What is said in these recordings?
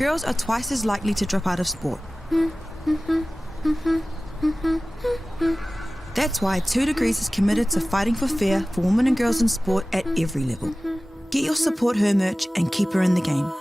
girls are twice as likely to drop out of sport. That's why 2 Degrees is committed to fighting for fair for women and girls in sport at every level. Get your Support Her merch and keep her in the game.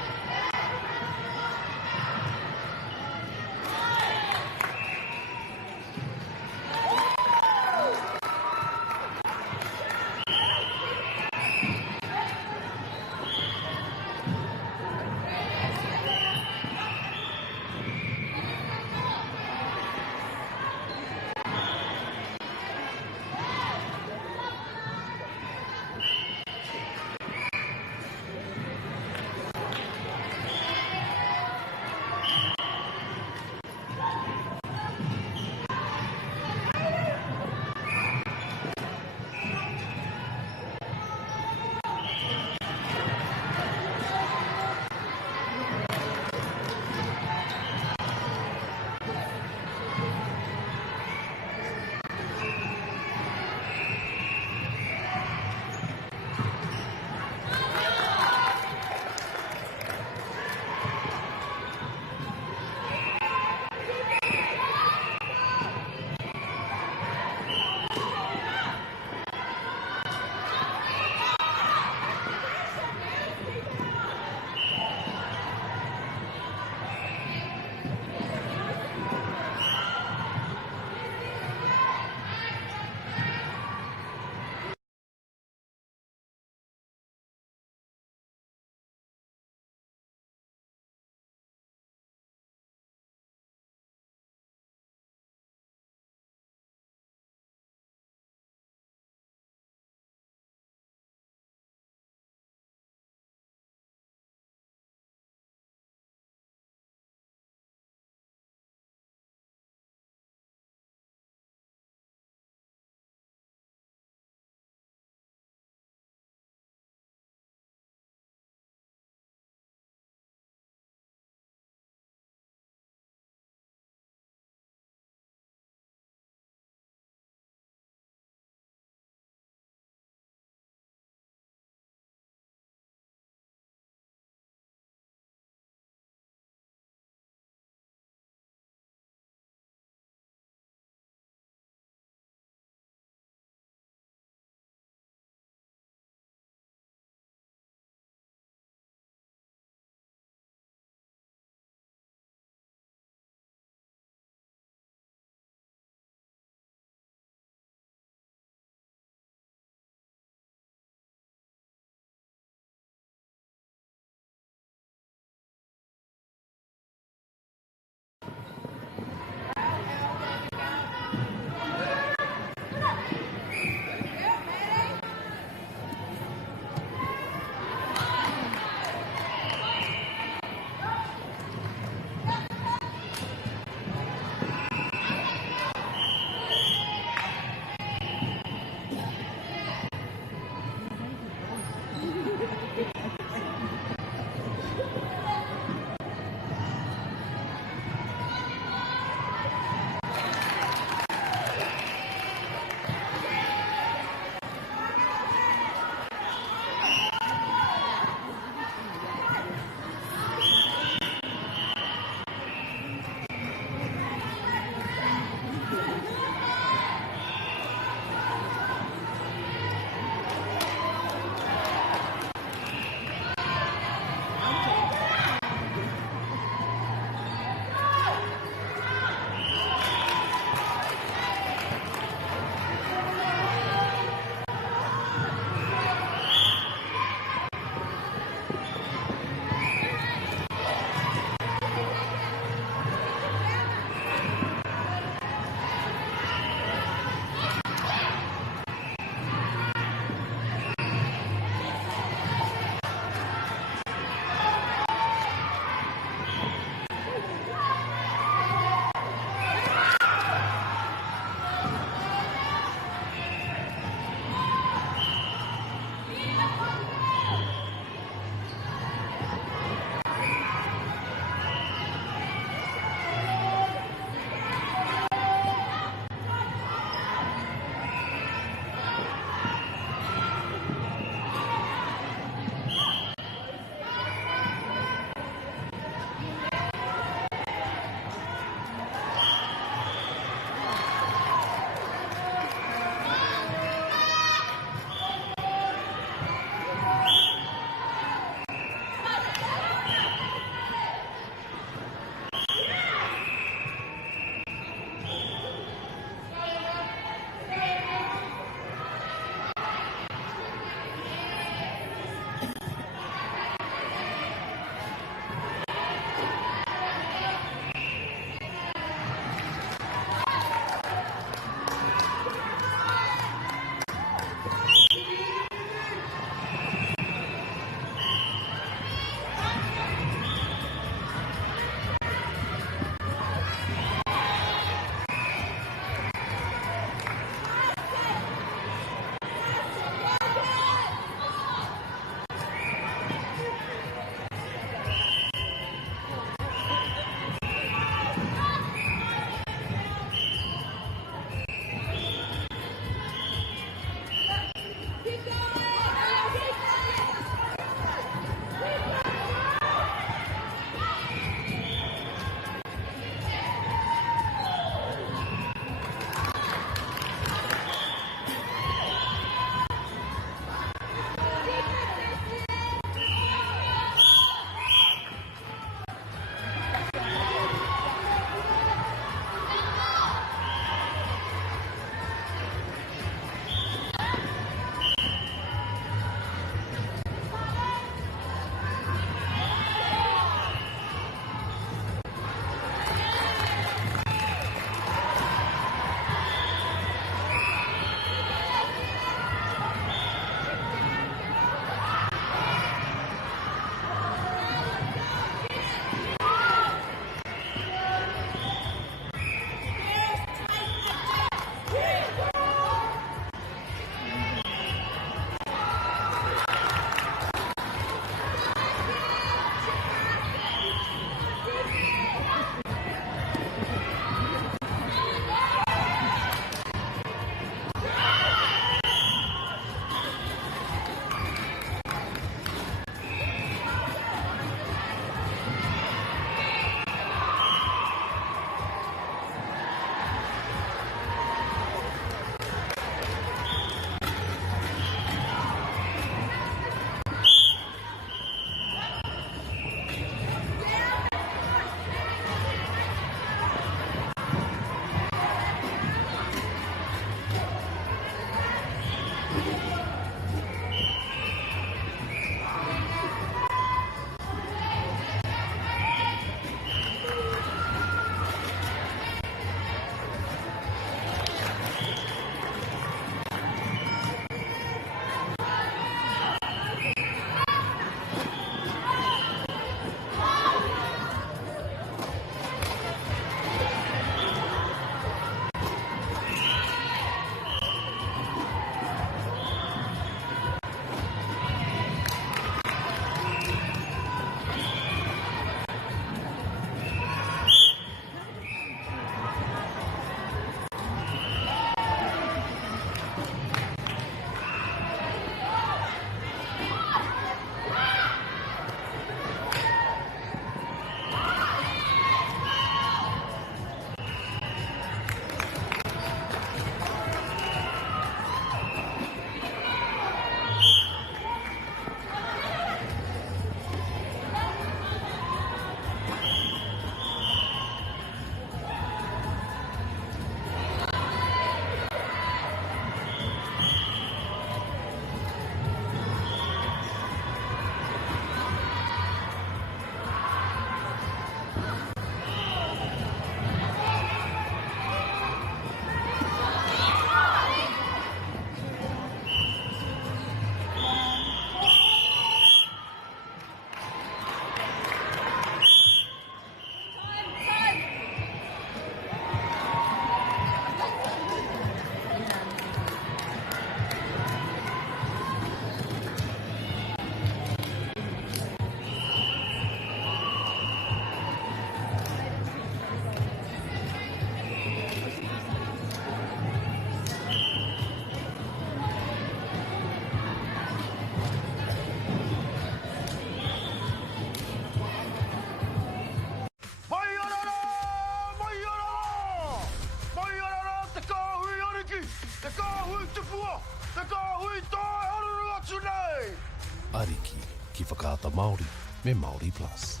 Ariki, ki whakaata Māori, me Māori Plus.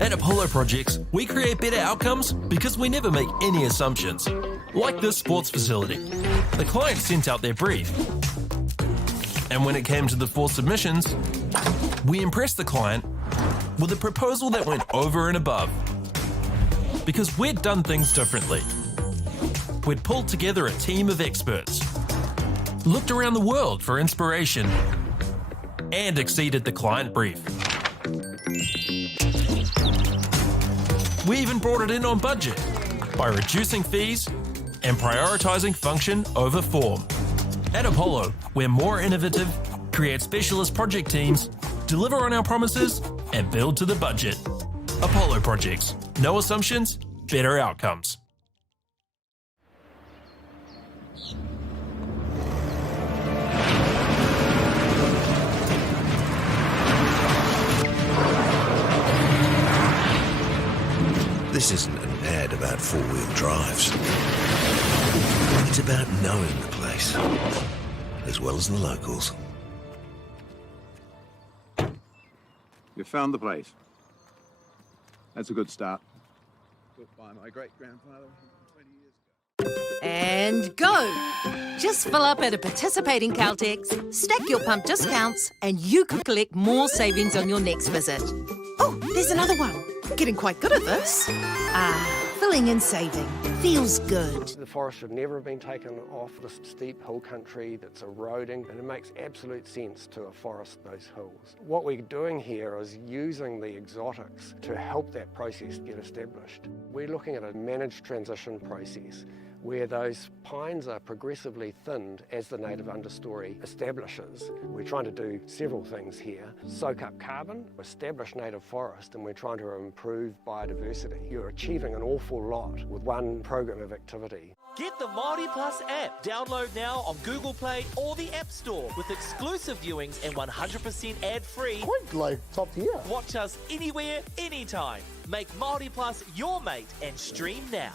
At Apollo Projects, we create better outcomes because we never make any assumptions. Like this sports facility. The client sent out their brief. And when it came to the 4 submissions, we impressed the client with a proposal that went over and above. Because we'd done things differently. We'd pulled together a team of experts, looked around the world for inspiration, and exceeded the client brief. We even brought it in on budget by reducing fees and prioritising function over form. At Apollo, we're more innovative, create specialist project teams, deliver on our promises, and build to the budget. Apollo Projects. No assumptions, better outcomes. This isn't an ad about four-wheel drives. It's about knowing the place, as well as the locals. You found the place. That's a good start. Built by my great-grandfather 20 years ago. And go! Just fill up at a participating Caltex, stack your pump discounts, and you could collect more savings on your next visit. Oh, there's another one. Getting quite good at this. Filling and saving. Feels good. The forest should never have been taken off this steep hill country that's eroding, and it makes absolute sense to afforest those hills. What we're doing here is using the exotics to help that process get established. We're looking at a managed transition process where those pines are progressively thinned as the native understory establishes. We're trying to do several things here. Soak up carbon, establish native forest, and we're trying to improve biodiversity. You're achieving an awful lot with one program of activity. Get the Māori Plus app. Download now on Google Play or the App Store with exclusive viewings and 100% ad-free. Quite like top tier. Watch us anywhere, anytime. Make Māori Plus your mate and stream now.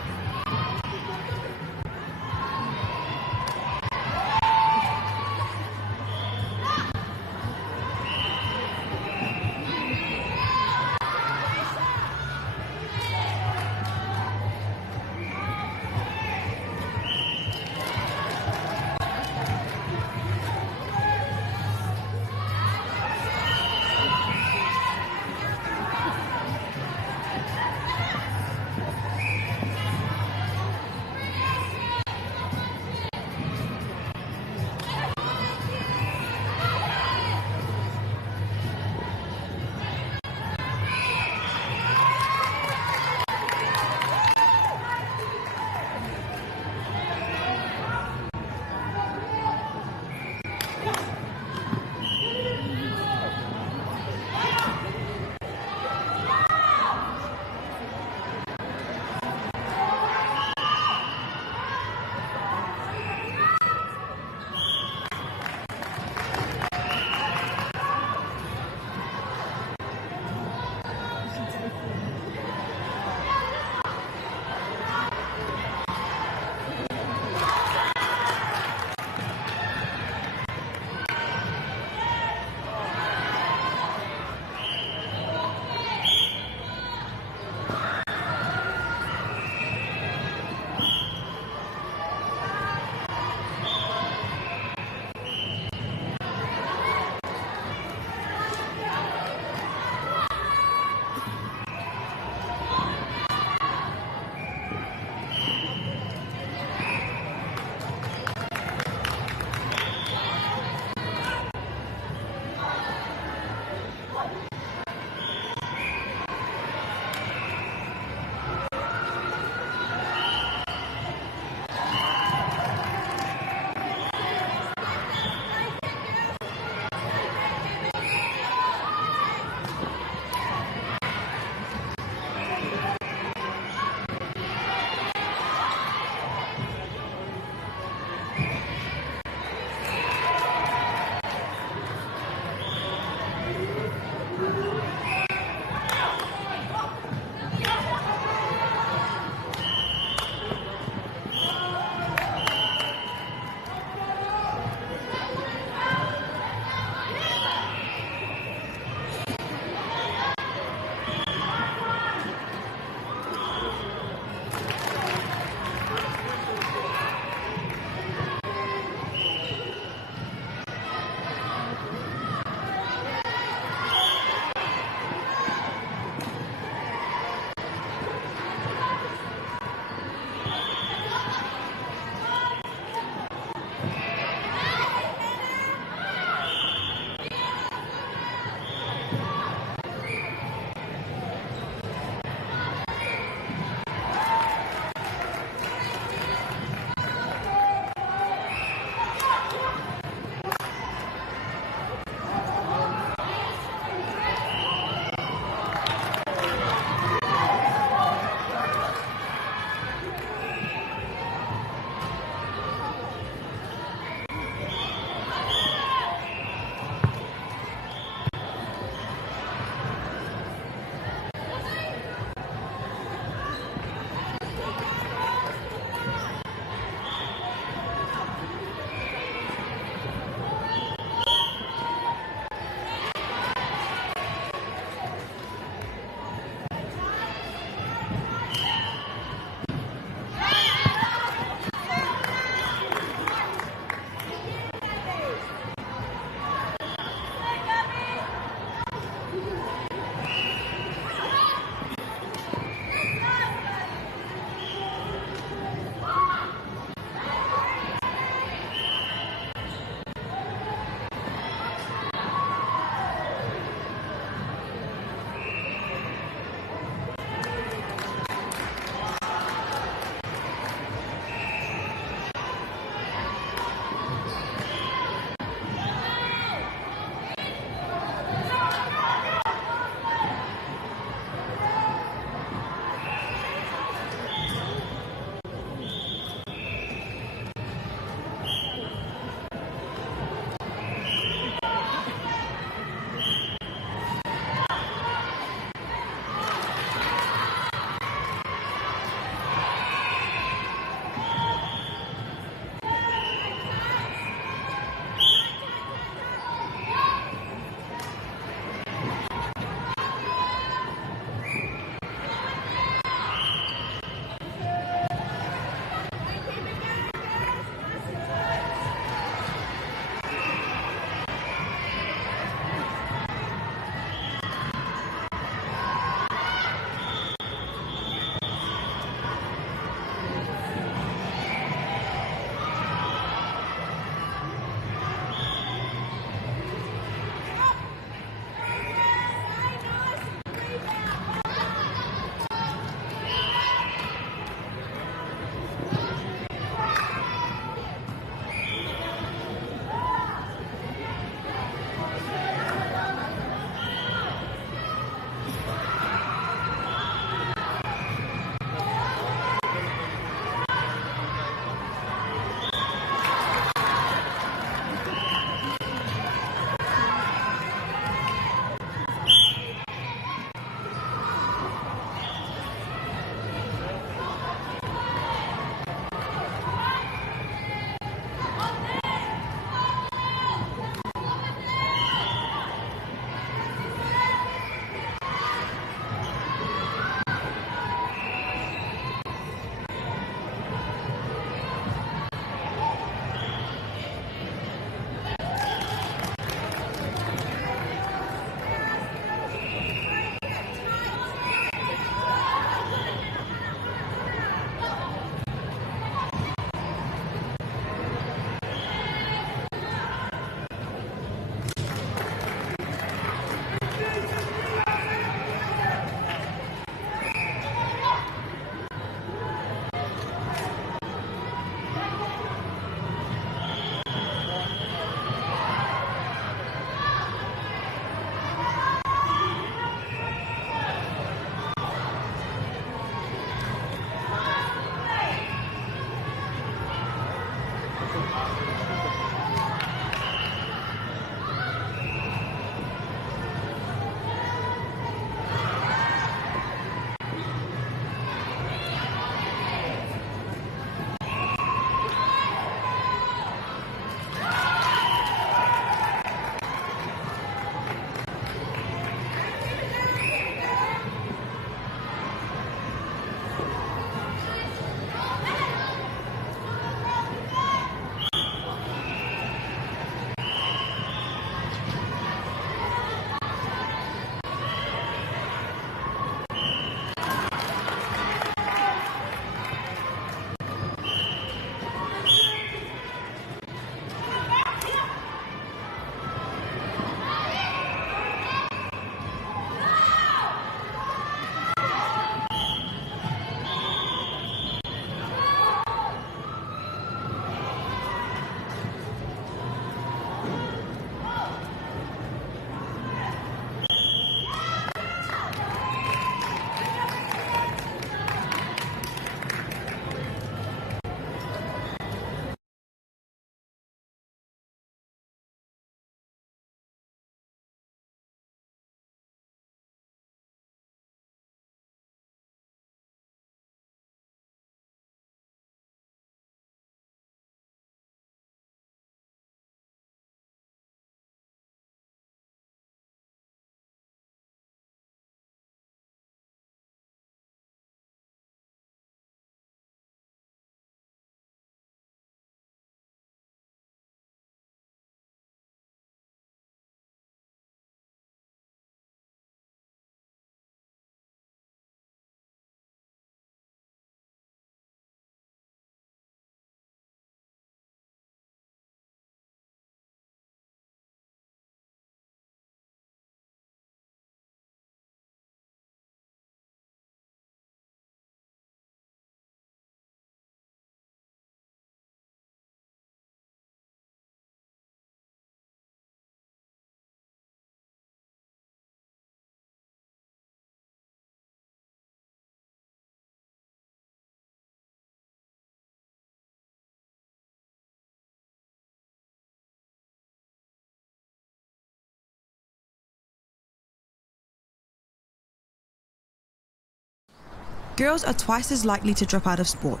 girls are twice as likely to drop out of sport.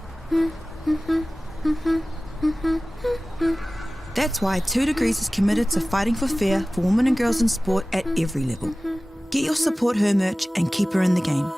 That's why 2 Degrees is committed to fighting for fair for women and girls in sport at every level. Get your Support Her merch and keep her in the game.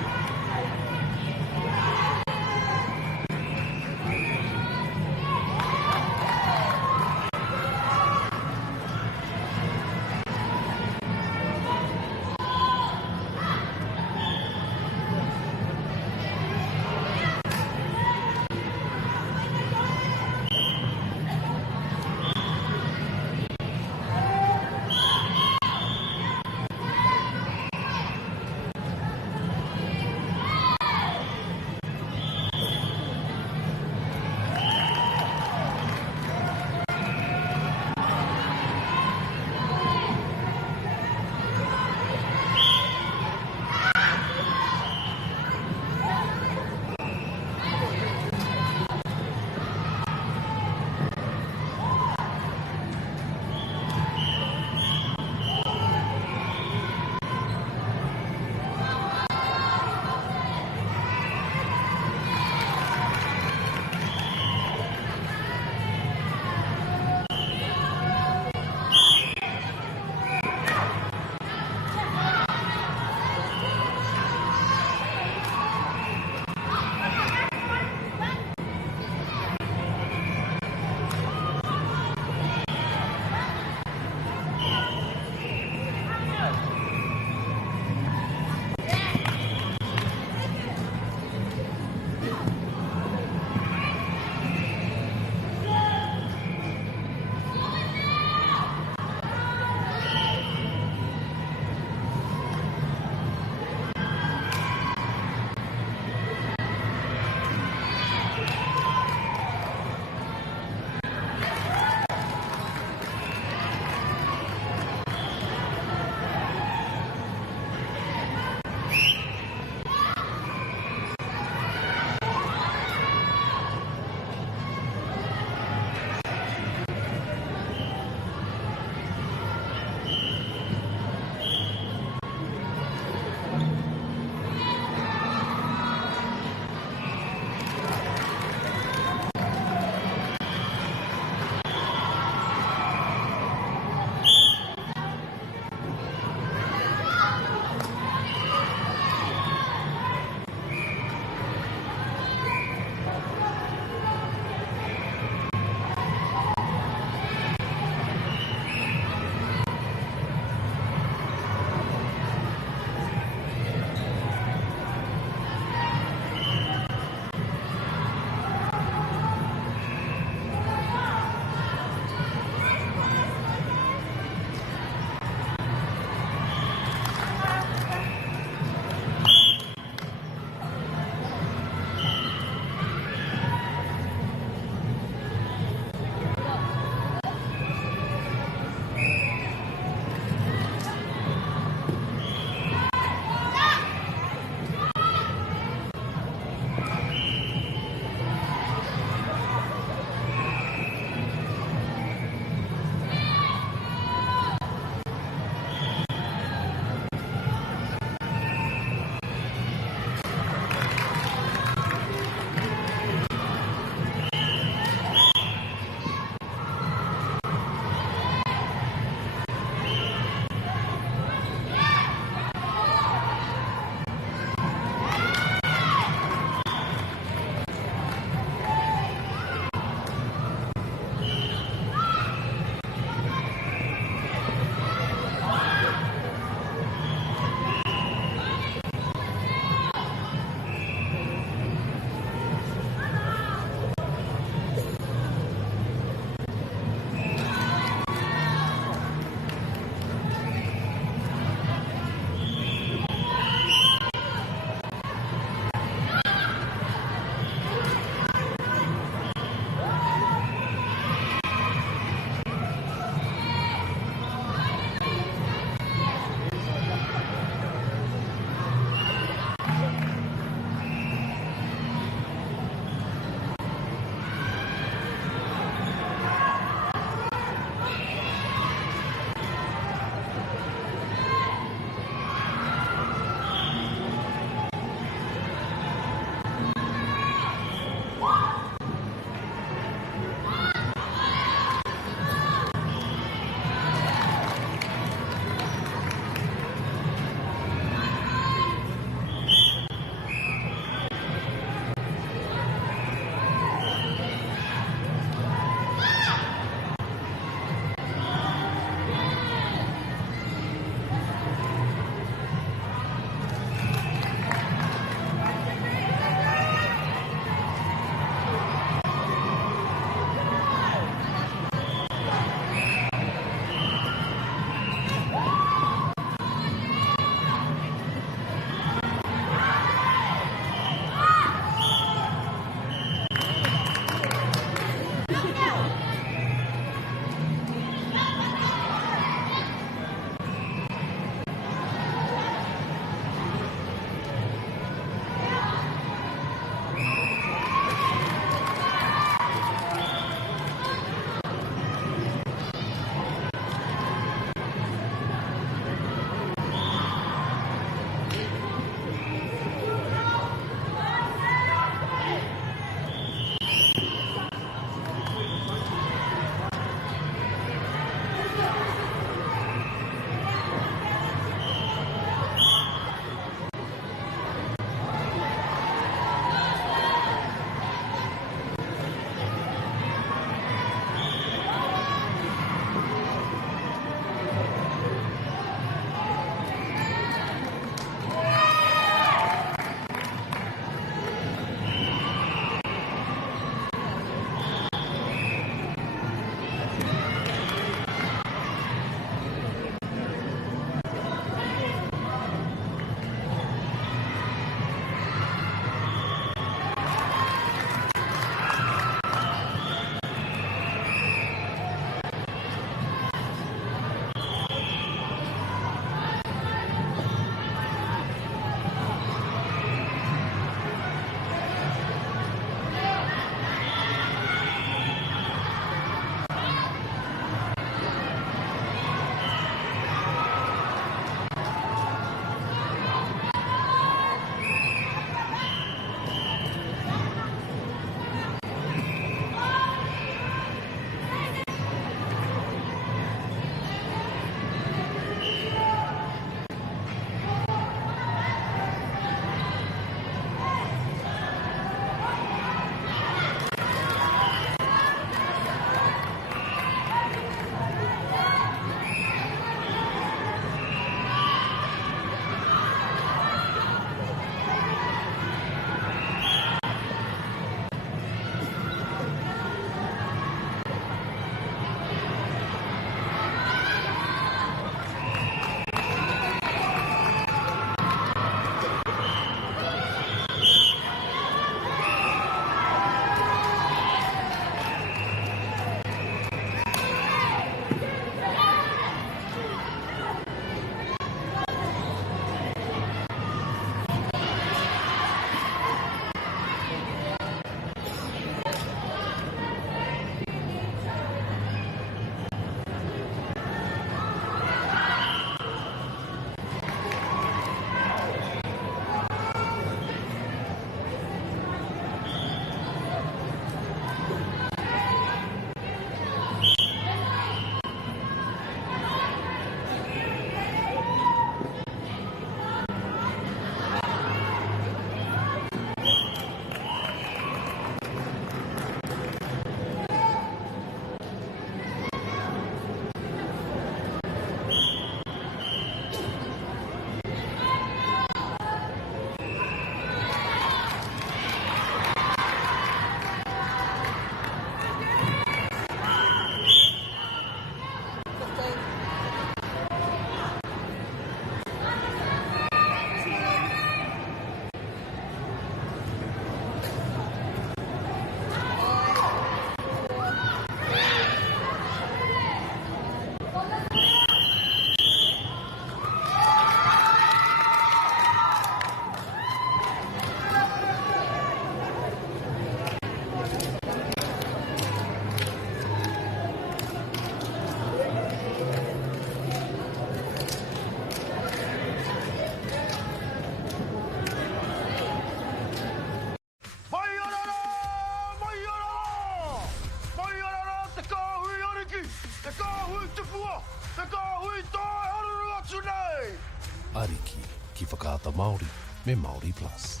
Ariki, ki whakaata Māori, me Māori Plus.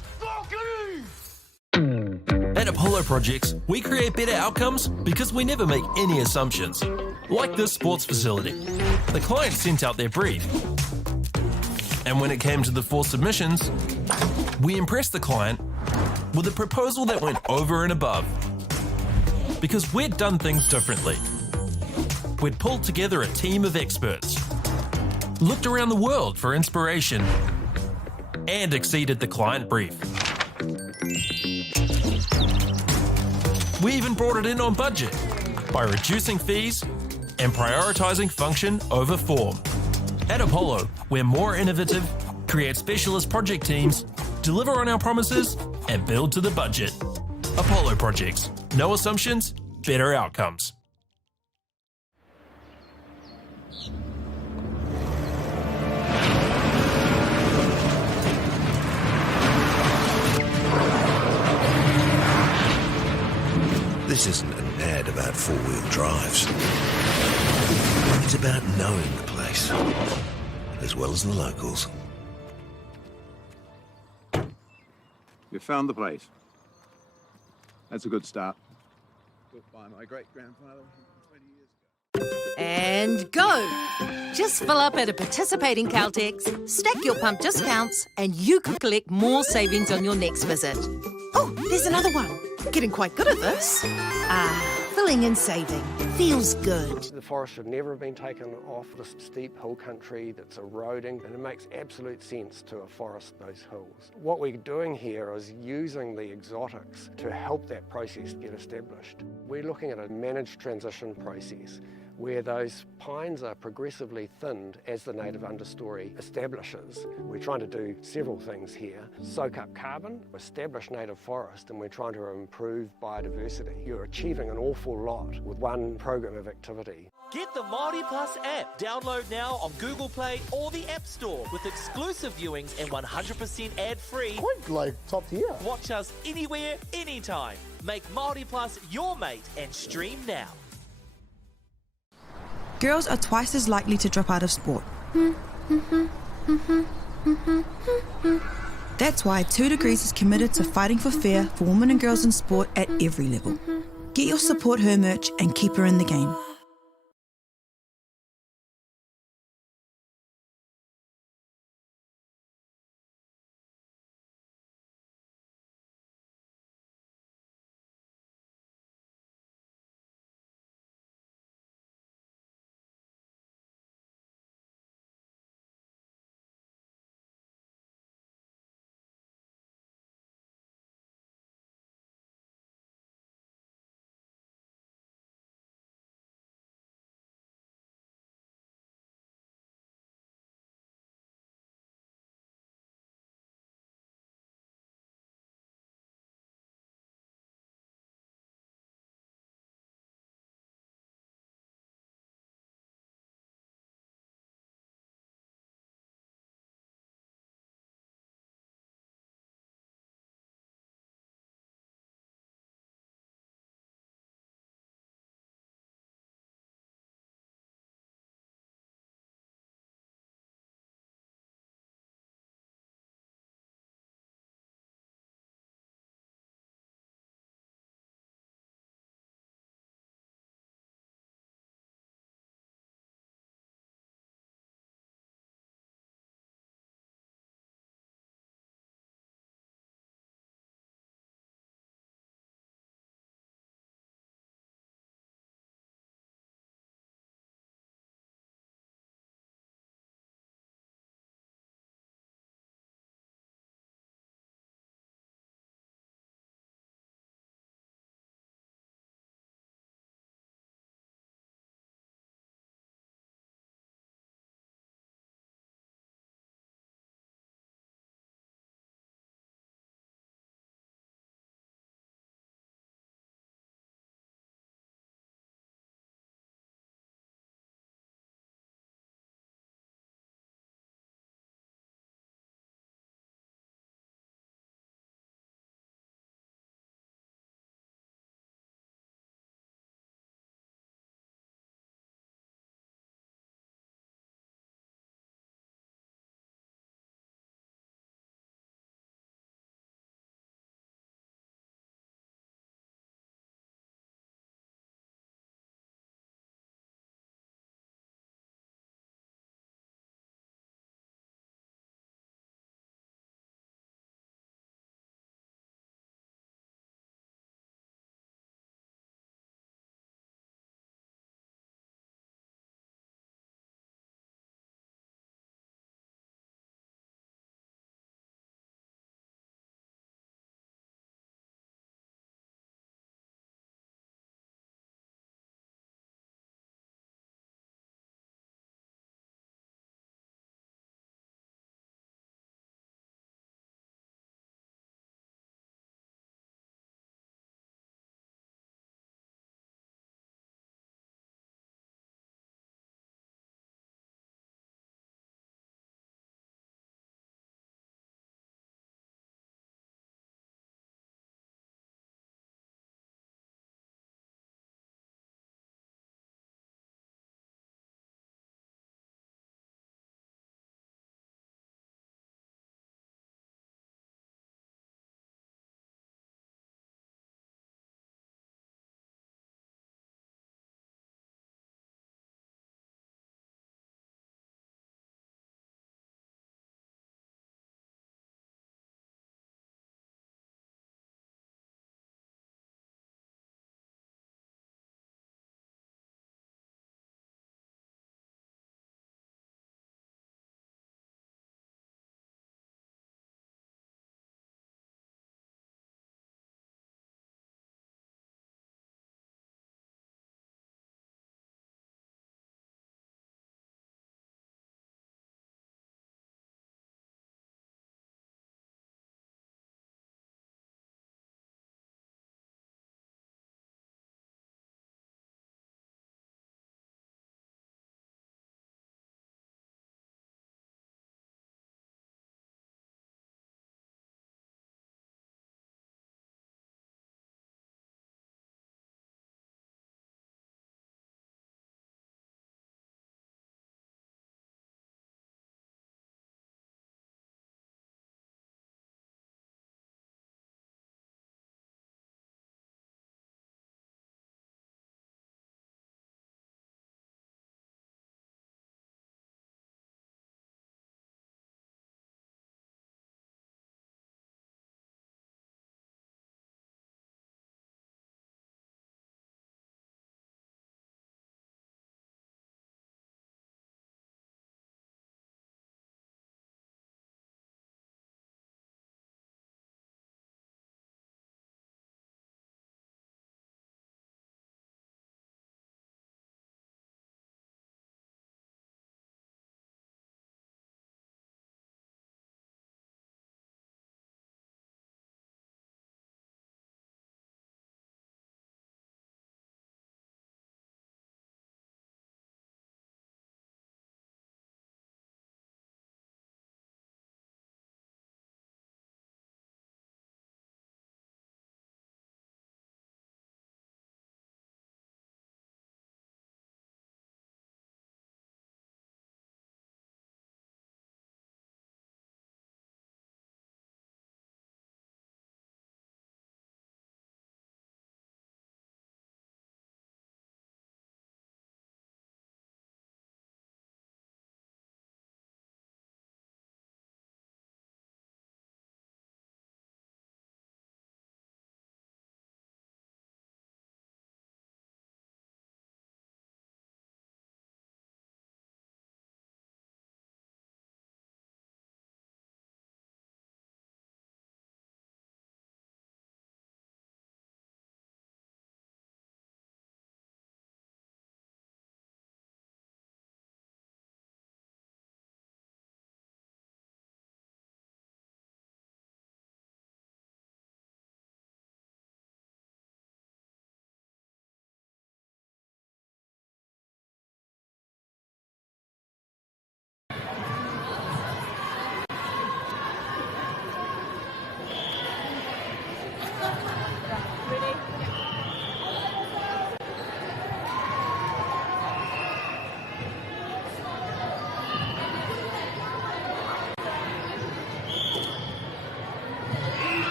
At Apollo Projects, we create better outcomes because we never make any assumptions. Like this sports facility. The client sent out their brief. And when it came to the 4 submissions, we impressed the client with a proposal that went over and above. Because we'd done things differently. We'd pulled together a team of experts, looked around the world for inspiration, and exceeded the client brief. We even brought it in on budget by reducing fees and prioritising function over form. At Apollo, we're more innovative, create specialist project teams, deliver on our promises, and build to the budget. Apollo Projects. No assumptions, better outcomes. This isn't an ad about four-wheel drives. It's about knowing the place, as well as the locals. You found the place. That's a good start. Built by my great-grandfather 20 years ago. And go! Just fill up at a participating Caltex, stack your pump discounts, and you could collect more savings on your next visit. Oh, there's another one. Getting quite good at this. Filling and saving. Feels good. The forest should never have been taken off this steep hill country that's eroding, and it makes absolute sense to afforest those hills. What we're doing here is using the exotics to help that process get established. We're looking at a managed transition process where those pines are progressively thinned as the native understory establishes. We're trying to do several things here. Soak up carbon, establish native forest, and we're trying to improve biodiversity. You're achieving an awful lot with one program of activity. Get the Māori Plus app. Download now on Google Play or the App Store with exclusive viewings and 100% ad-free. Quite like top tier. Watch us anywhere, anytime. Make Māori Plus your mate and stream now. Girls are twice as likely to drop out of sport. That's why 2 Degrees is committed to fighting for fair for women and girls in sport at every level. Get your Support Her merch and keep her in the game.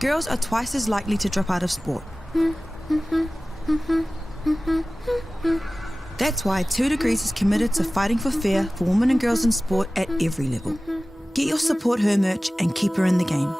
girls are twice as likely to drop out of sport. That's why 2 Degrees is committed to fighting for fair for women and girls in sport at every level. Get your Support Her merch and keep her in the game.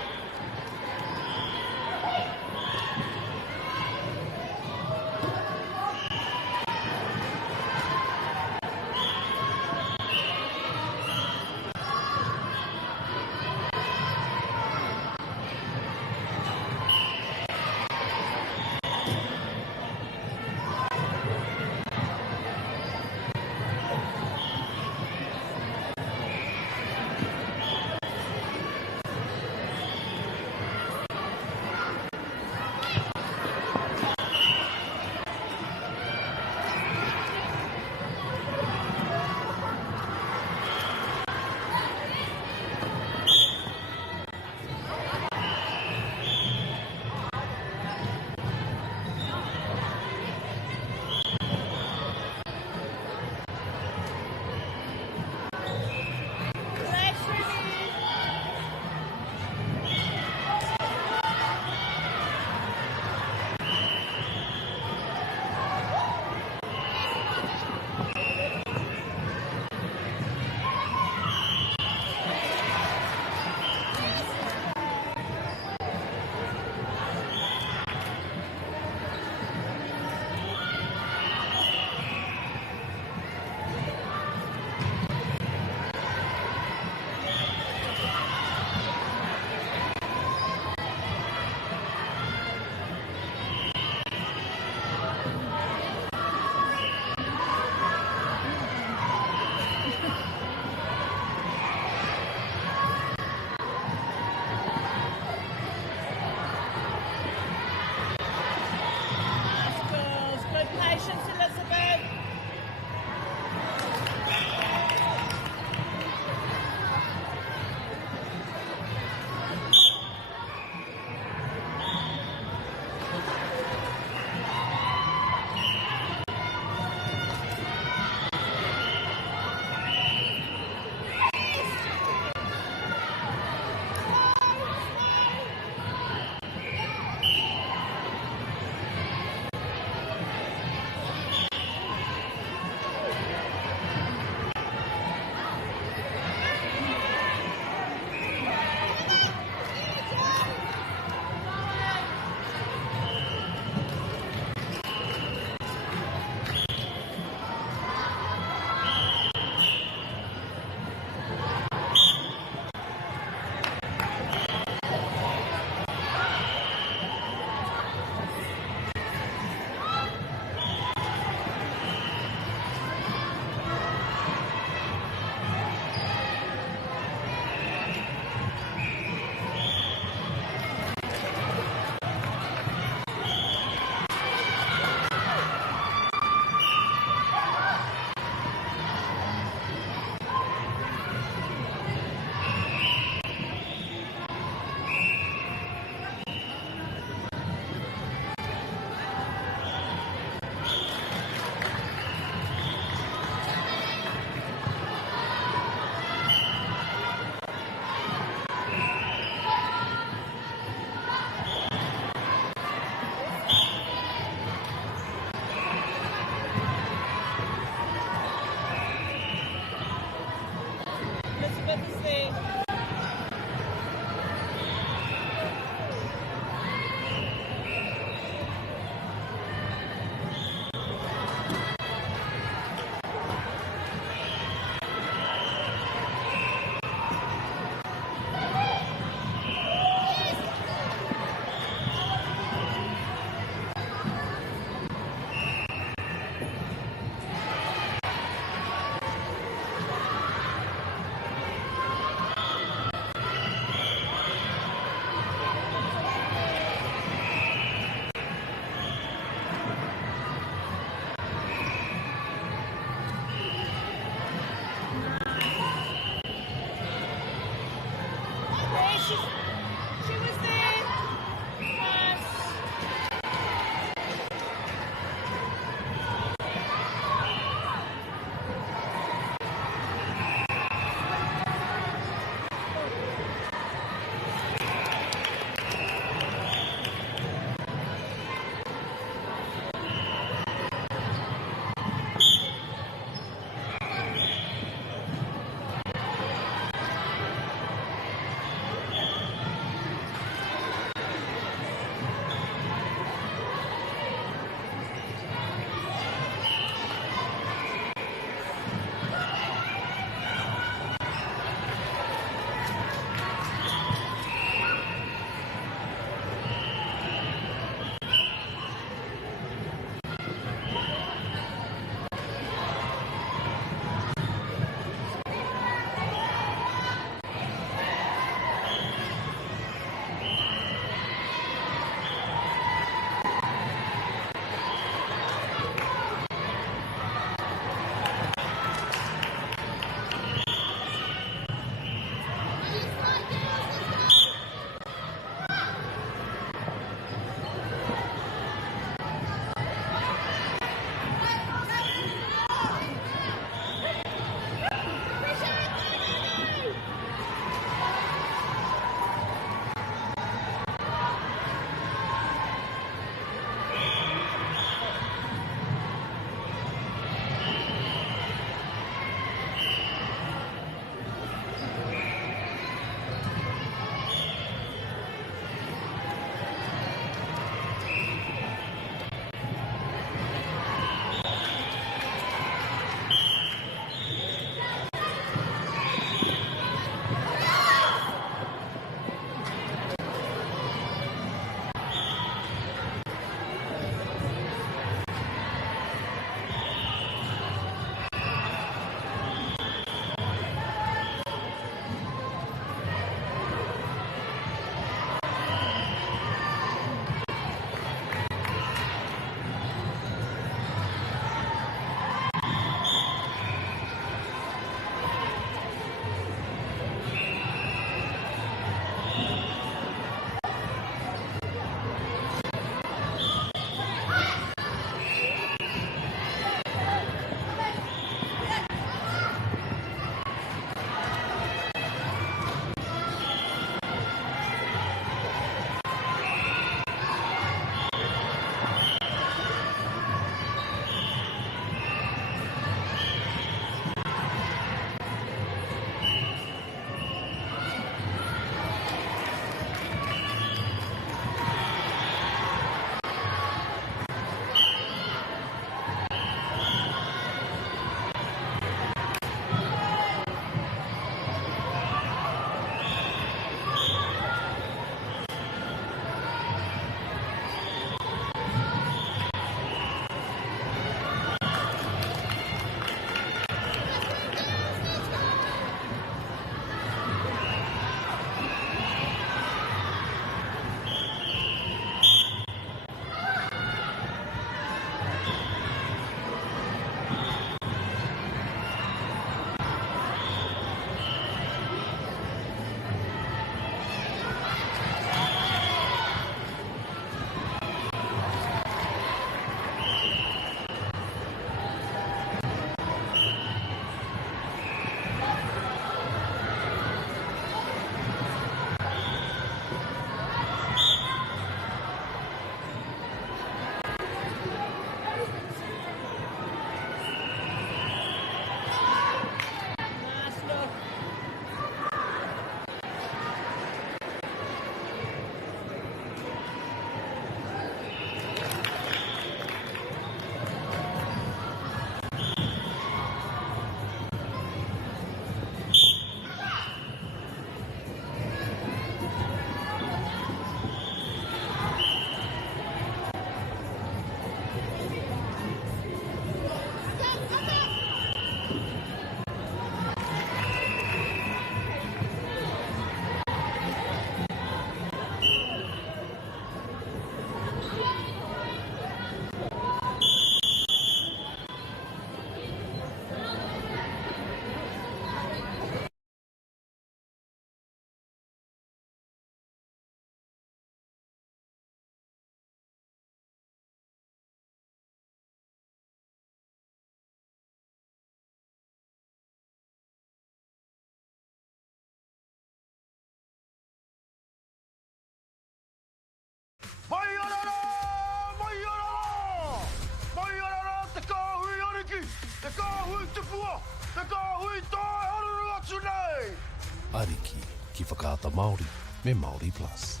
Ariki ki whakaata Māori me Māori Plus.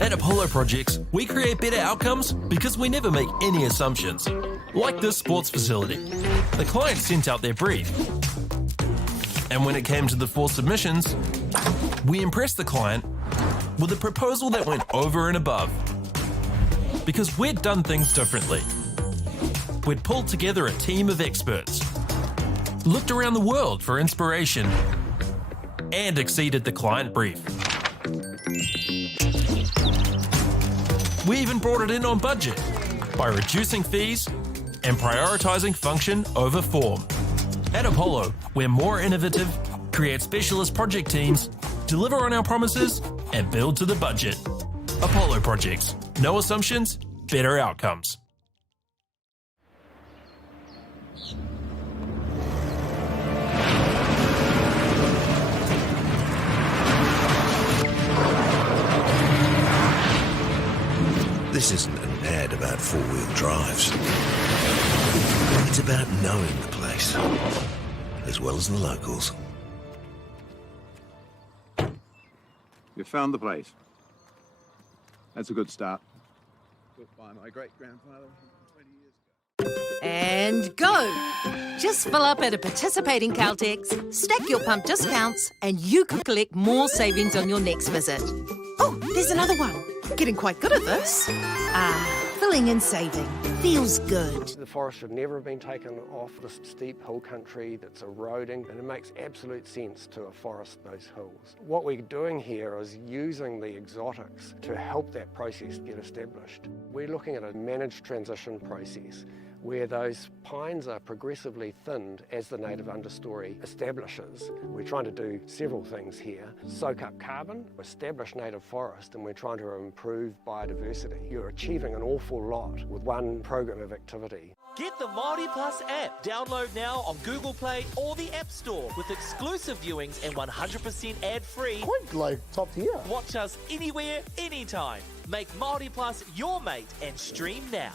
At Apollo Projects, we create better outcomes because we never make any assumptions. Like this sports facility. The client sent out their brief. And when it came to the 4 submissions, we impressed the client with a proposal that went over and above. Because we'd done things differently. We'd pulled together a team of experts, looked around the world for inspiration, and exceeded the client brief. We even brought it in on budget by reducing fees and prioritising function over form. At Apollo, we're more innovative, create specialist project teams, deliver on our promises, and build to the budget. Apollo Projects. No assumptions, better outcomes. This isn't an ad about four-wheel drives. It's about knowing the place, as well as the locals. You found the place. That's a good start. Built by my great-grandfather 20 years ago. And go! Just fill up at a participating Caltex, stack your pump discounts, and you could collect more savings on your next visit. Oh, there's another one. Getting quite good at this. Filling and saving. Feels good. The forest should never have been taken off this steep hill country that's eroding, and it makes absolute sense to afforest those hills. What we're doing here is using the exotics to help that process get established. We're looking at a managed transition process where those pines are progressively thinned as the native understory establishes. We're trying to do several things here. Soak up carbon, establish native forest, and we're trying to improve biodiversity. You're achieving an awful lot with one program of activity. Get the Māori Plus app. Download now on Google Play or the App Store with exclusive viewings and 100% ad-free. Quite like top tier. Watch us anywhere, anytime. Make Māori Plus your mate and stream now.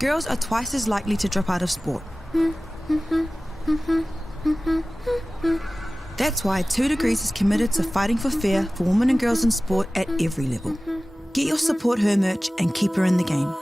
girls are twice as likely to drop out of sport. That's why 2 Degrees is committed to fighting for fair for women and girls in sport at every level. Get your Support Her merch and keep her in the game.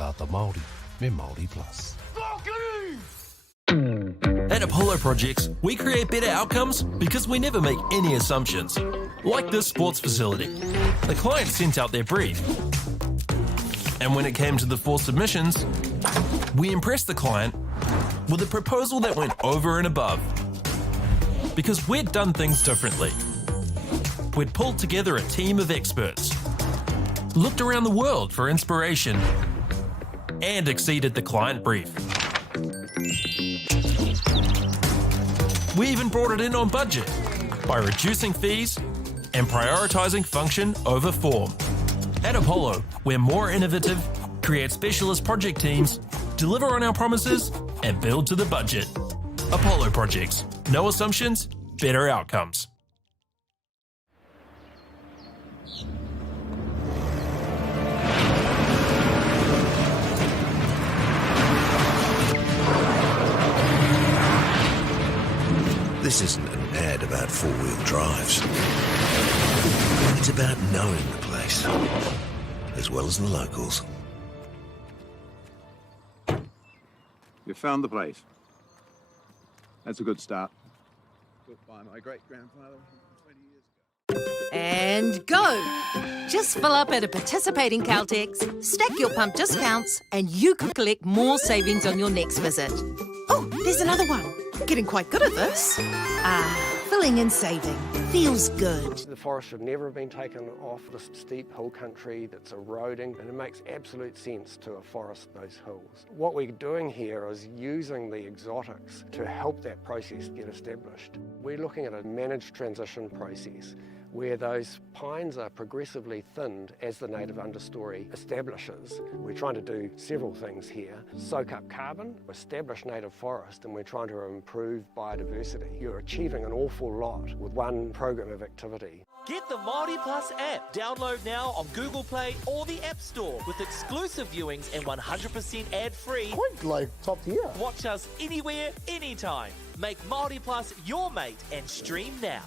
whakaata Māori me Māori Plus. At Apollo Projects, we create better outcomes because we never make any assumptions. Like this sports facility. The client sent out their brief. And when it came to the 4 submissions, we impressed the client with a proposal that went over and above. Because we'd done things differently. We'd pulled together a team of experts, looked around the world for inspiration, and exceeded the client brief. We even brought it in on budget by reducing fees and prioritising function over form. At Apollo, we're more innovative, create specialist project teams, deliver on our promises, and build to the budget. Apollo Projects. No assumptions, better outcomes. This isn't an ad about 4-wheel drives. It's about knowing the place, as well as the locals. You found the place. That's a good start. Built by my great-grandfather 20 years ago. And go! Just fill up at a participating Caltex, stack your pump discounts, and you could collect more savings on your next visit. Oh, there's another one. Getting quite good at this. Filling and saving. Feels good. The forest should never have been taken off this steep hill country that's eroding, and it makes absolute sense to afforest those hills. What we're doing here is using the exotics to help that process get established. We're looking at a managed transition process where those pines are progressively thinned as the native understory establishes. We're trying to do several things here. Soak up carbon, establish native forest, and we're trying to improve biodiversity. You're achieving an awful lot with one program of activity. Get the Māori Plus app. Download now on Google Play or the App Store with exclusive viewings and 100% ad-free. Quite like top tier. Watch us anywhere, anytime. Make Māori Plus your mate and stream now.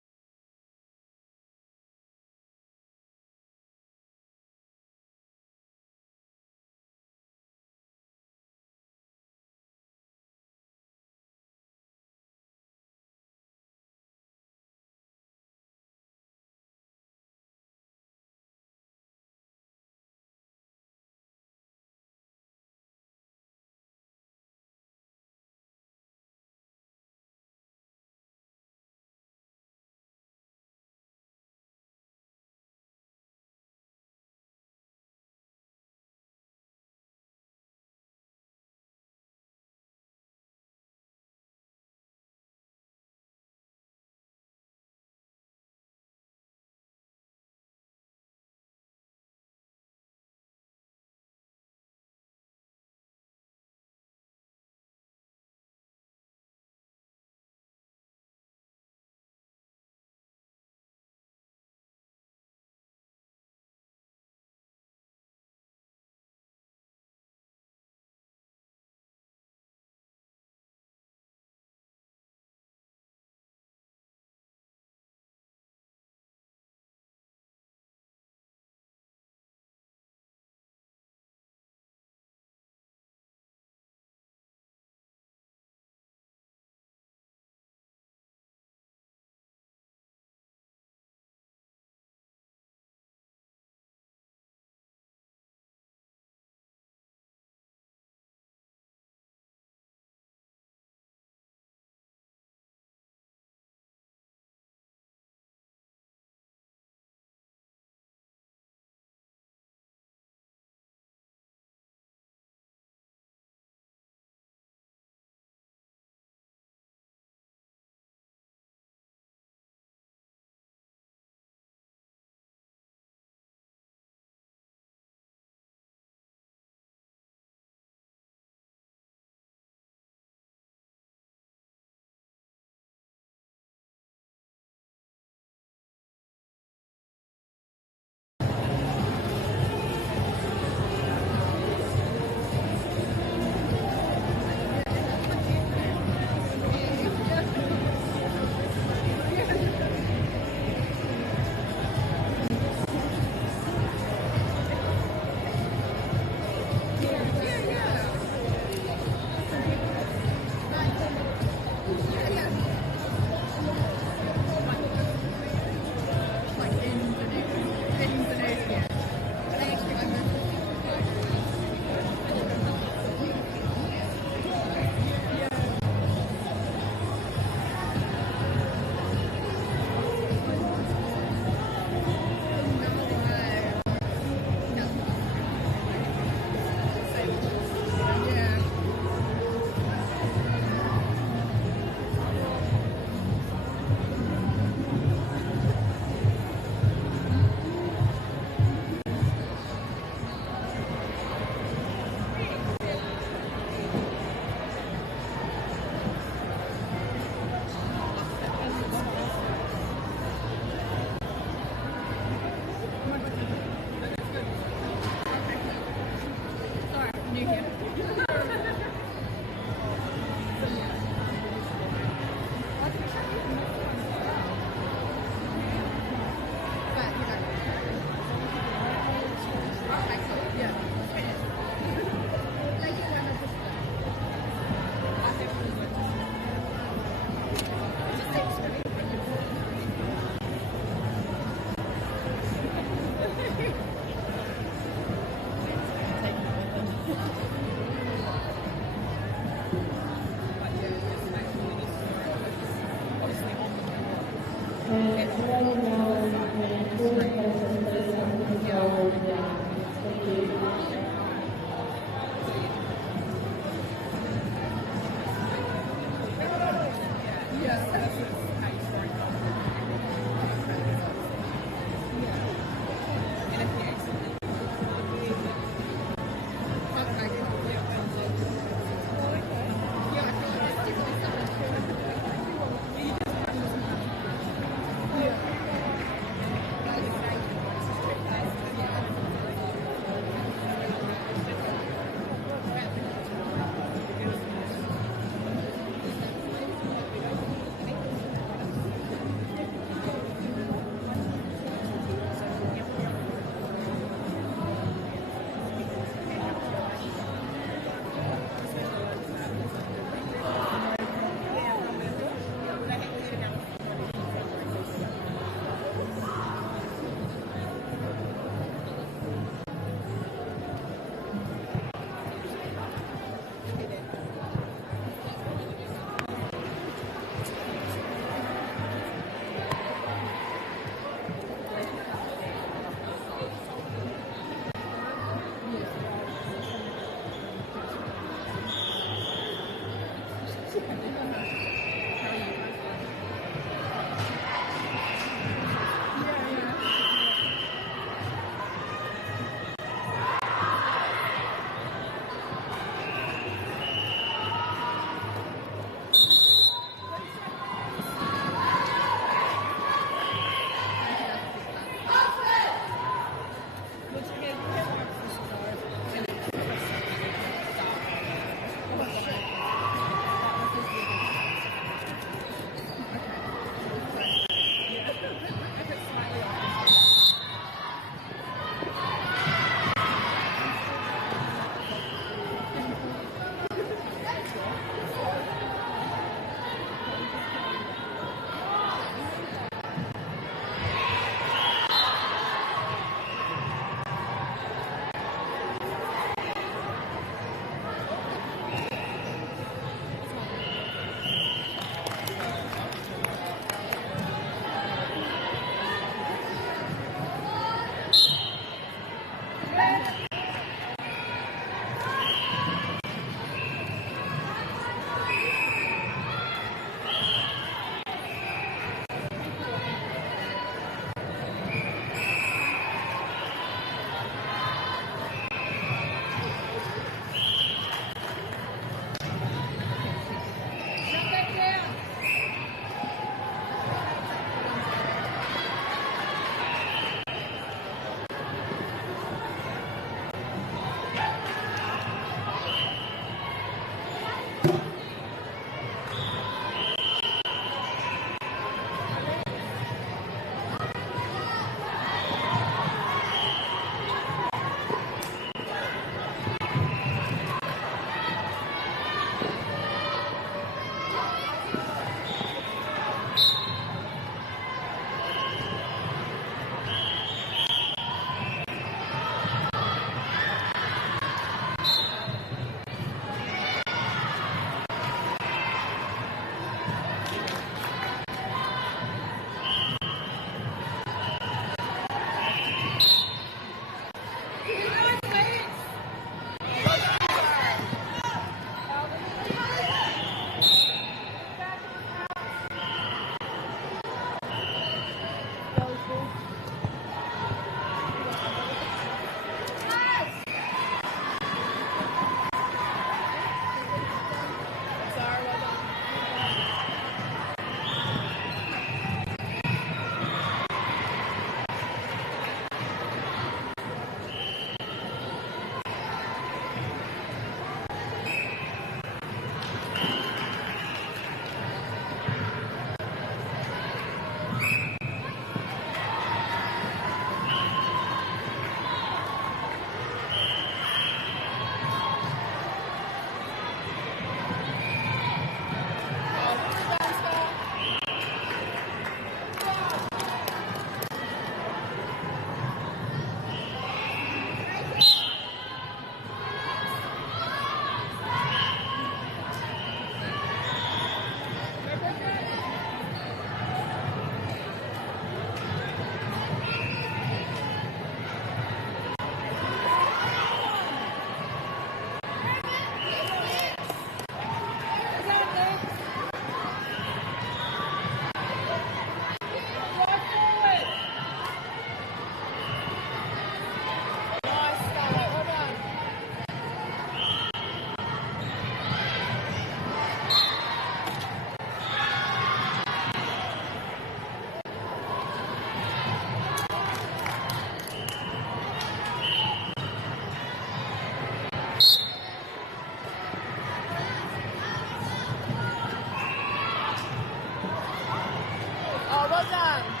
Well done.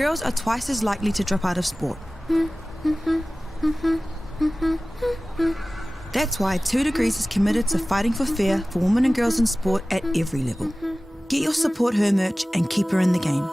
girls are twice as likely to drop out of sport. That's why 2 Degrees is committed to fighting for fair for women and girls in sport at every level. Get your Support Her merch and keep her in the game.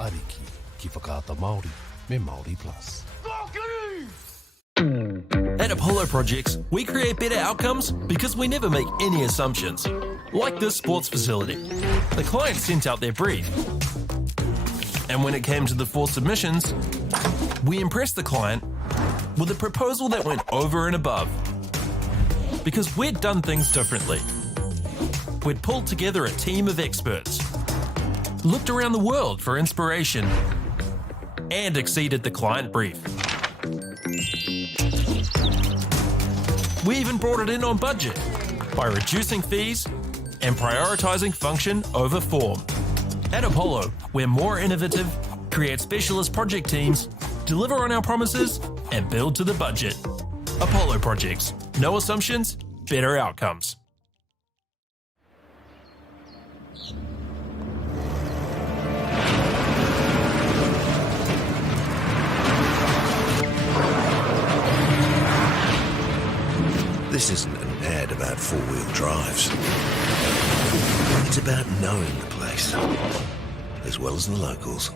Ariki ki whakaata Māori me Māori Plus. At Apollo Projects, we create better outcomes because we never make any assumptions. Like this sports facility. The client sent out their brief. And when it came to the 4 submissions, we impressed the client with a proposal that went over and above. Because we'd done things differently. We'd pulled together a team of experts, looked around the world for inspiration, and exceeded the client brief. We even brought it in on budget by reducing fees and prioritising function over form. At Apollo, we're more innovative, create specialist project teams, deliver on our promises, and build to the budget. Apollo Projects. No assumptions, better outcomes. This isn't an ad about four-wheel drives. It's about knowing the place, as well as the locals.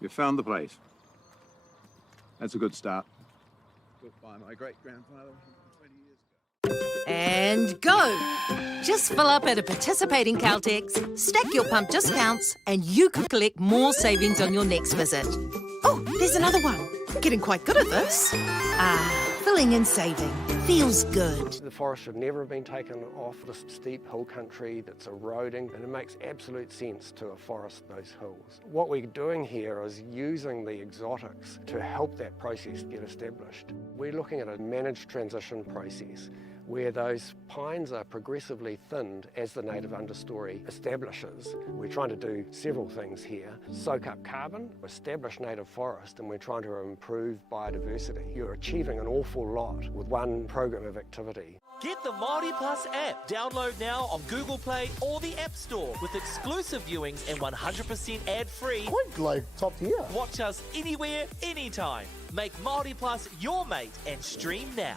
You found the place. That's a good start. Built by my great-grandfather 20 years ago. And go! Just fill up at a participating Caltex, stack your pump discounts, and you could collect more savings on your next visit. Oh, there's another one. Getting quite good at this. Filling and saving. Feels good. The forest should never have been taken off this steep hill country that's eroding, and it makes absolute sense to afforest those hills. What we're doing here is using the exotics to help that process get established. We're looking at a managed transition process where those pines are progressively thinned as the native understory establishes. We're trying to do several things here. Soak up carbon, establish native forest, and we're trying to improve biodiversity. You're achieving an awful lot with one program of activity. Get the Māori Plus app. Download now on Google Play or the App Store with exclusive viewings and 100% ad-free. Quite like top tier. Watch us anywhere, anytime. Make Māori Plus your mate and stream now.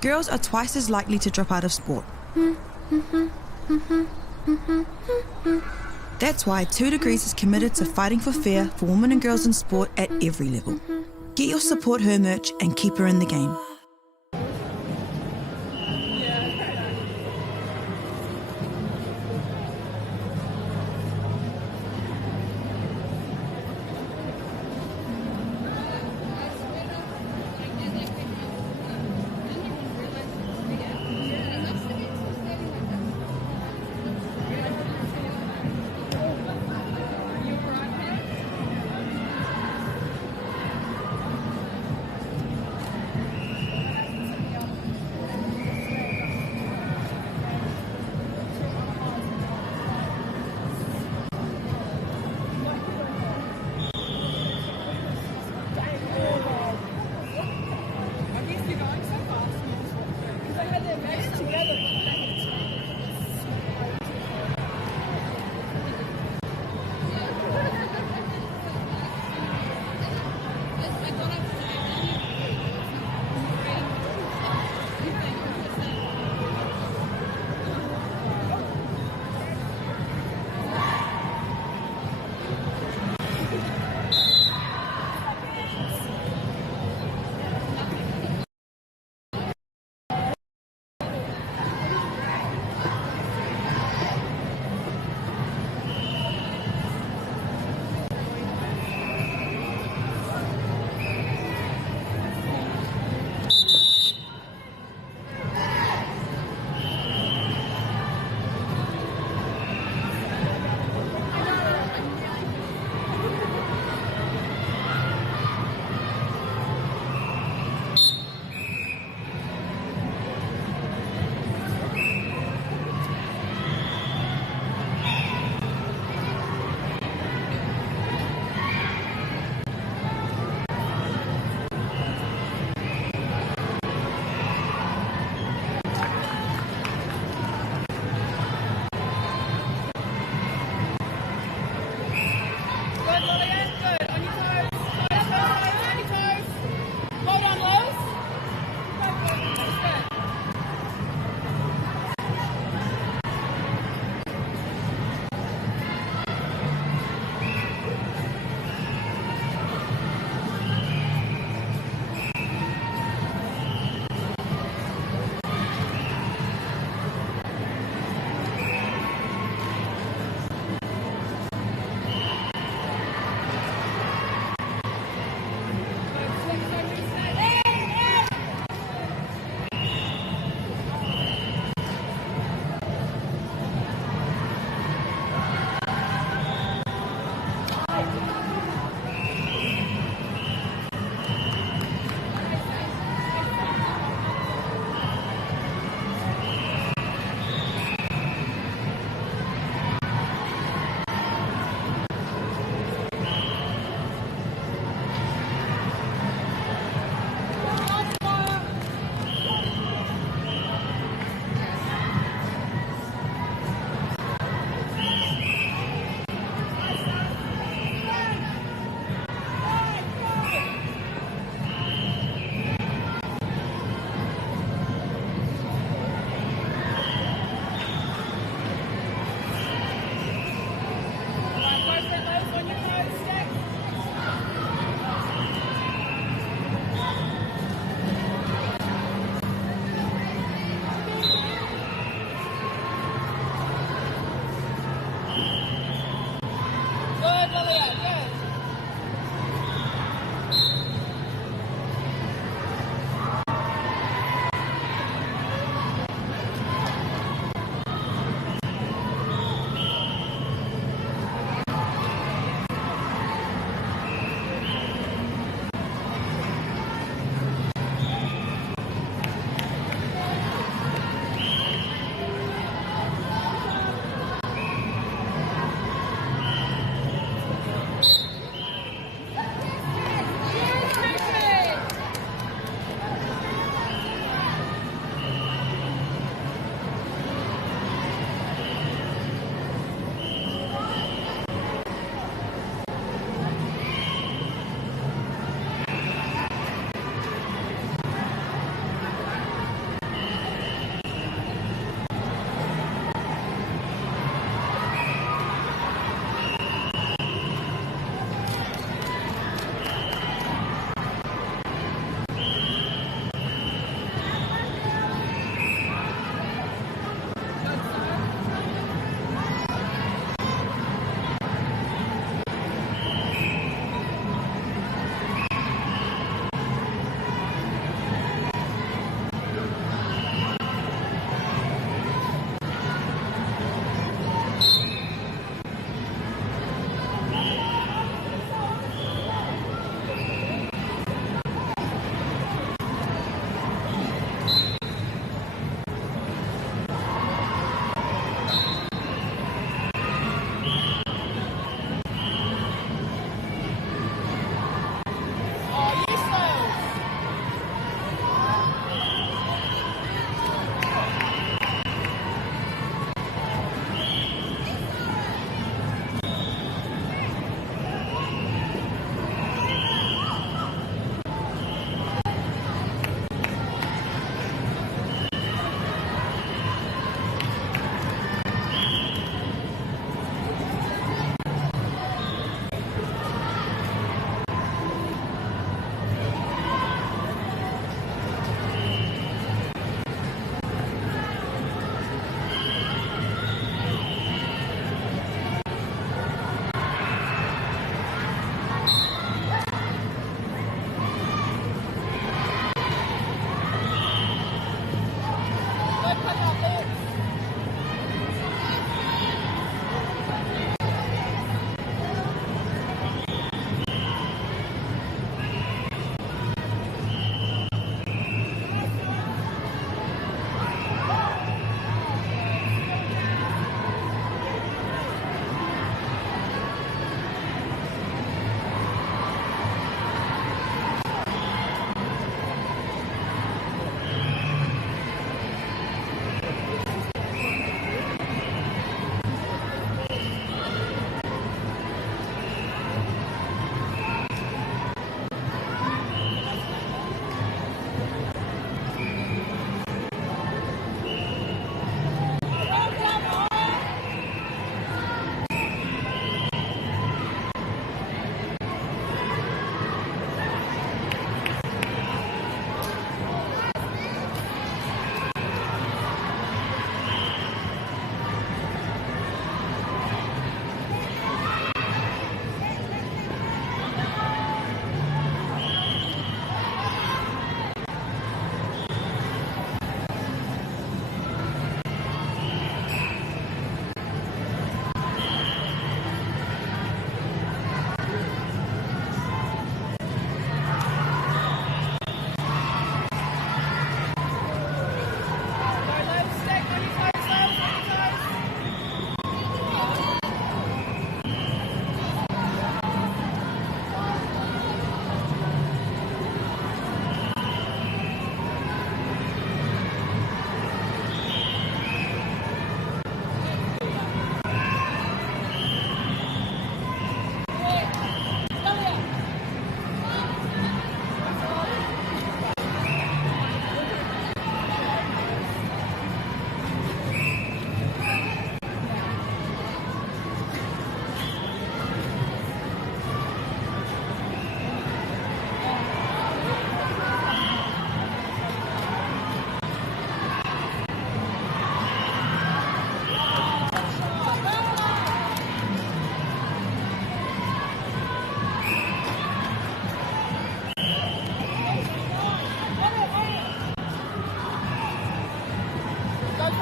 girls are twice as likely to drop out of sport. That's why 2 Degrees is committed to fighting for fair for women and girls in sport at every level. Get your Support Her merch and keep her in the game.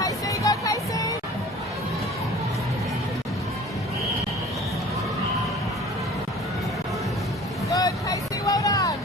Casey, go Casey! Good, Casey, well done!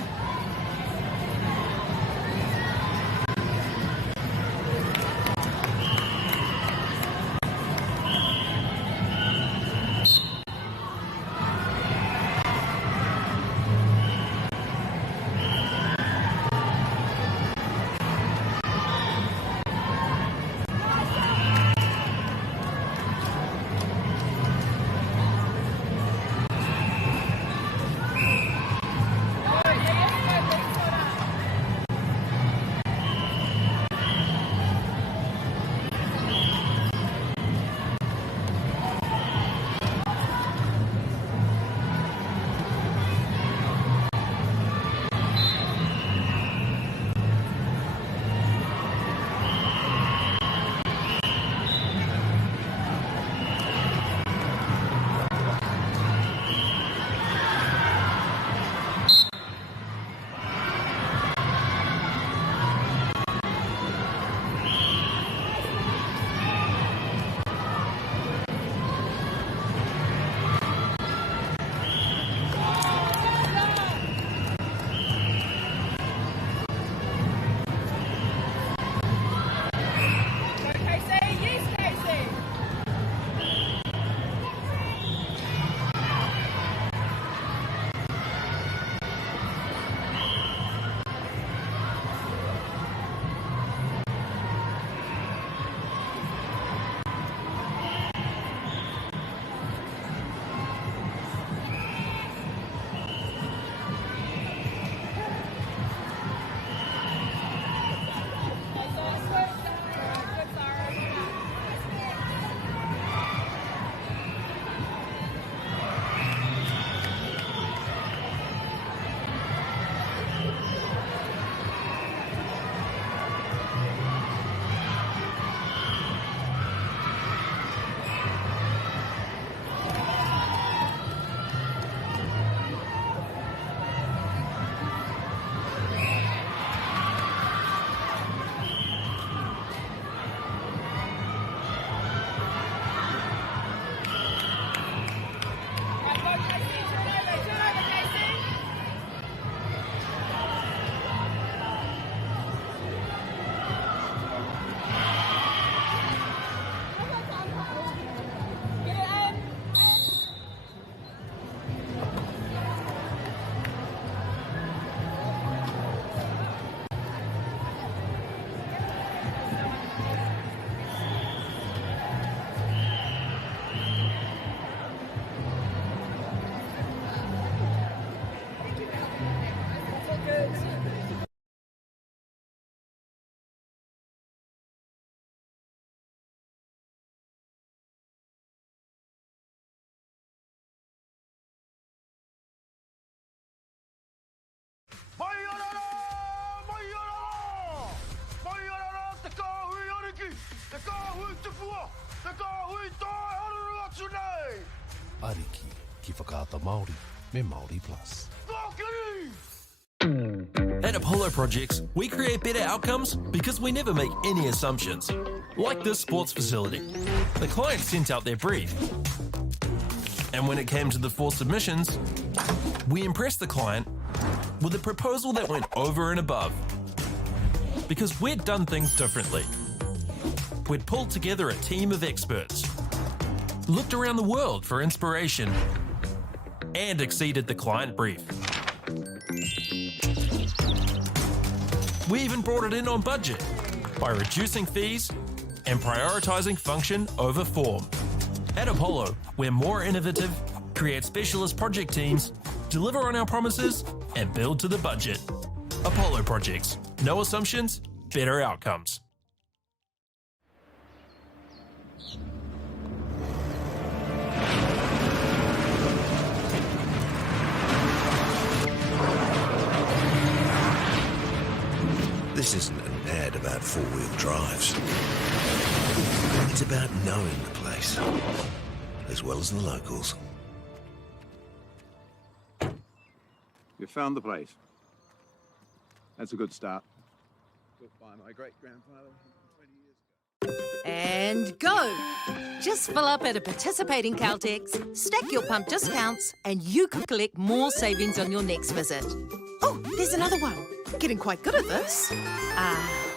Ariki, ki whakaata Māori, me Māori Plus. At Apollo Projects, we create better outcomes because we never make any assumptions. Like this sports facility. The client sent out their brief. And when it came to the 4 submissions, we impressed the client with a proposal that went over and above. Because we'd done things differently. We'd pulled together a team of experts, looked around the world for inspiration, and exceeded the client brief. We even brought it in on budget by reducing fees and prioritising function over form. At Apollo, we're more innovative, create specialist project teams, deliver on our promises, and build to the budget. Apollo Projects. No assumptions, better outcomes. This isn't an ad about 4-wheel drives. It's about knowing the place, as well as the locals. You found the place. That's a good start. Built by my great-grandfather. And go! Just fill up at a participating Caltex, stack your pump discounts, and you could collect more savings on your next visit. Oh, there's another one. Getting quite good at this.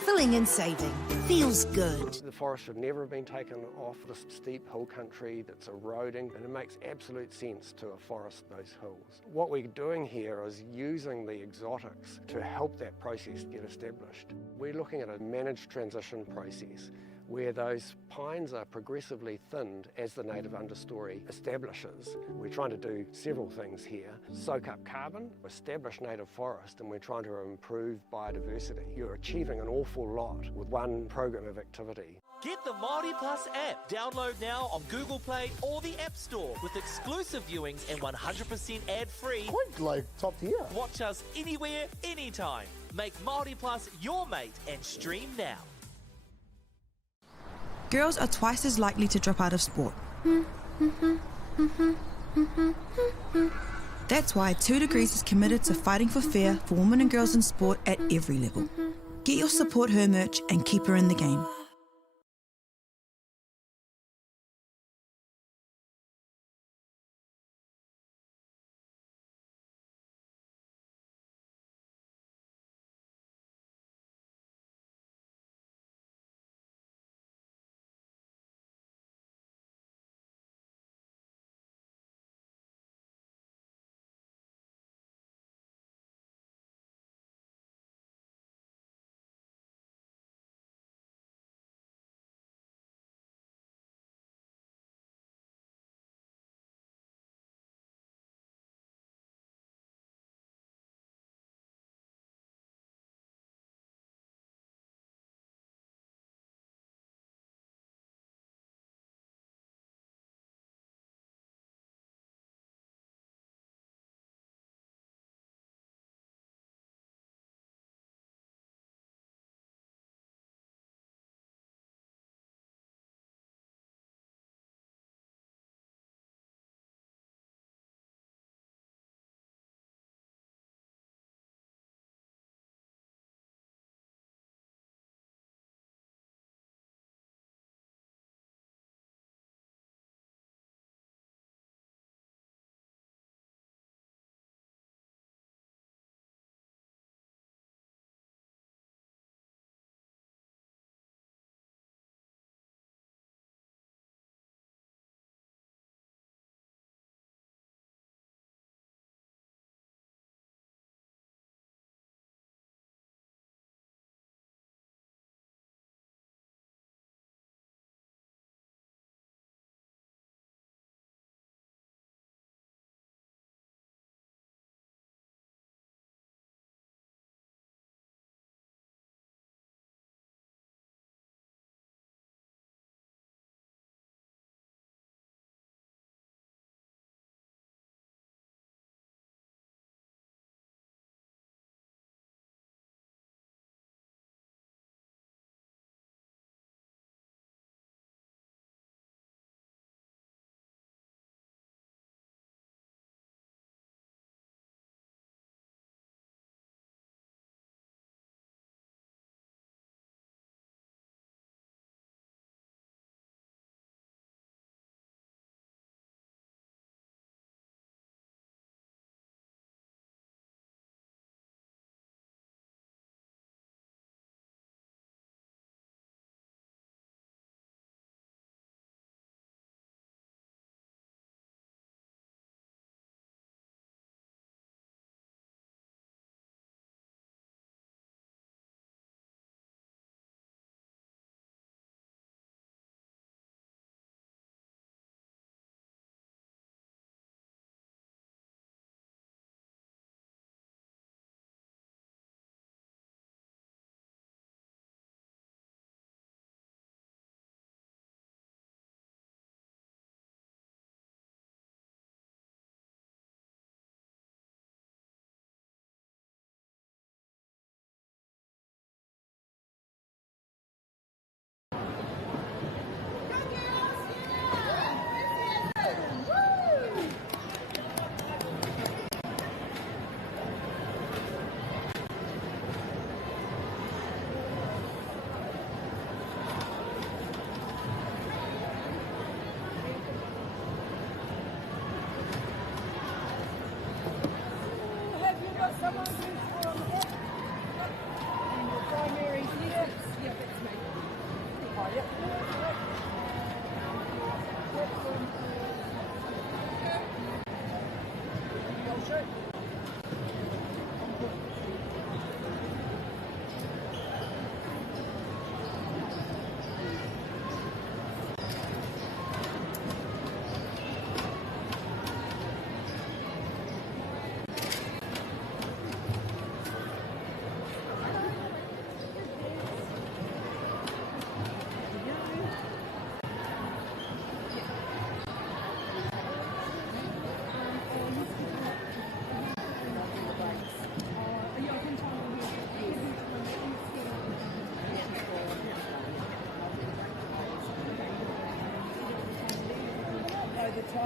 Filling and saving. Feels good. The forest should never have been taken off this steep hill country that's eroding, and it makes absolute sense to afforest those hills. What we're doing here is using the exotics to help that process get established. We're looking at a managed transition process where those pines are progressively thinned as the native understory establishes. We're trying to do several things here. Soak up carbon, establish native forest, and we're trying to improve biodiversity. You're achieving an awful lot with one program of activity. Get the Māori Plus app. Download now on Google Play or the App Store with exclusive viewings and 100% ad-free. Quite like top tier. Watch us anywhere, anytime. Make Māori Plus your mate and stream now. Girls are twice as likely to drop out of sport. That's why 2 Degrees is committed to fighting for fair for women and girls in sport at every level. Get your Support Her merch and keep her in the game.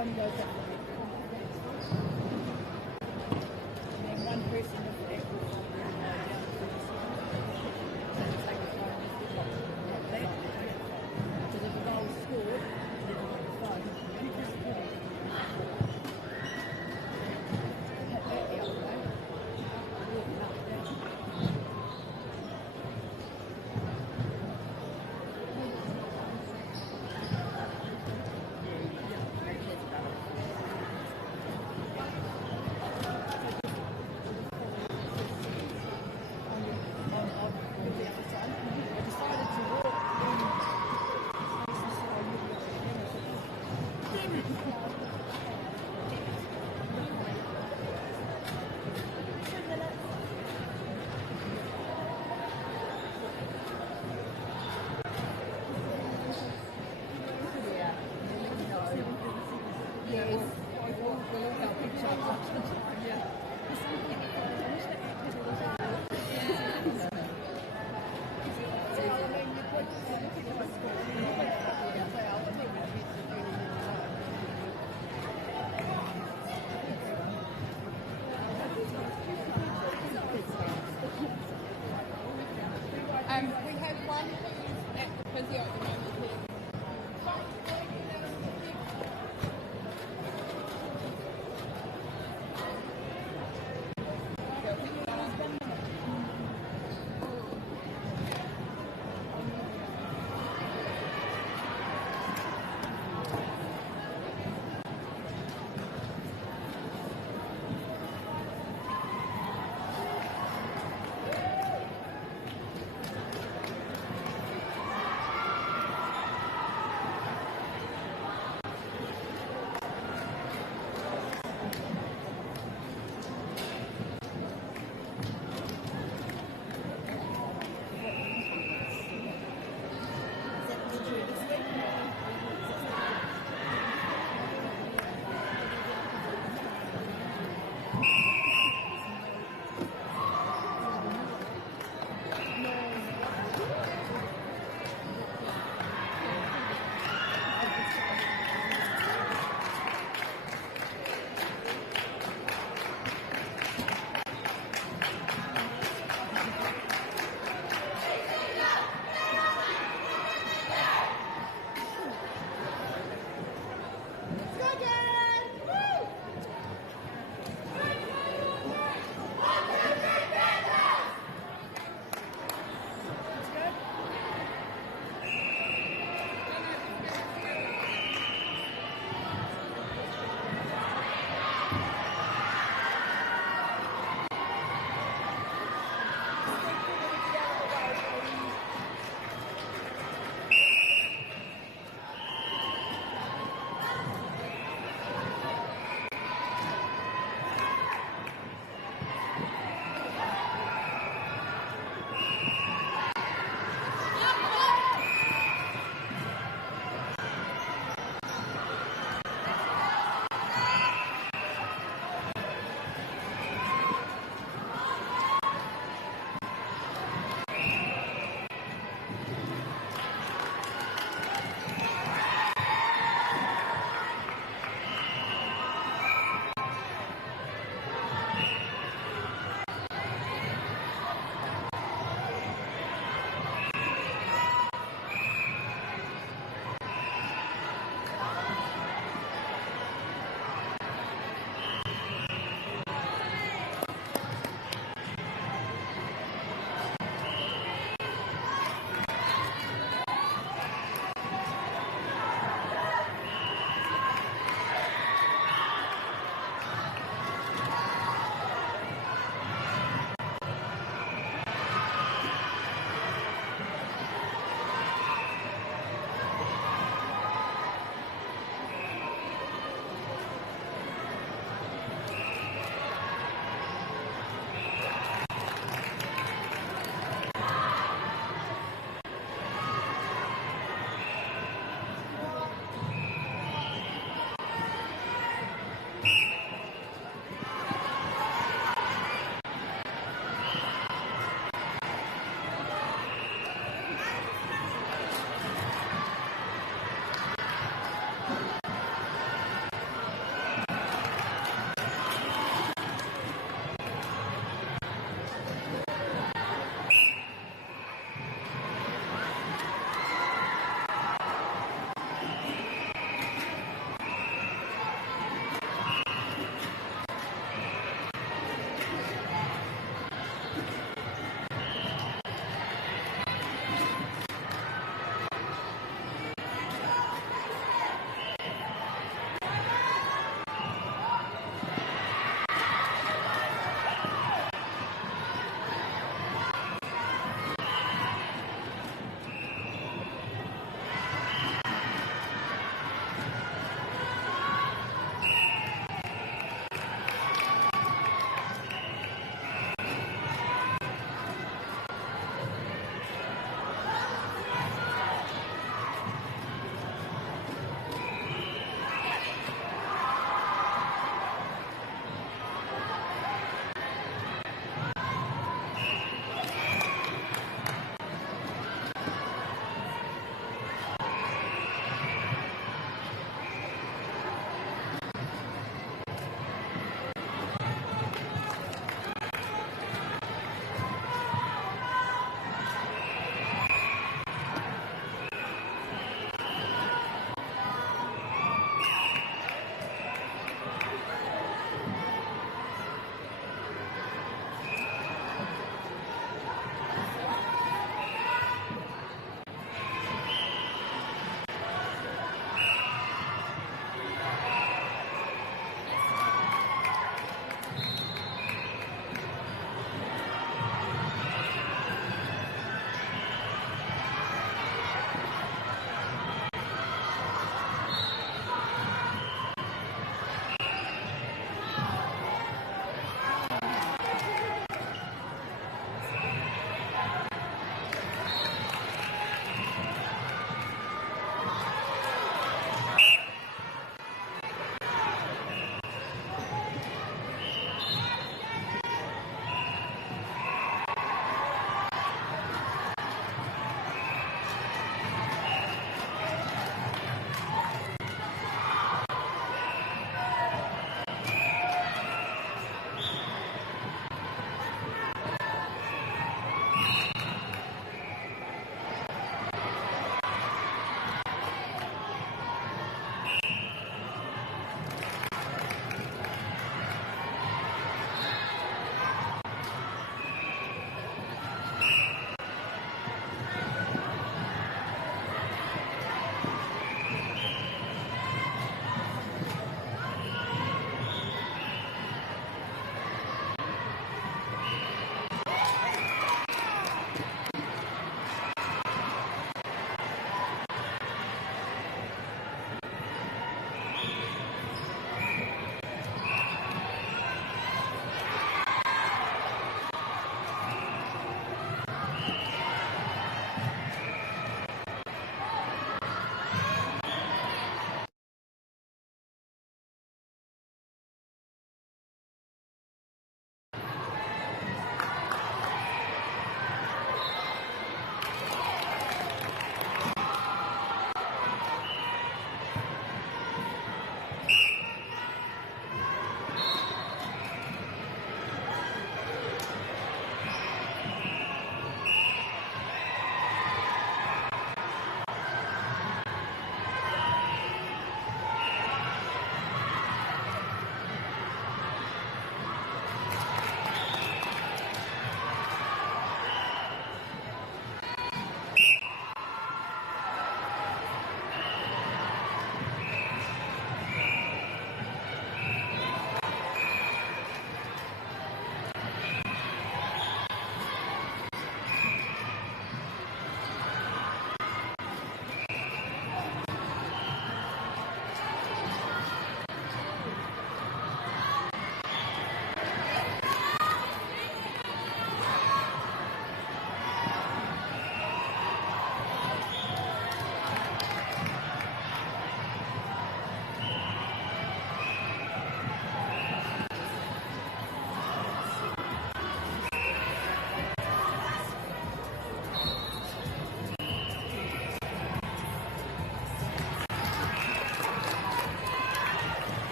on goes up. And then one person with the airport will go down to the so it's like a phone like that. Because if a goal is scored, then you get the phone. And you press the button. Hit that the other way. Walking up there. We have one who's at the physio at the moment.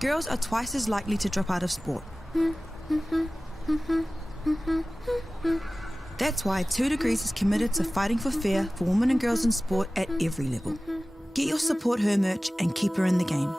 girls are twice as likely to drop out of sport. That's why 2 Degrees is committed to fighting for fair for women and girls in sport at every level. Get your Support Her merch and keep her in the game.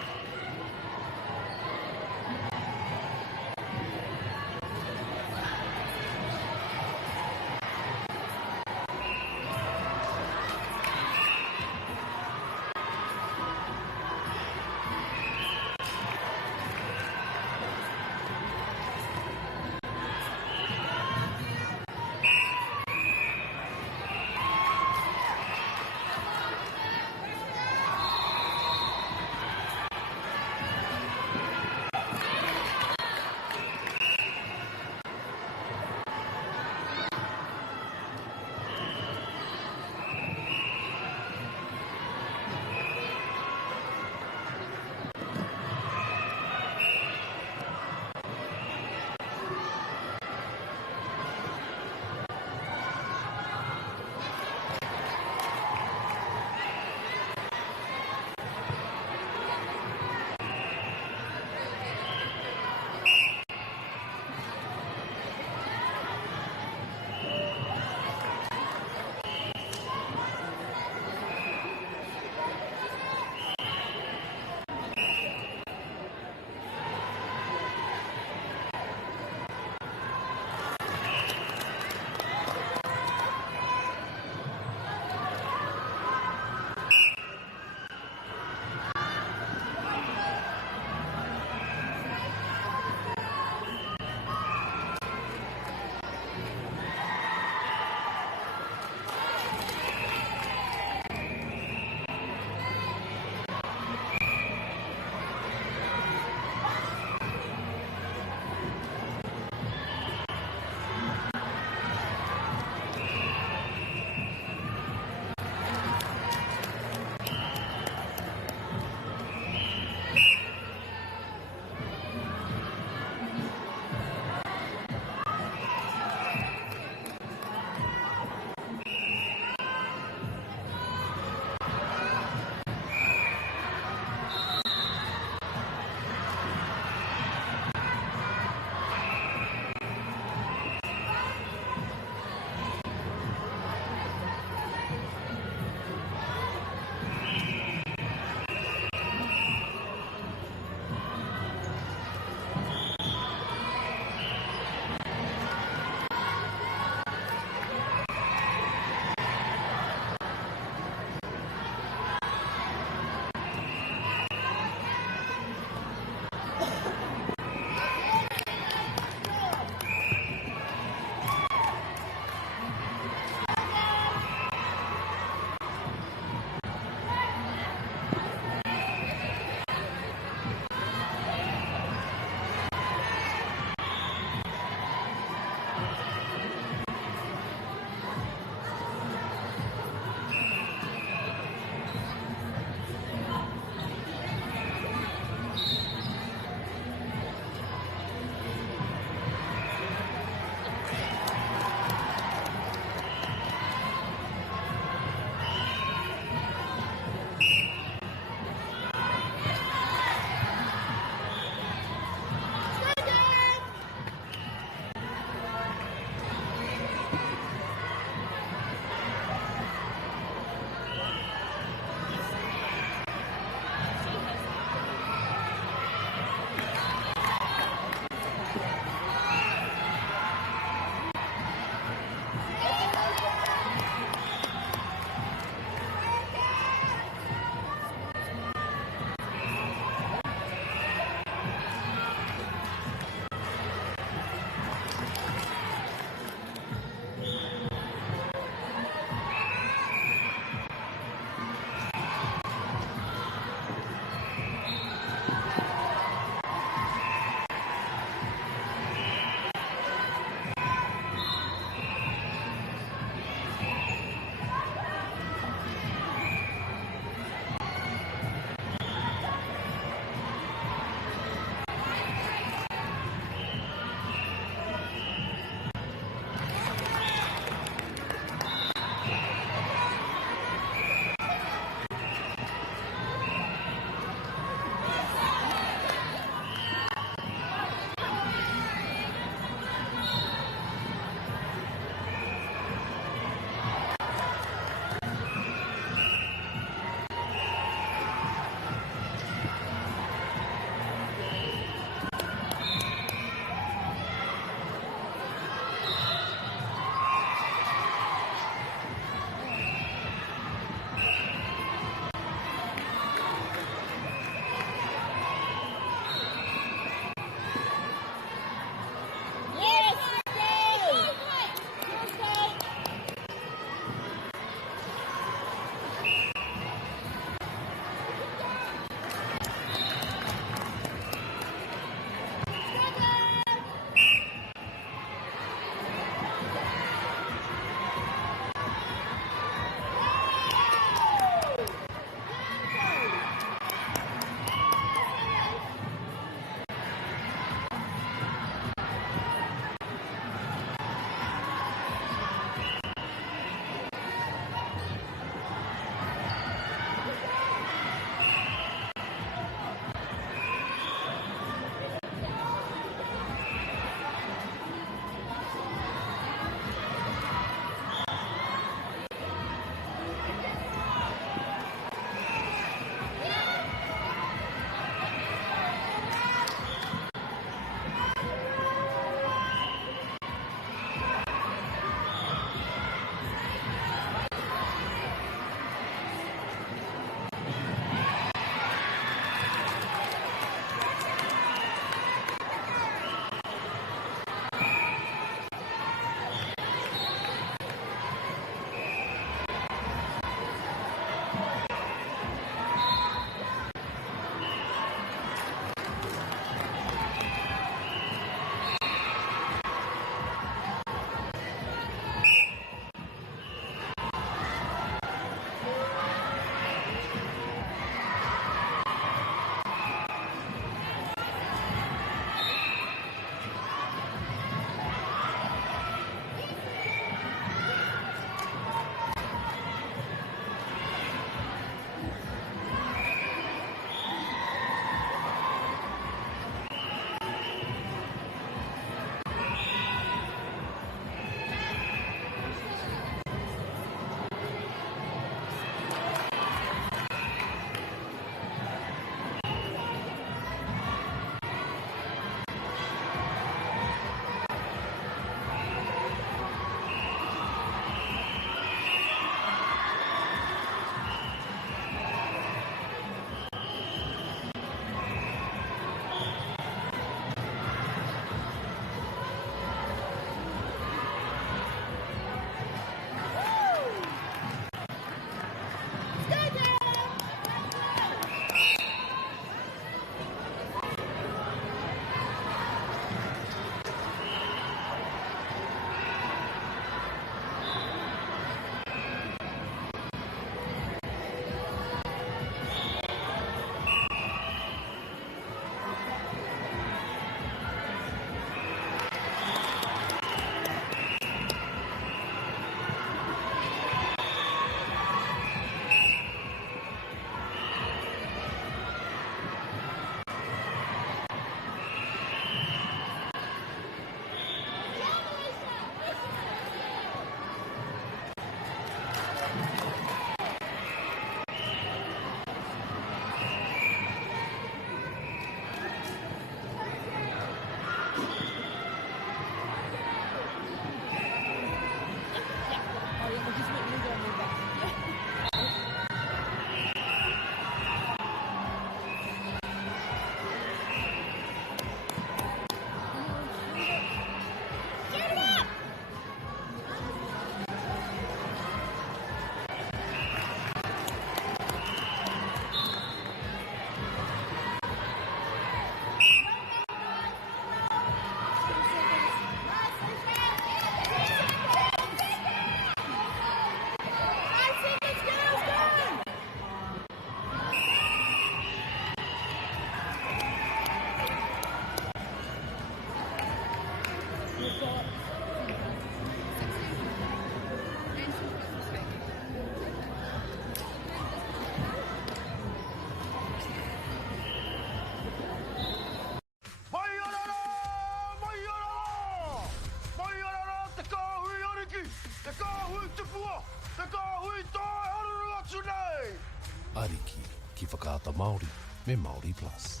Ariki ki whakaata Māori me Māori Plus.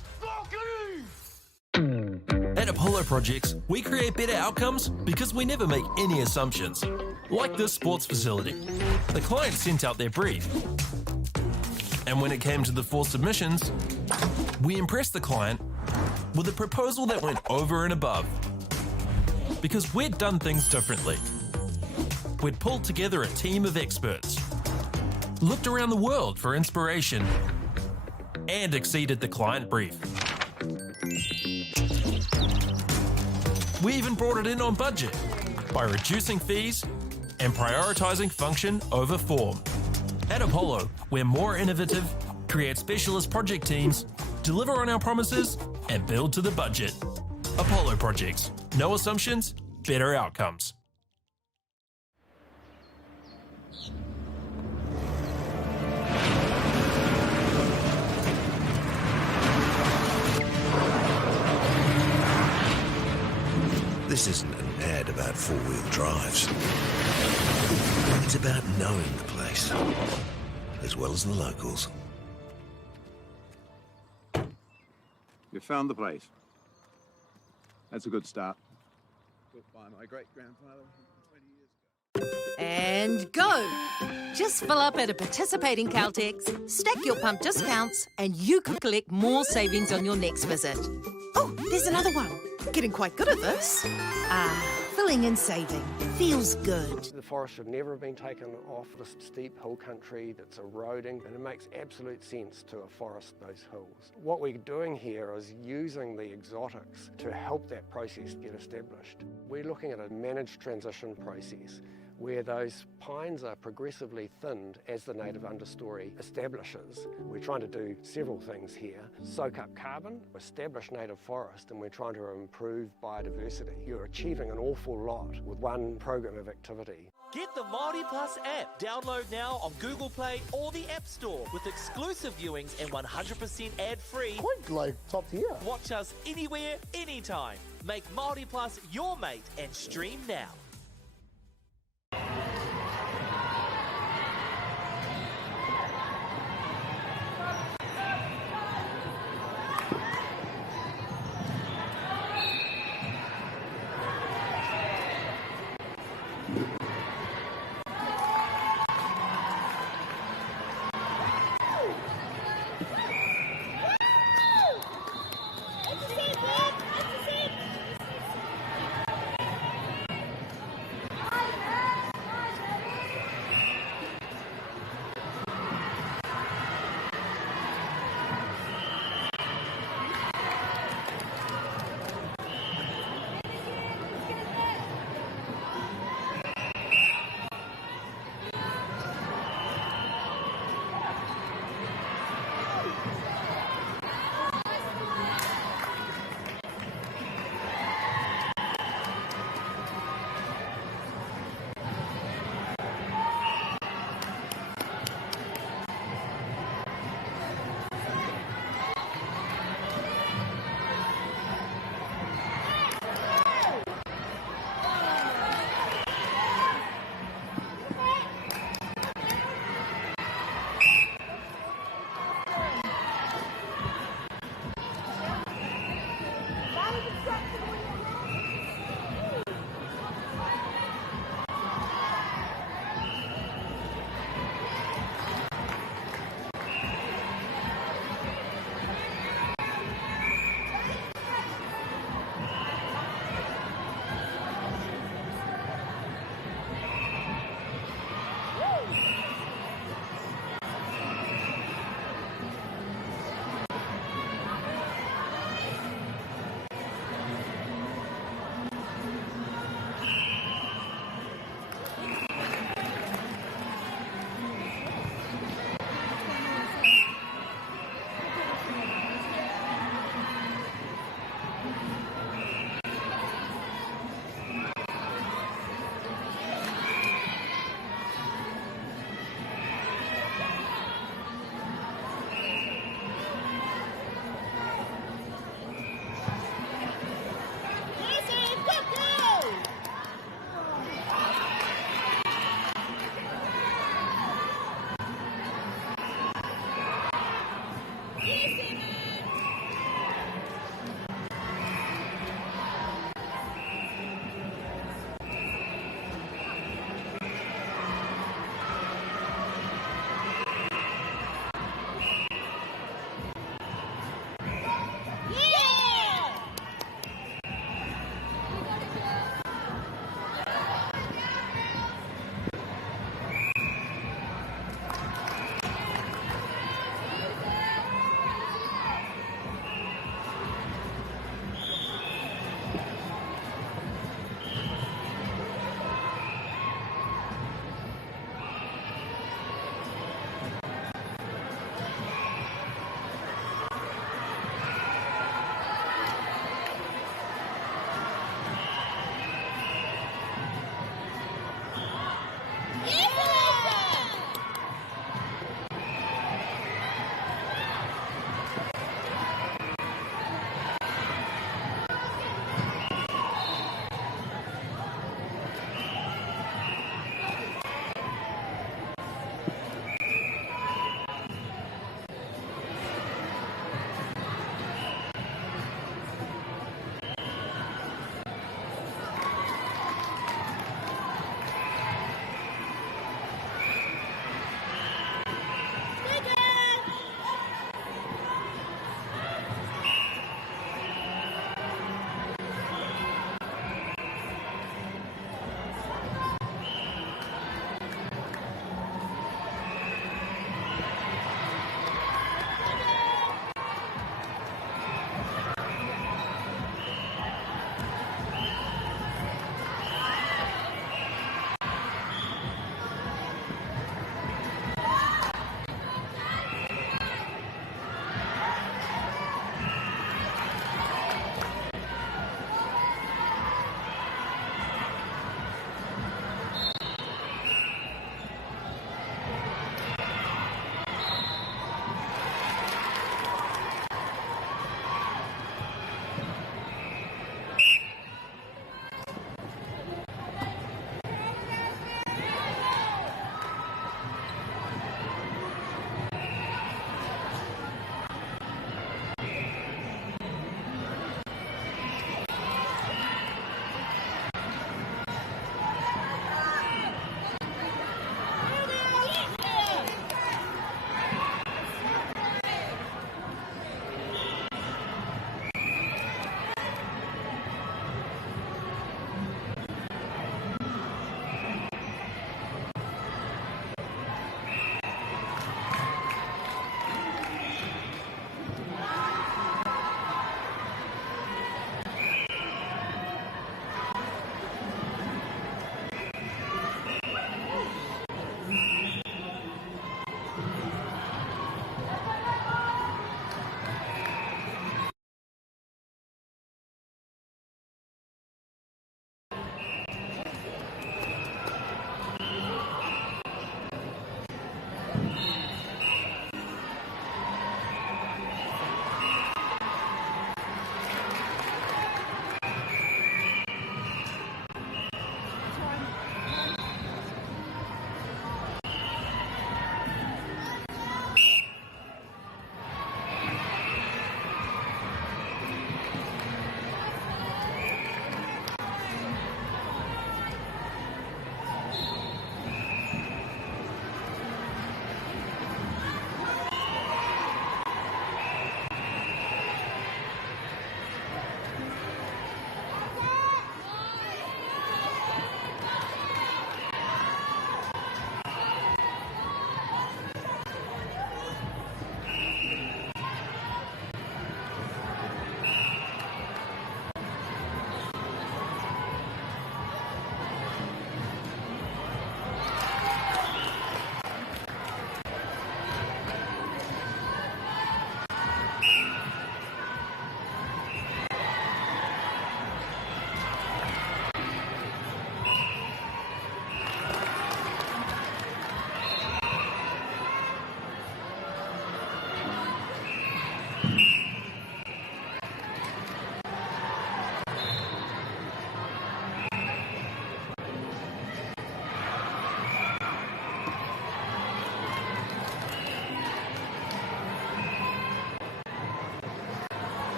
At Apollo Projects, we create better outcomes because we never make any assumptions. Like this sports facility. The client sent out their brief. And when it came to the 4 submissions, we impressed the client with a proposal that went over and above. Because we'd done things differently. We'd pulled together a team of experts, looked around the world for inspiration, and exceeded the client brief. We even brought it in on budget by reducing fees and prioritising function over form. At Apollo, we're more innovative, create specialist project teams, deliver on our promises, and build to the budget. Apollo Projects. No assumptions, better outcomes. This isn't an ad about four-wheel drives. It's about knowing the place, as well as the locals. You found the place. That's a good start. Built by my great-grandfather 20 years ago. And go! Just fill up at a participating Caltex, stack your pump discounts, and you could collect more savings on your next visit. Oh, there's another one. Getting quite good at this. Filling and saving. Feels good. The forest should never have been taken off this steep hill country that's eroding, and it makes absolute sense to afforest those hills. What we're doing here is using the exotics to help that process get established. We're looking at a managed transition process where those pines are progressively thinned as the native understory establishes. We're trying to do several things here. Soak up carbon, establish native forest, and we're trying to improve biodiversity. You're achieving an awful lot with one program of activity. Get the Māori Plus app. Download now on Google Play or the App Store with exclusive viewings and 100% ad-free. Quite like top tier. Watch us anywhere, anytime. Make Māori Plus your mate and stream now.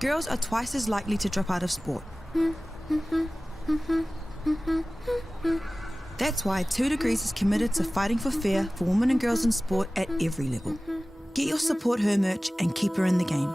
girls are twice as likely to drop out of sport. That's why 2 Degrees is committed to fighting for fair for women and girls in sport at every level. Get your Support Her merch and keep her in the game.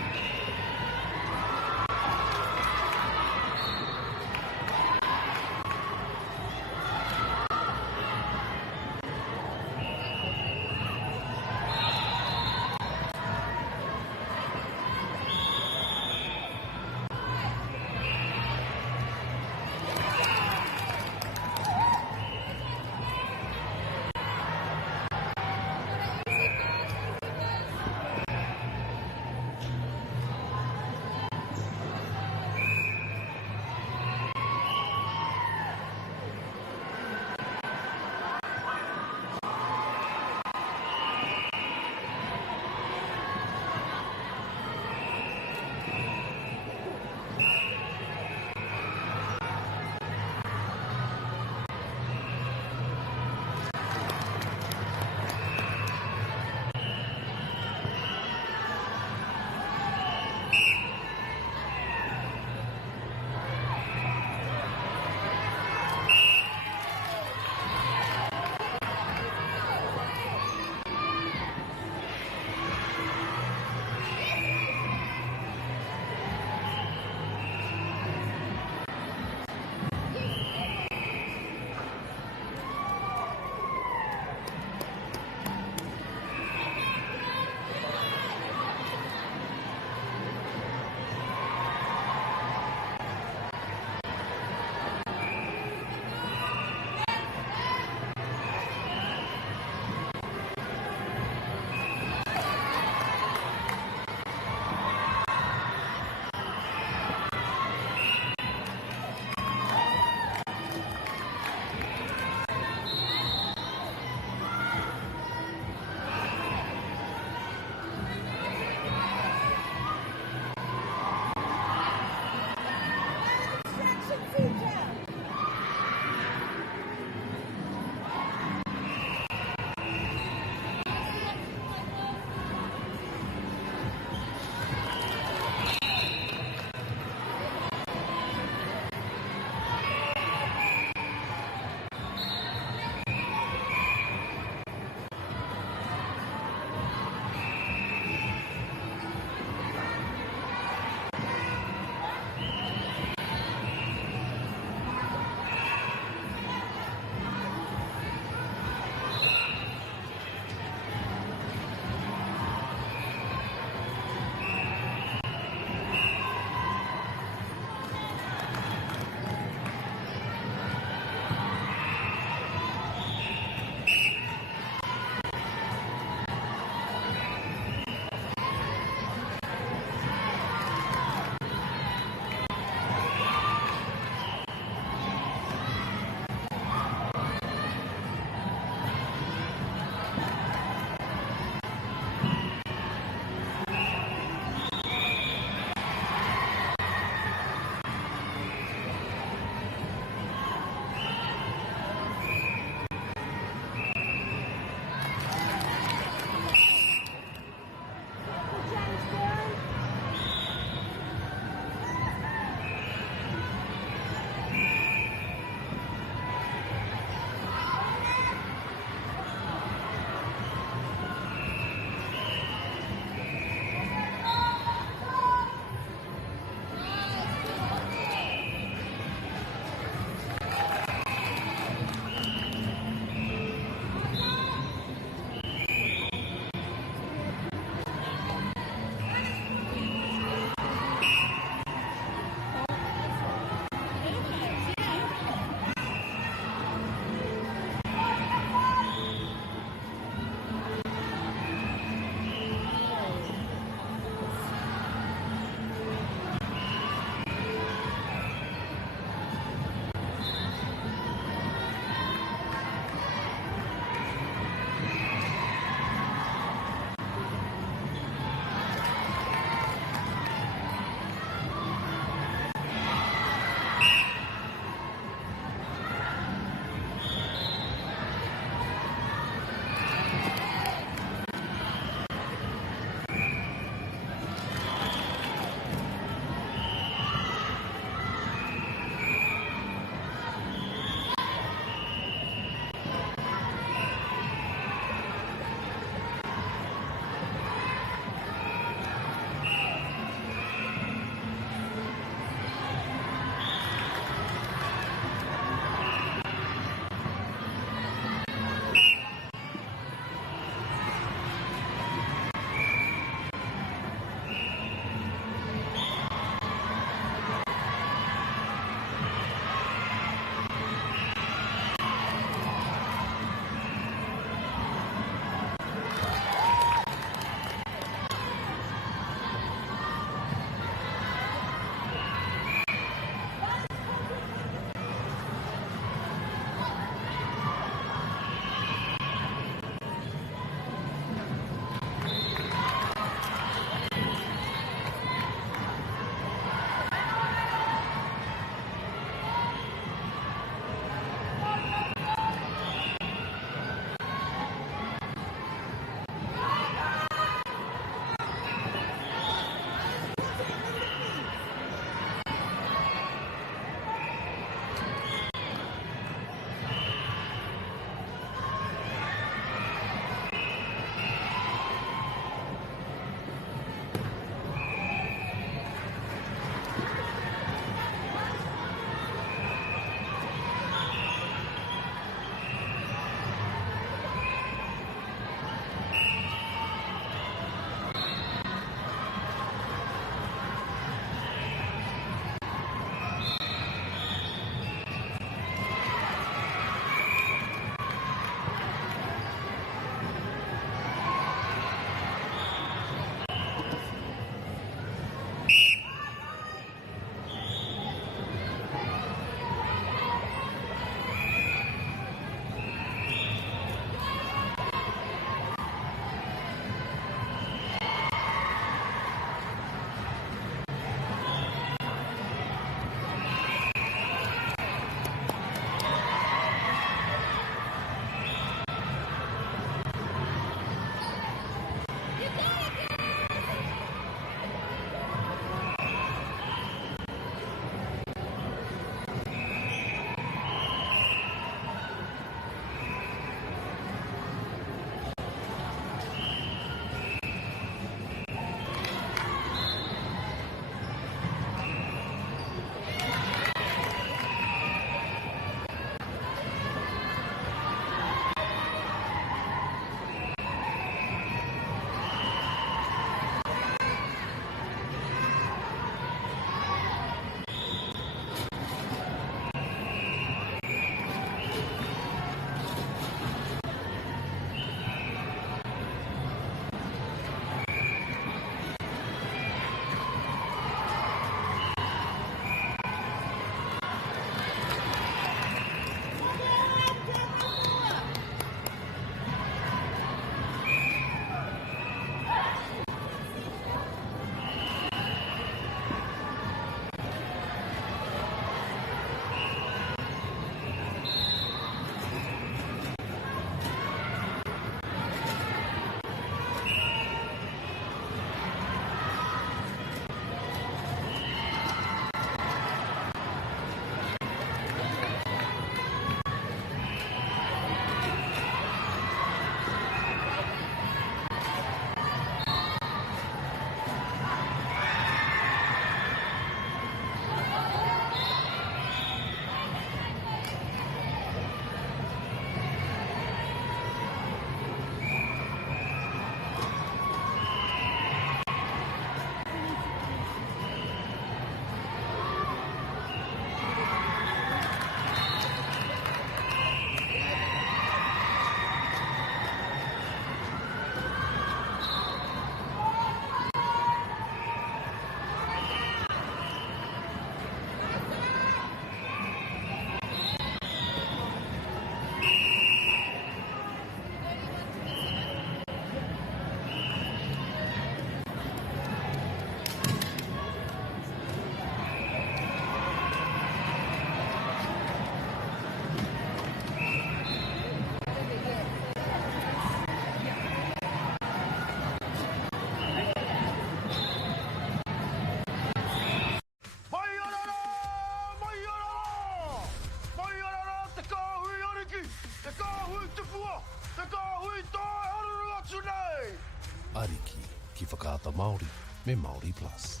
Ariki ki whakaata Māori me Māori Plus.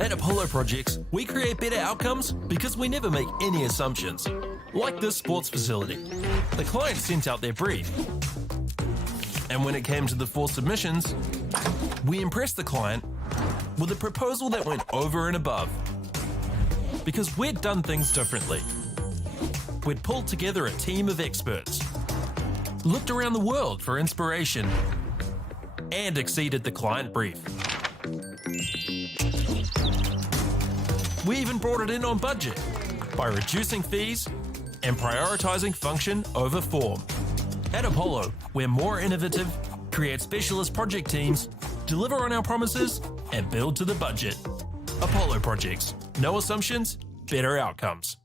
At Apollo Projects, we create better outcomes because we never make any assumptions. Like this sports facility. The client sent out their brief. And when it came to the 4 submissions, we impressed the client with a proposal that went over and above. Because we'd done things differently. We'd pulled together a team of experts, looked around the world for inspiration, and exceeded the client brief. We even brought it in on budget by reducing fees and prioritising function over form. At Apollo, we're more innovative, create specialist project teams, deliver on our promises, and build to the budget. Apollo Projects. No assumptions, better outcomes.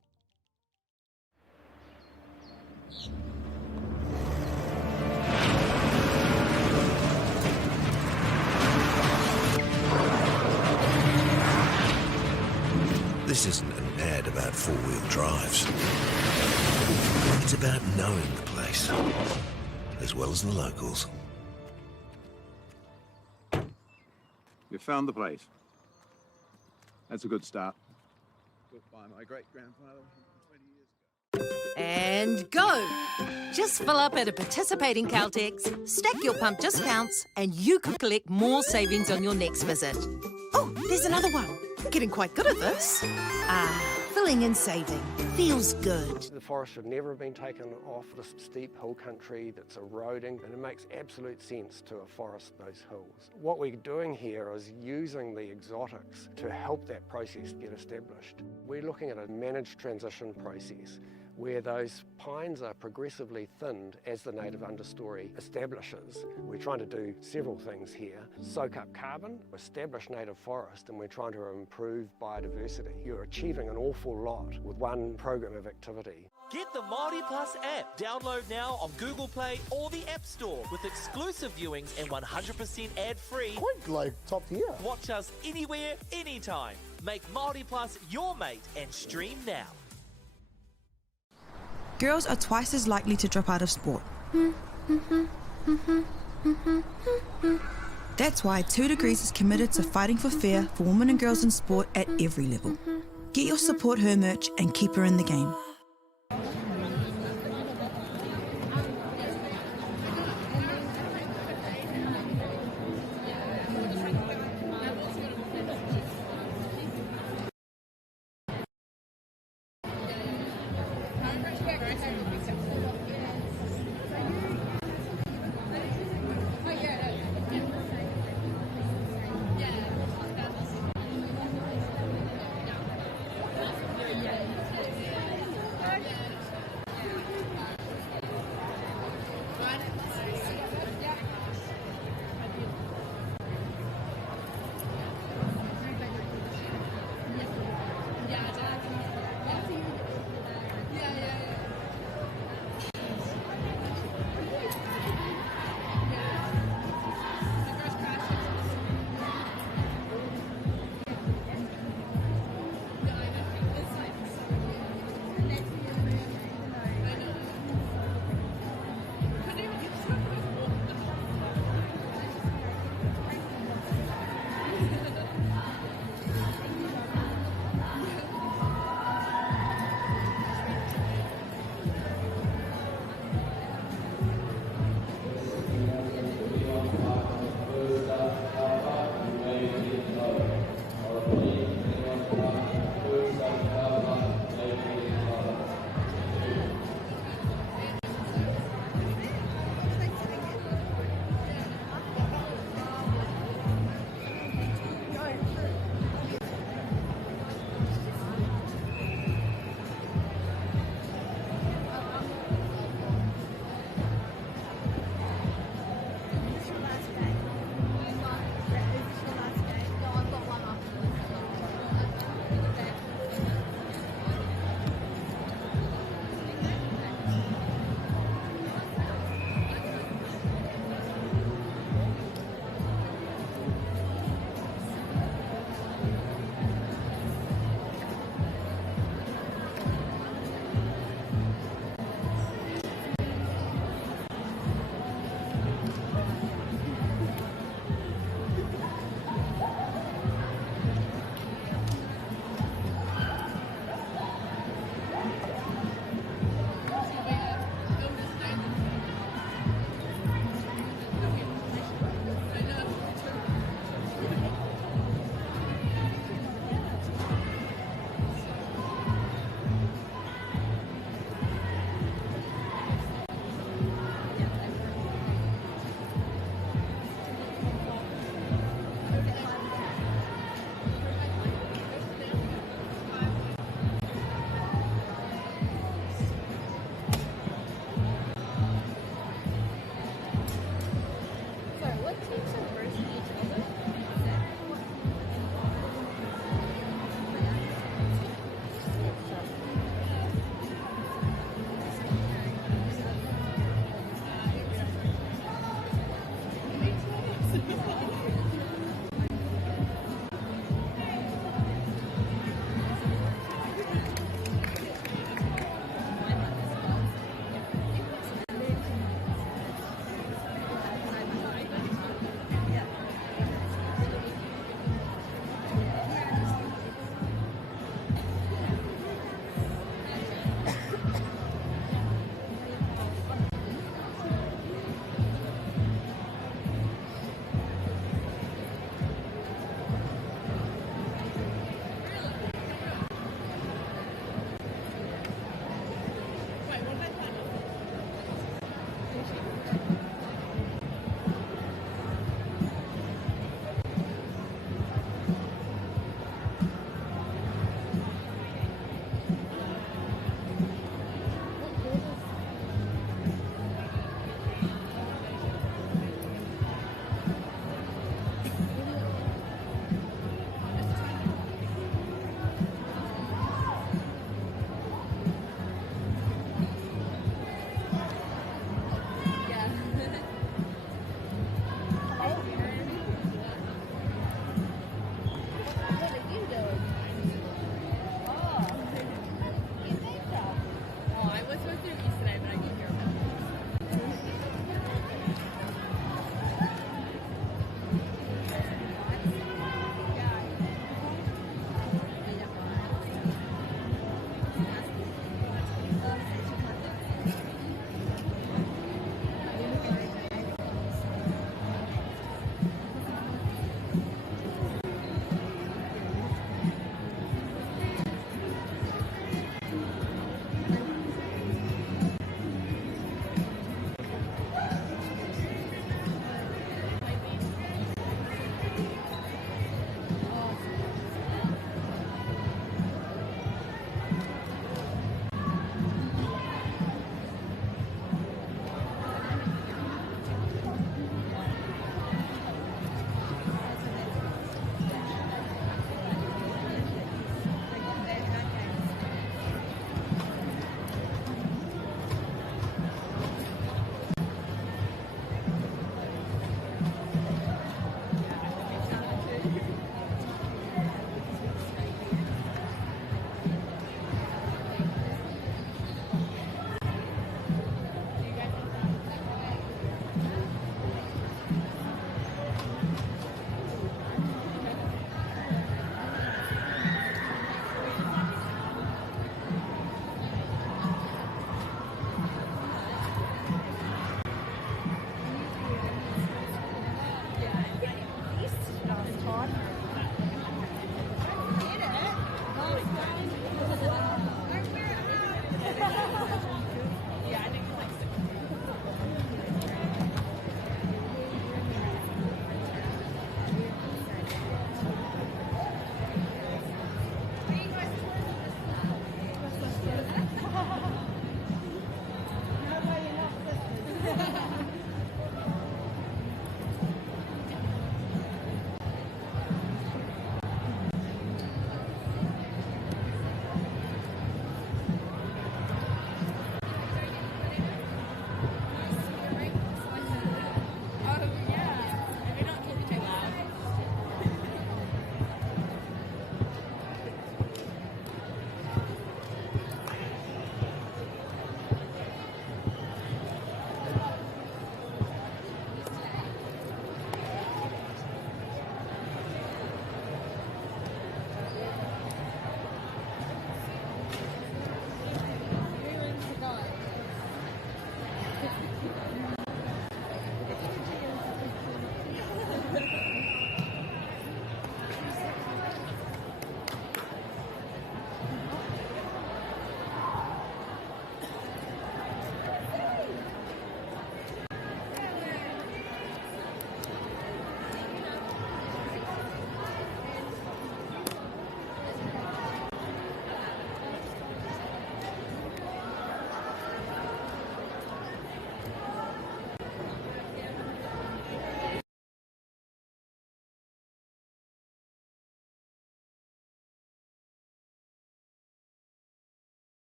This isn't an ad about four-wheel drives. It's about knowing the place, as well as the locals. You found the place. That's a good start. Built by my great-grandfather 20 years ago. And go! Just fill up at a participating Caltex, stack your pump discounts, and you could collect more savings on your next visit. Oh, there's another one. Getting quite good at this. Filling and saving. Feels good. The forest should never have been taken off this steep hill country that's eroding, and it makes absolute sense to afforest those hills. What we're doing here is using the exotics to help that process get established. We're looking at a managed transition process where those pines are progressively thinned as the native understory establishes. We're trying to do several things here. Soak up carbon, establish native forest, and we're trying to improve biodiversity. You're achieving an awful lot with one program of activity. Get the Māori Plus app. Download now on Google Play or the App Store with exclusive viewings and 100% ad-free. Quite like top tier. Watch us anywhere, anytime. Make Māori Plus your mate and stream now. Girls are twice as likely to drop out of sport. That's why 2 Degrees is committed to fighting for fair for women and girls in sport at every level. Get your Support Her merch and keep her in the game.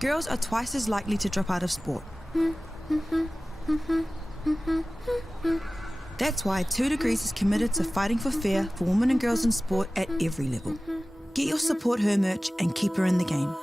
girls are twice as likely to drop out of sport. That's why 2 Degrees is committed to fighting for fair for women and girls in sport at every level. Get your Support Her merch and keep her in the game.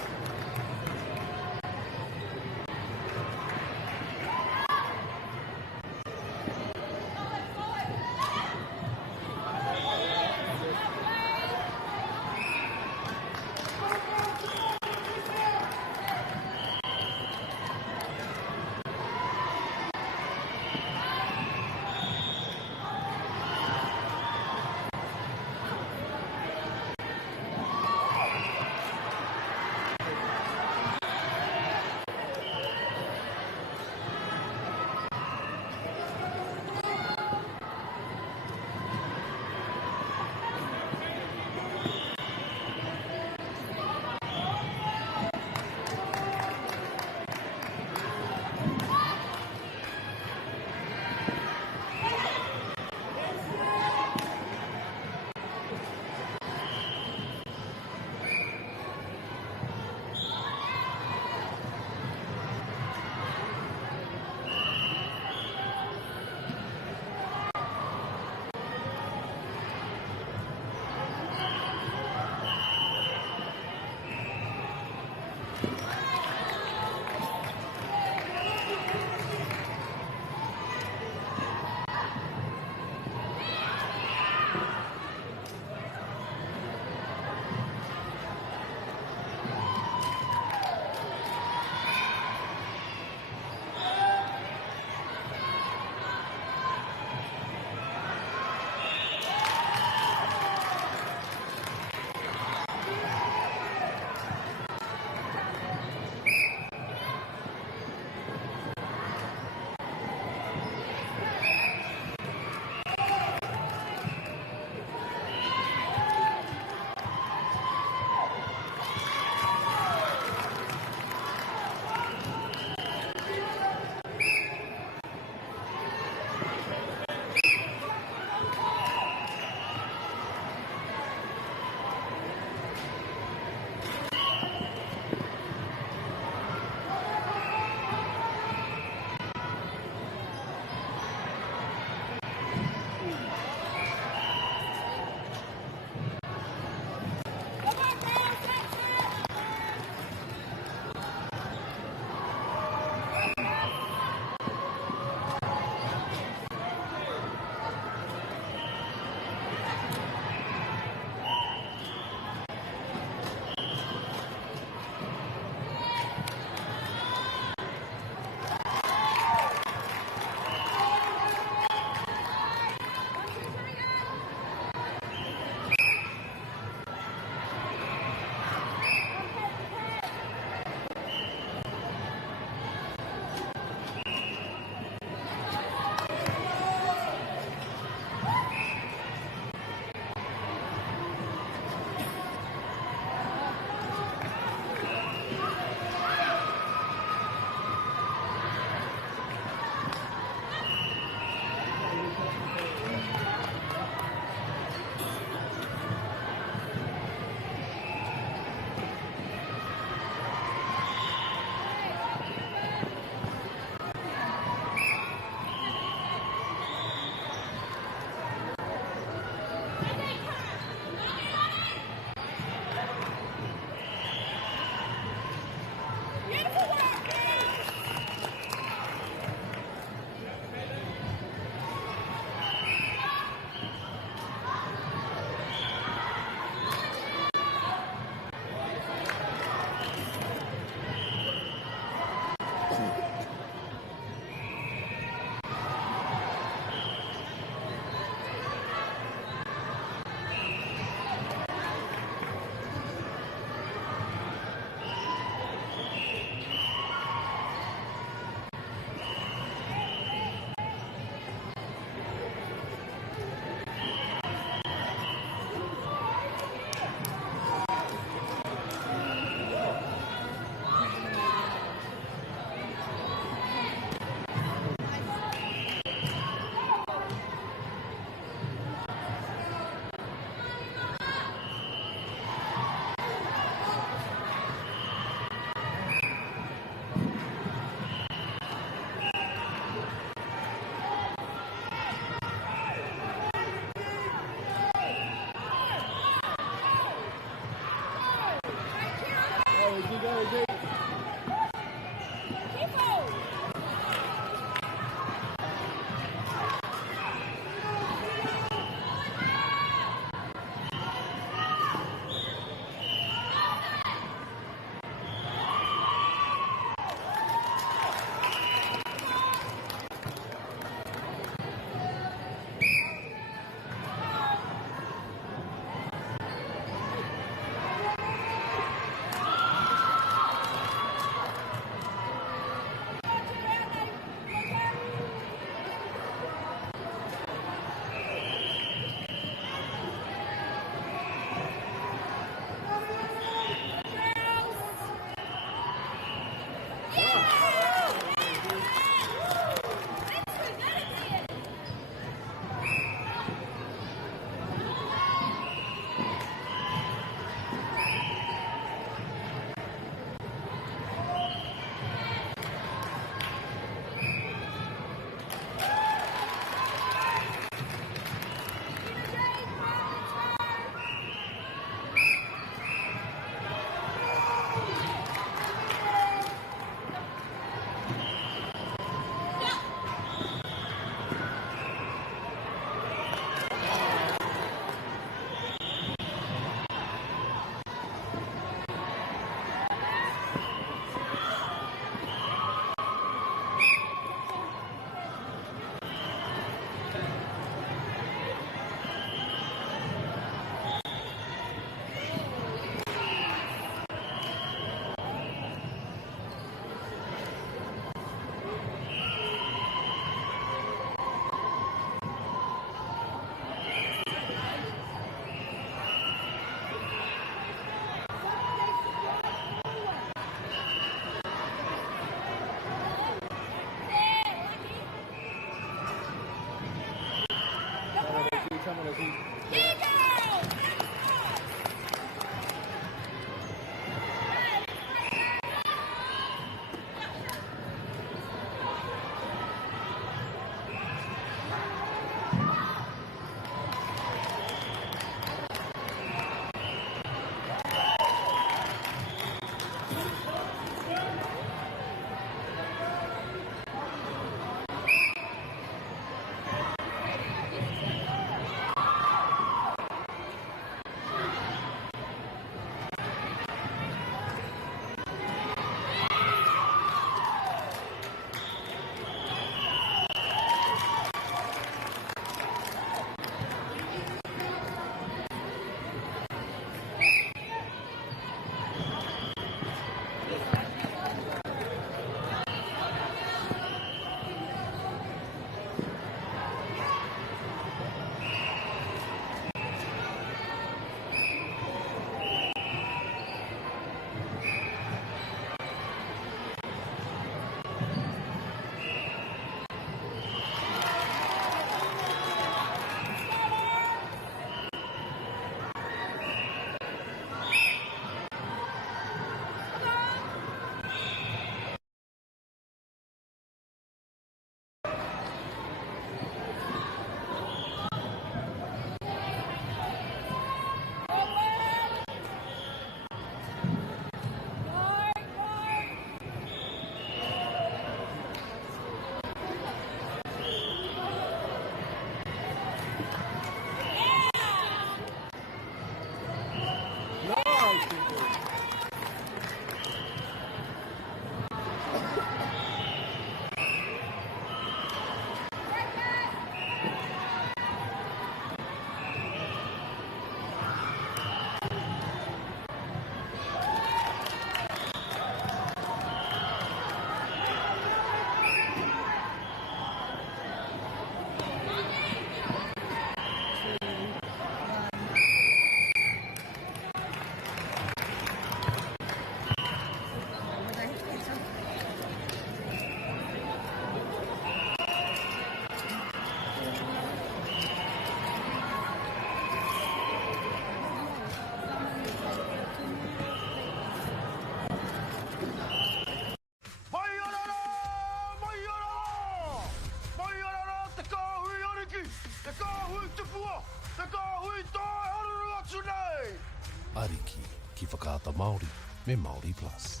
Ariki ki whakaata Māori me Māori Plus.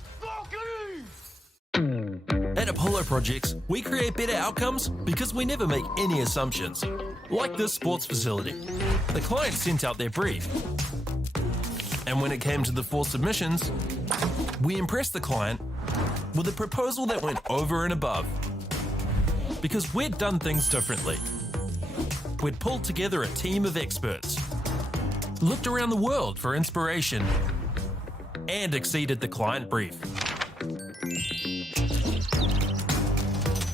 At Apollo Projects, we create better outcomes because we never make any assumptions. Like this sports facility. The client sent out their brief. And when it came to the 4 submissions, we impressed the client with a proposal that went over and above. Because we'd done things differently. We'd pulled together a team of experts, looked around the world for inspiration, and exceeded the client brief.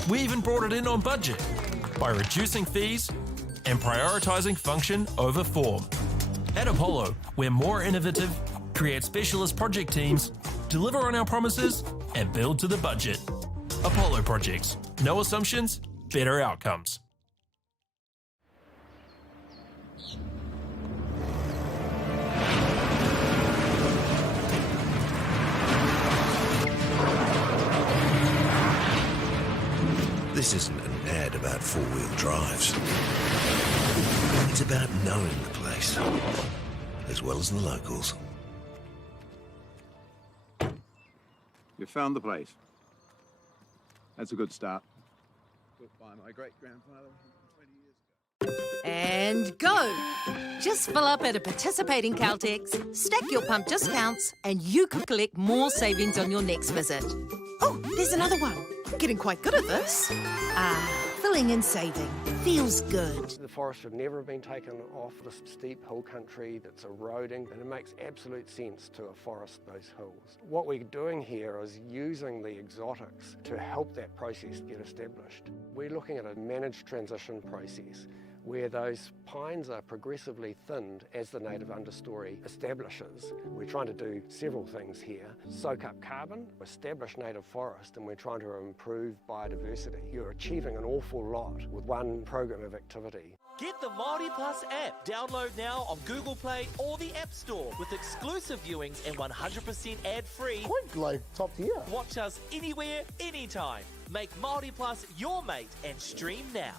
We even brought it in on budget by reducing fees and prioritising function over form. At Apollo, we're more innovative, create specialist project teams, deliver on our promises, and build to the budget. Apollo Projects. No assumptions, better outcomes. This isn't an ad about four-wheel drives. It's about knowing the place, as well as the locals. You found the place. That's a good start. Built by my great-grandfather 20 years ago. And go! Just fill up at a participating Caltex, stack your pump discounts, and you could collect more savings on your next visit. Oh, there's another one. Getting quite good at this. Filling and saving. Feels good. The forest should never have been taken off this steep hill country that's eroding, and it makes absolute sense to afforest those hills. What we're doing here is using the exotics to help that process get established. We're looking at a managed transition process where those pines are progressively thinned as the native understory establishes. We're trying to do several things here. Soak up carbon, establish native forest, and we're trying to improve biodiversity. You're achieving an awful lot with one program of activity. Get the Māori Plus app. Download now on Google Play or the App Store with exclusive viewings and 100% ad-free. Point like top tier. Watch us anywhere, anytime. Make Māori Plus your mate and stream now.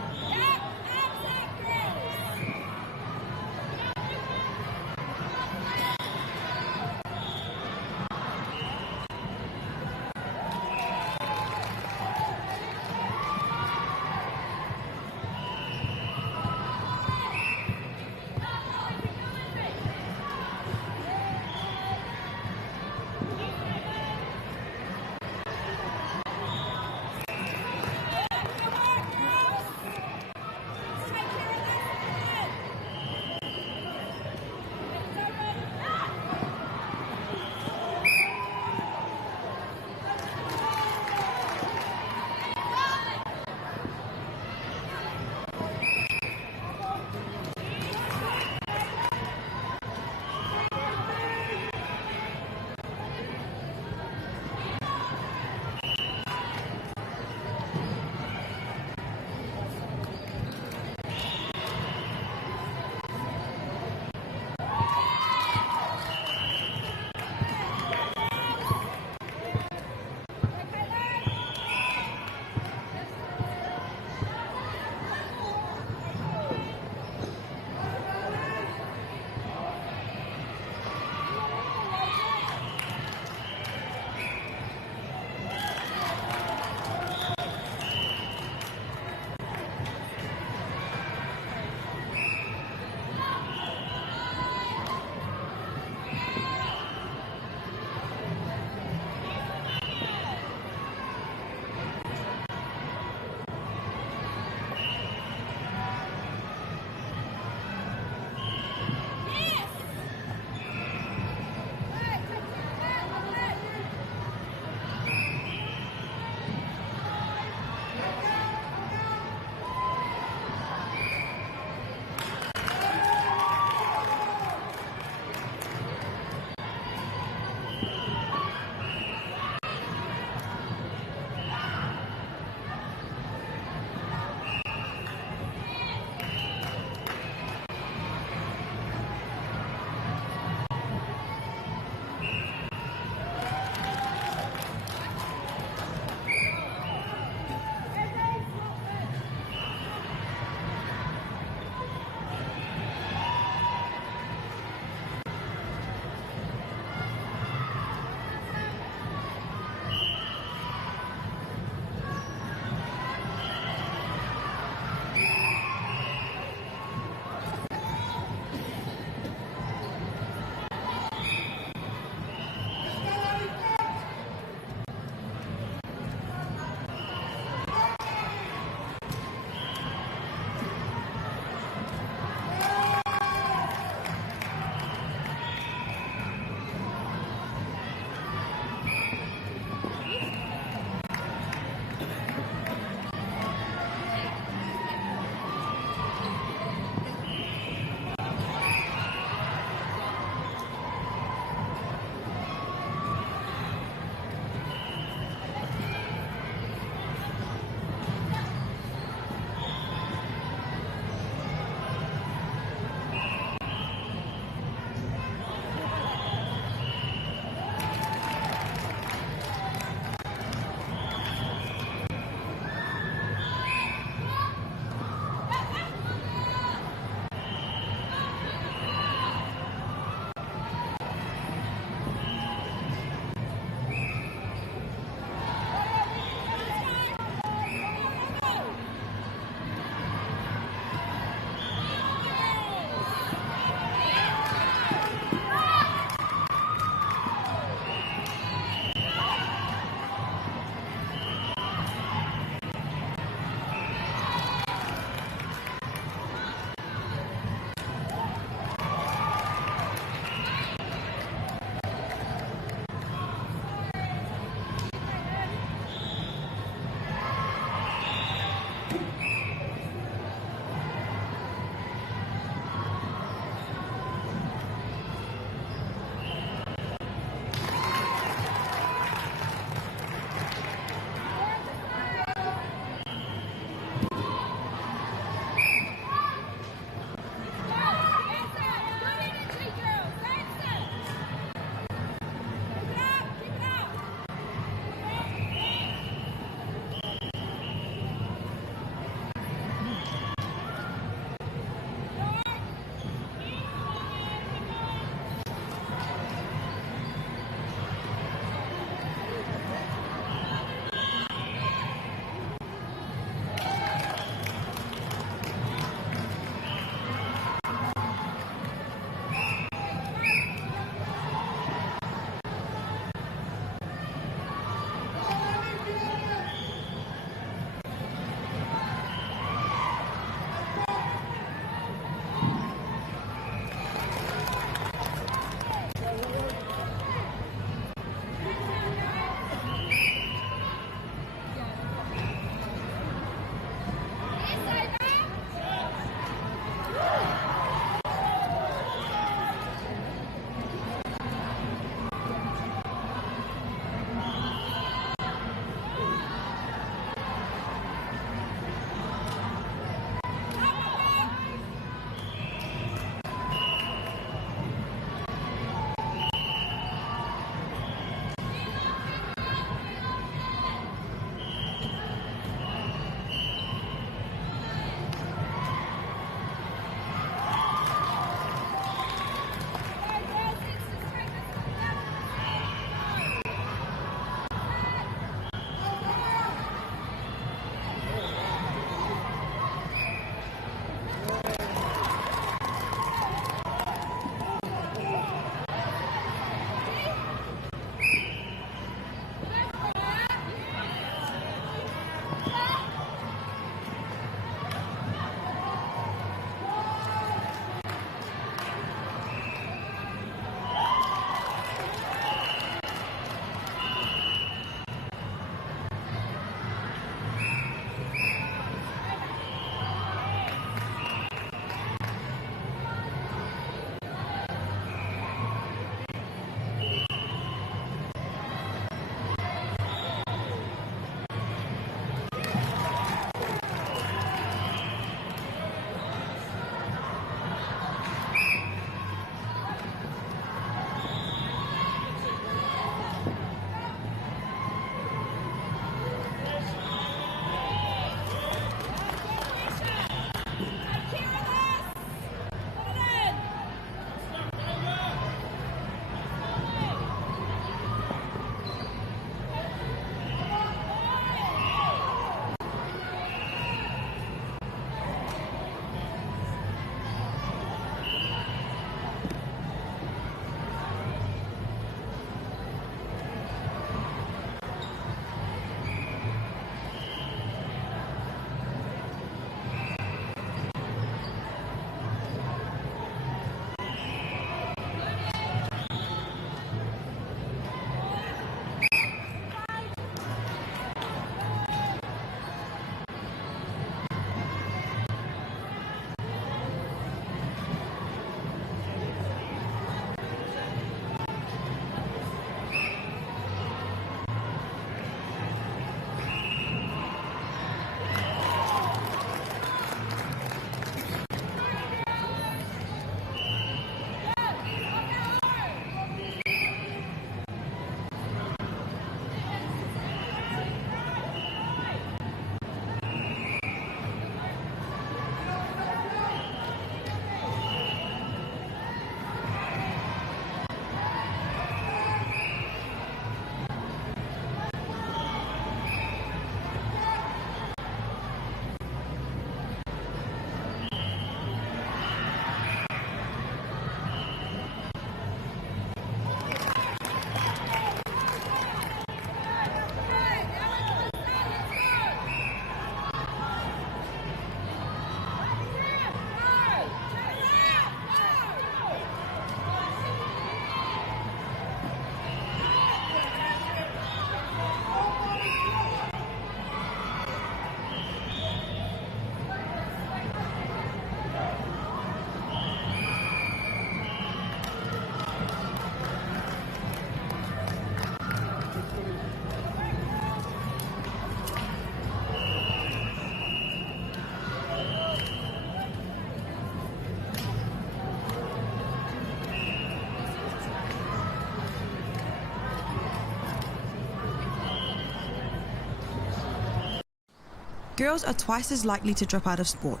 girls are twice as likely to drop out of sport.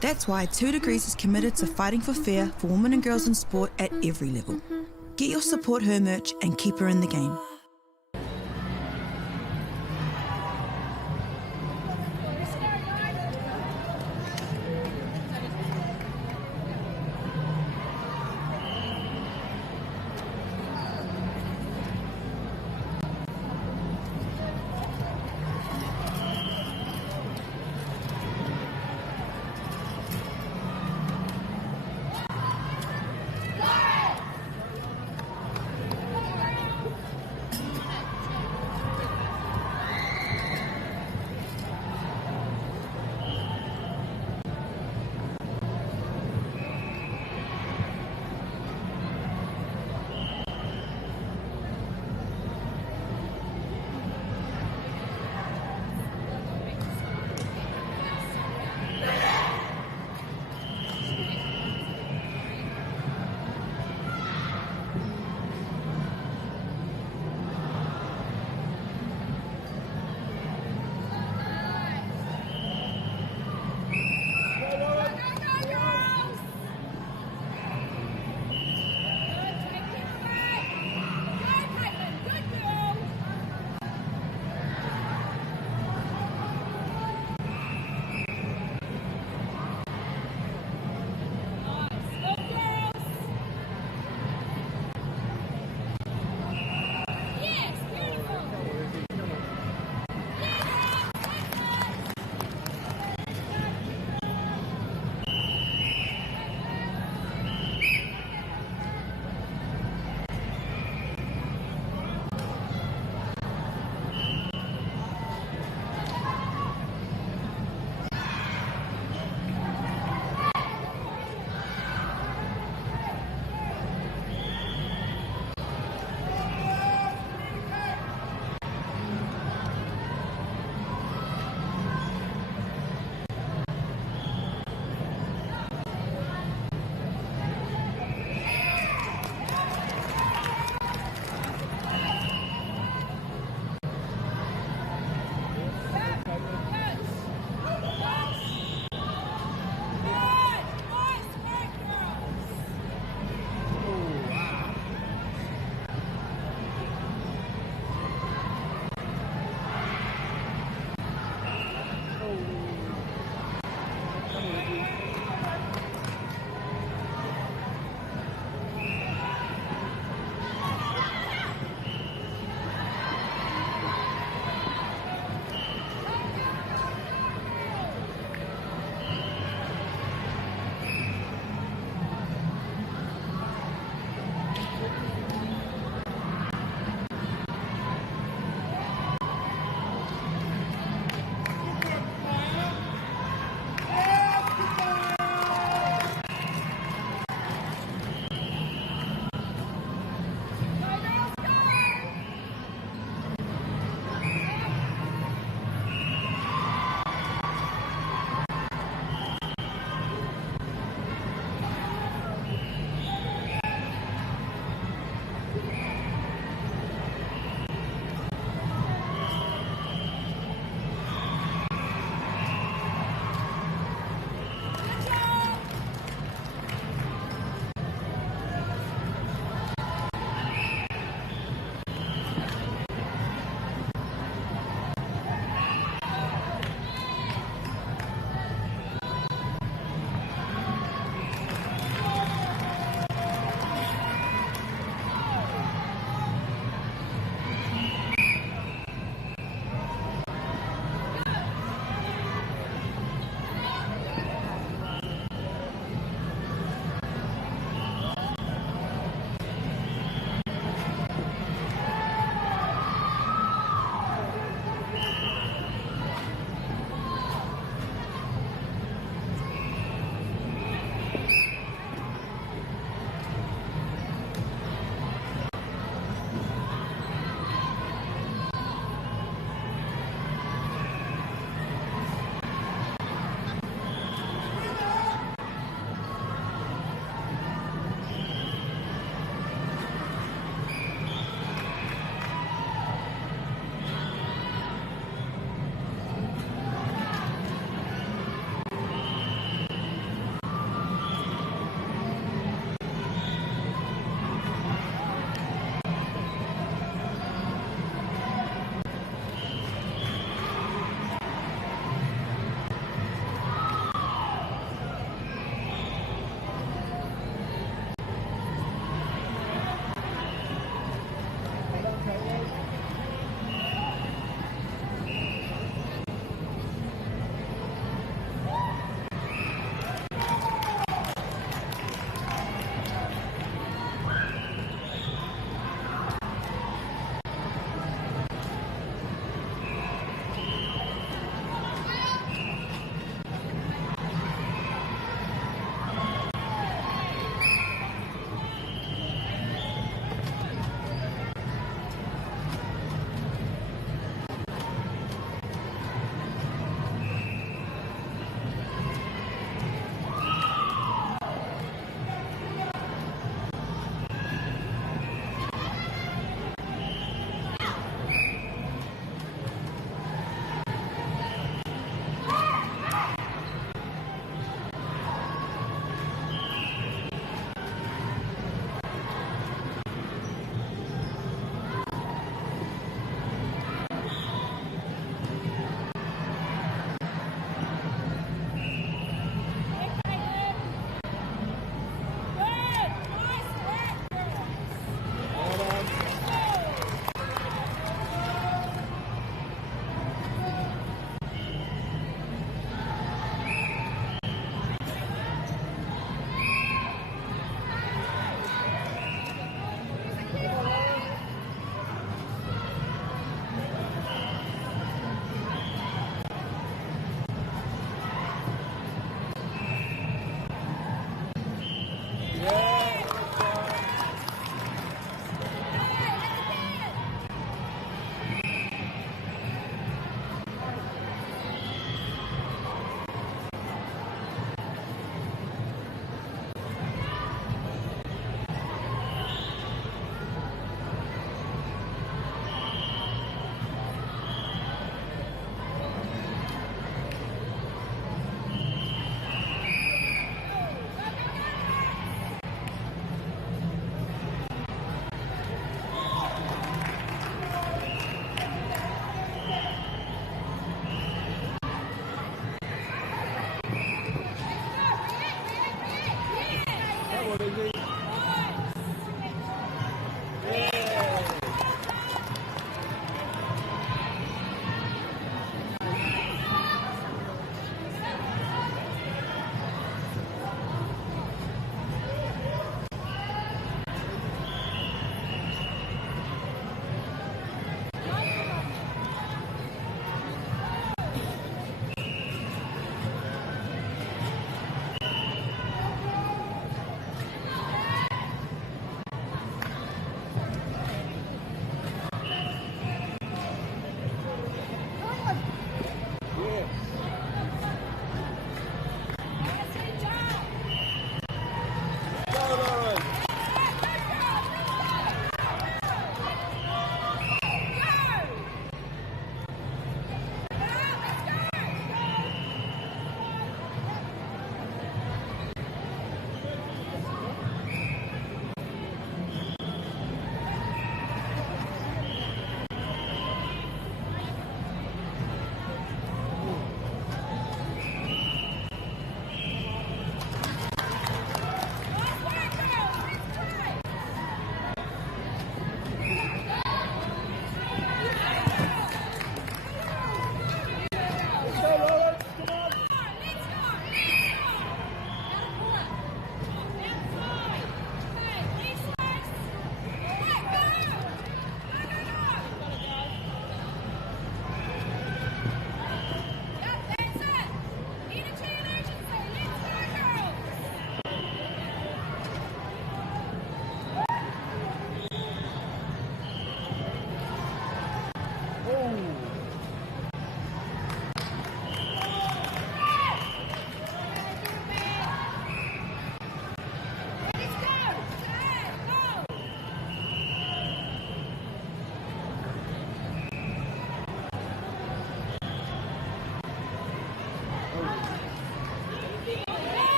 That's why 2 Degrees is committed to fighting for fair for women and girls in sport at every level. Get your Support Her merch and keep her in the game.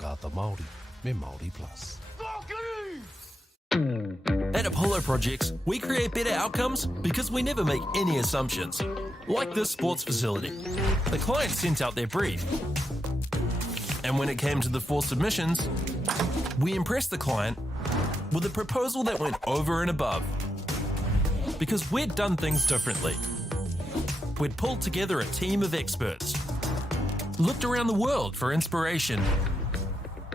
whakaata Māori me Māori Plus. At Apollo Projects, we create better outcomes because we never make any assumptions. Like this sports facility. The client sent out their brief. And when it came to the 4 submissions, we impressed the client with a proposal that went over and above. Because we'd done things differently. We'd pulled together a team of experts, looked around the world for inspiration,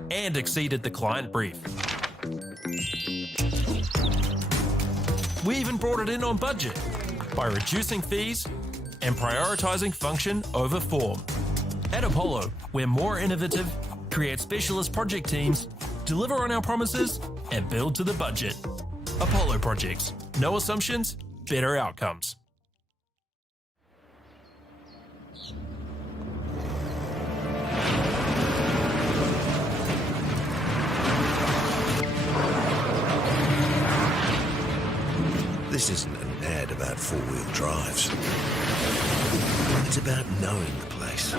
and exceeded the client brief. We even brought it in on budget by reducing fees and prioritising function over form. At Apollo, we're more innovative, create specialist project teams, deliver on our promises, and build to the budget. Apollo Projects. No assumptions, better outcomes. This isn't an ad about four-wheel drives. It's about knowing the place,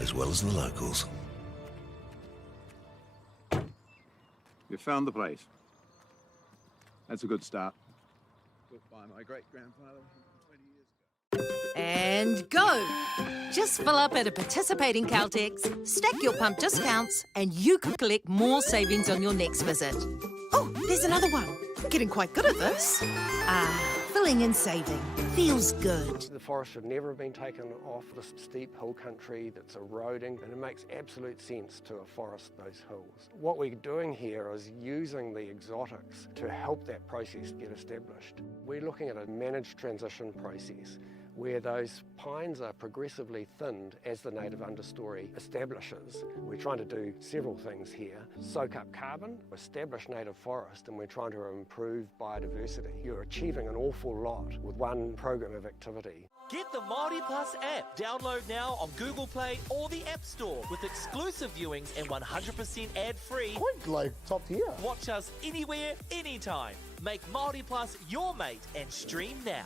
as well as the locals. You found the place. That's a good start. Built by my great-grandfather 20 years ago. And go! Just fill up at a participating Caltex, stack your pump discounts, and you could collect more savings on your next visit. Oh, there's another one. Getting quite good at this. Filling and saving. Feels good. The forest should never have been taken off this steep hill country that's eroding, and it makes absolute sense to afforest those hills. What we're doing here is using the exotics to help that process get established. We're looking at a managed transition process where those pines are progressively thinned as the native understory establishes. We're trying to do several things here. Soak up carbon, establish native forest, and we're trying to improve biodiversity. You're achieving an awful lot with one program of activity. Get the Māori Plus app. Download now on Google Play or the App Store with exclusive viewings and 100% ad-free. Quite like top tier. Watch us anywhere, anytime. Make Māori Plus your mate and stream now.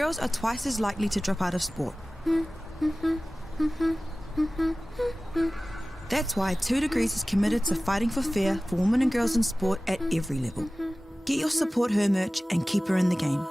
girls are twice as likely to drop out of sport. That's why 2 Degrees is committed to fighting for fair for women and girls in sport at every level. Get your Support Her merch and keep her in the game.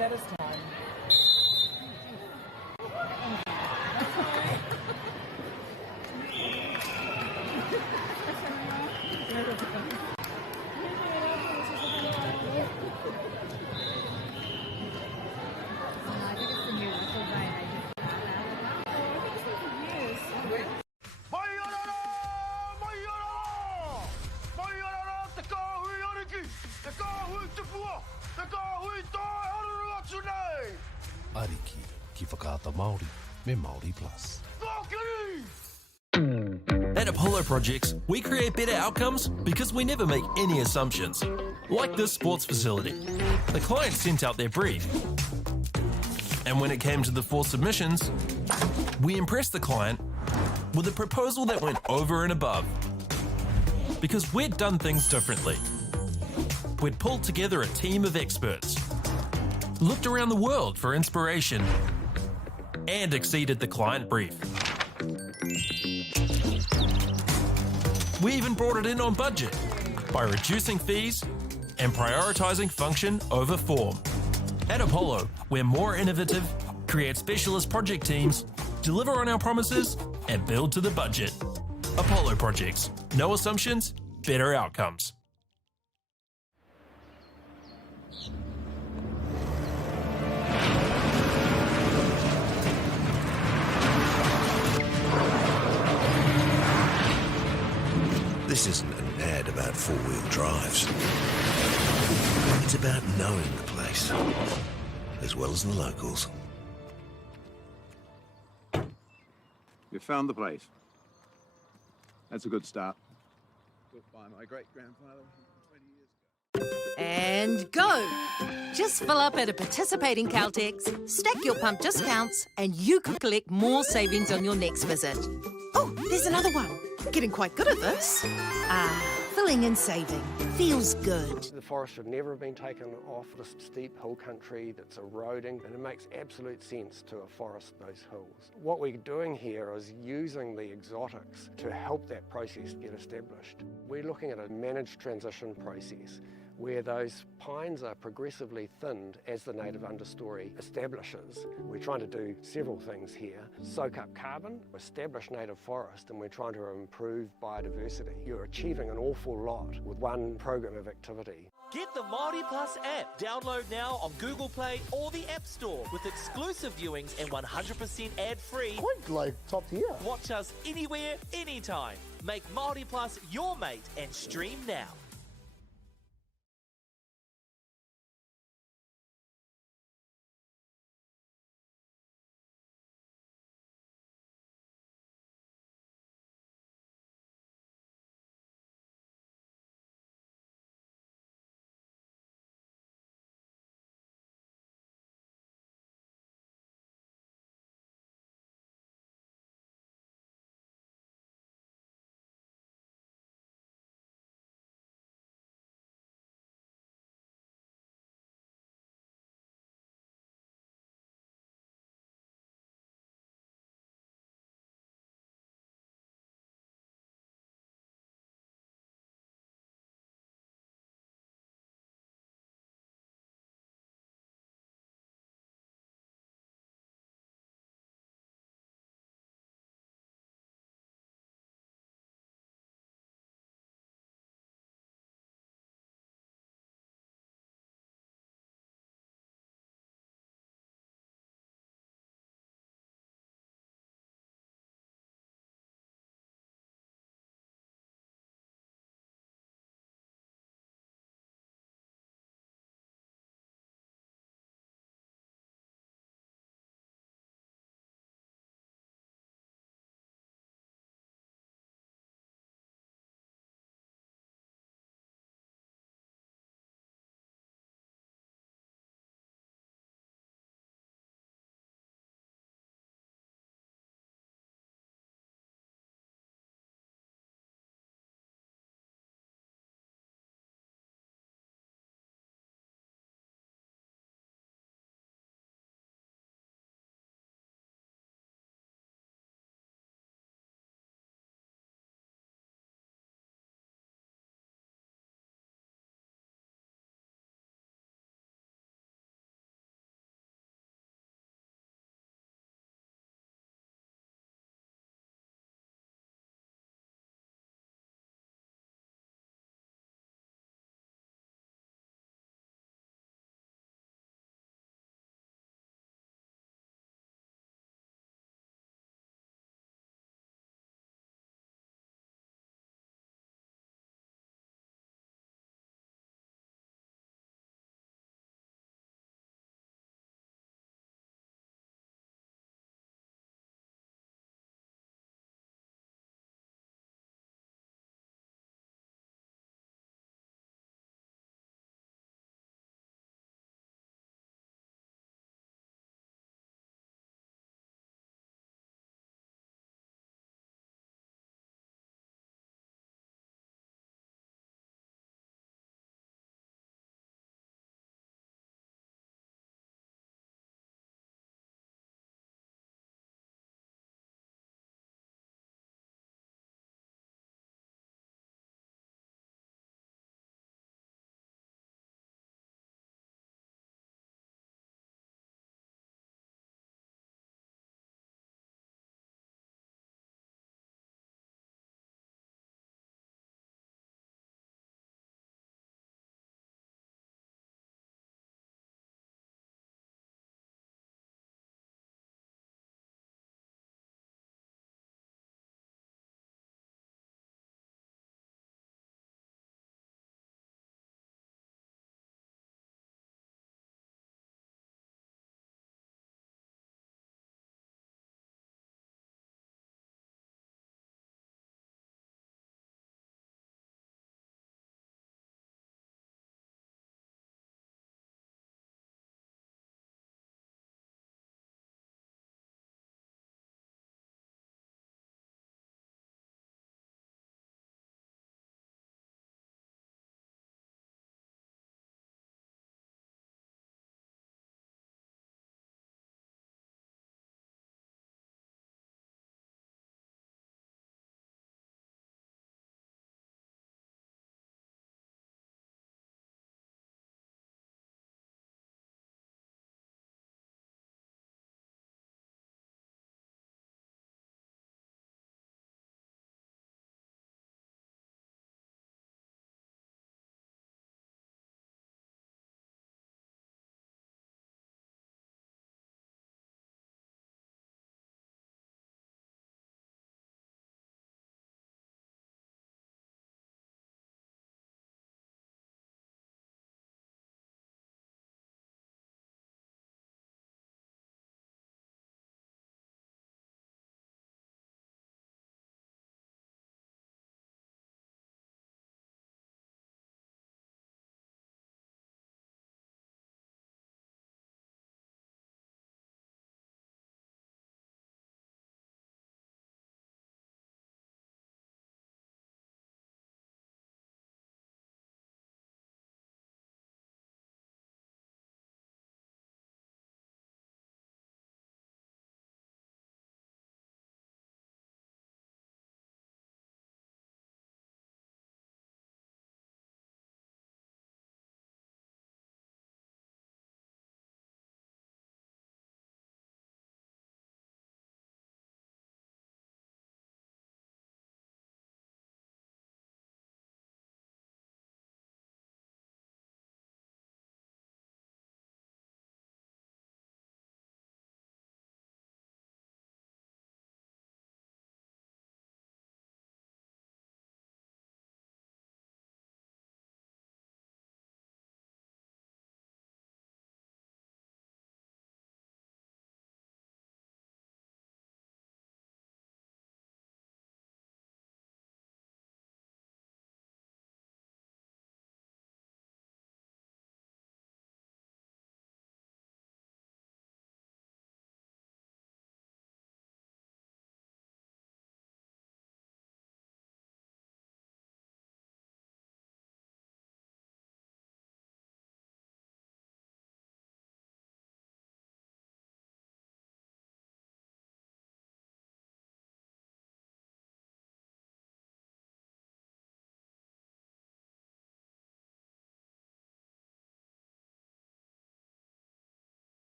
that is time. Ariki, ki whakaata Māori, me Māori Plus. At Apollo Projects, we create better outcomes because we never make any assumptions. Like this sports facility. The client sent out their brief. And when it came to the 4 submissions, we impressed the client with a proposal that went over and above. Because we'd done things differently. We'd pulled together a team of experts, looked around the world for inspiration, and exceeded the client brief. We even brought it in on budget by reducing fees and prioritizing function over form. At Apollo, we're more innovative, create specialist project teams, deliver on our promises, and build to the budget. Apollo Projects. No assumptions, better outcomes. This isn't an ad about four-wheel drives. It's about knowing the place, as well as the locals. You found the place. That's a good start. Built by my great-grandfather 20 years ago. And go! Just fill up at a participating Caltex, stack your pump discounts, and you could collect more savings on your next visit. Oh, there's another one. Getting quite good at this. Filling and saving. Feels good. The forest should never have been taken off the steep hill country that's eroding, and it makes absolute sense to afforest those hills. What we're doing here is using the exotics to help that process get established. We're looking at a managed transition process where those pines are progressively thinned as the native understory establishes. We're trying to do several things here. Soak up carbon, establish native forest, and we're trying to improve biodiversity. You're achieving an awful lot with one program of activity. Get the Māori Plus app. Download now on Google Play or the App Store with exclusive viewings and 100% ad-free. Quite like top tier. Watch us anywhere, anytime. Make Māori Plus your mate and stream now.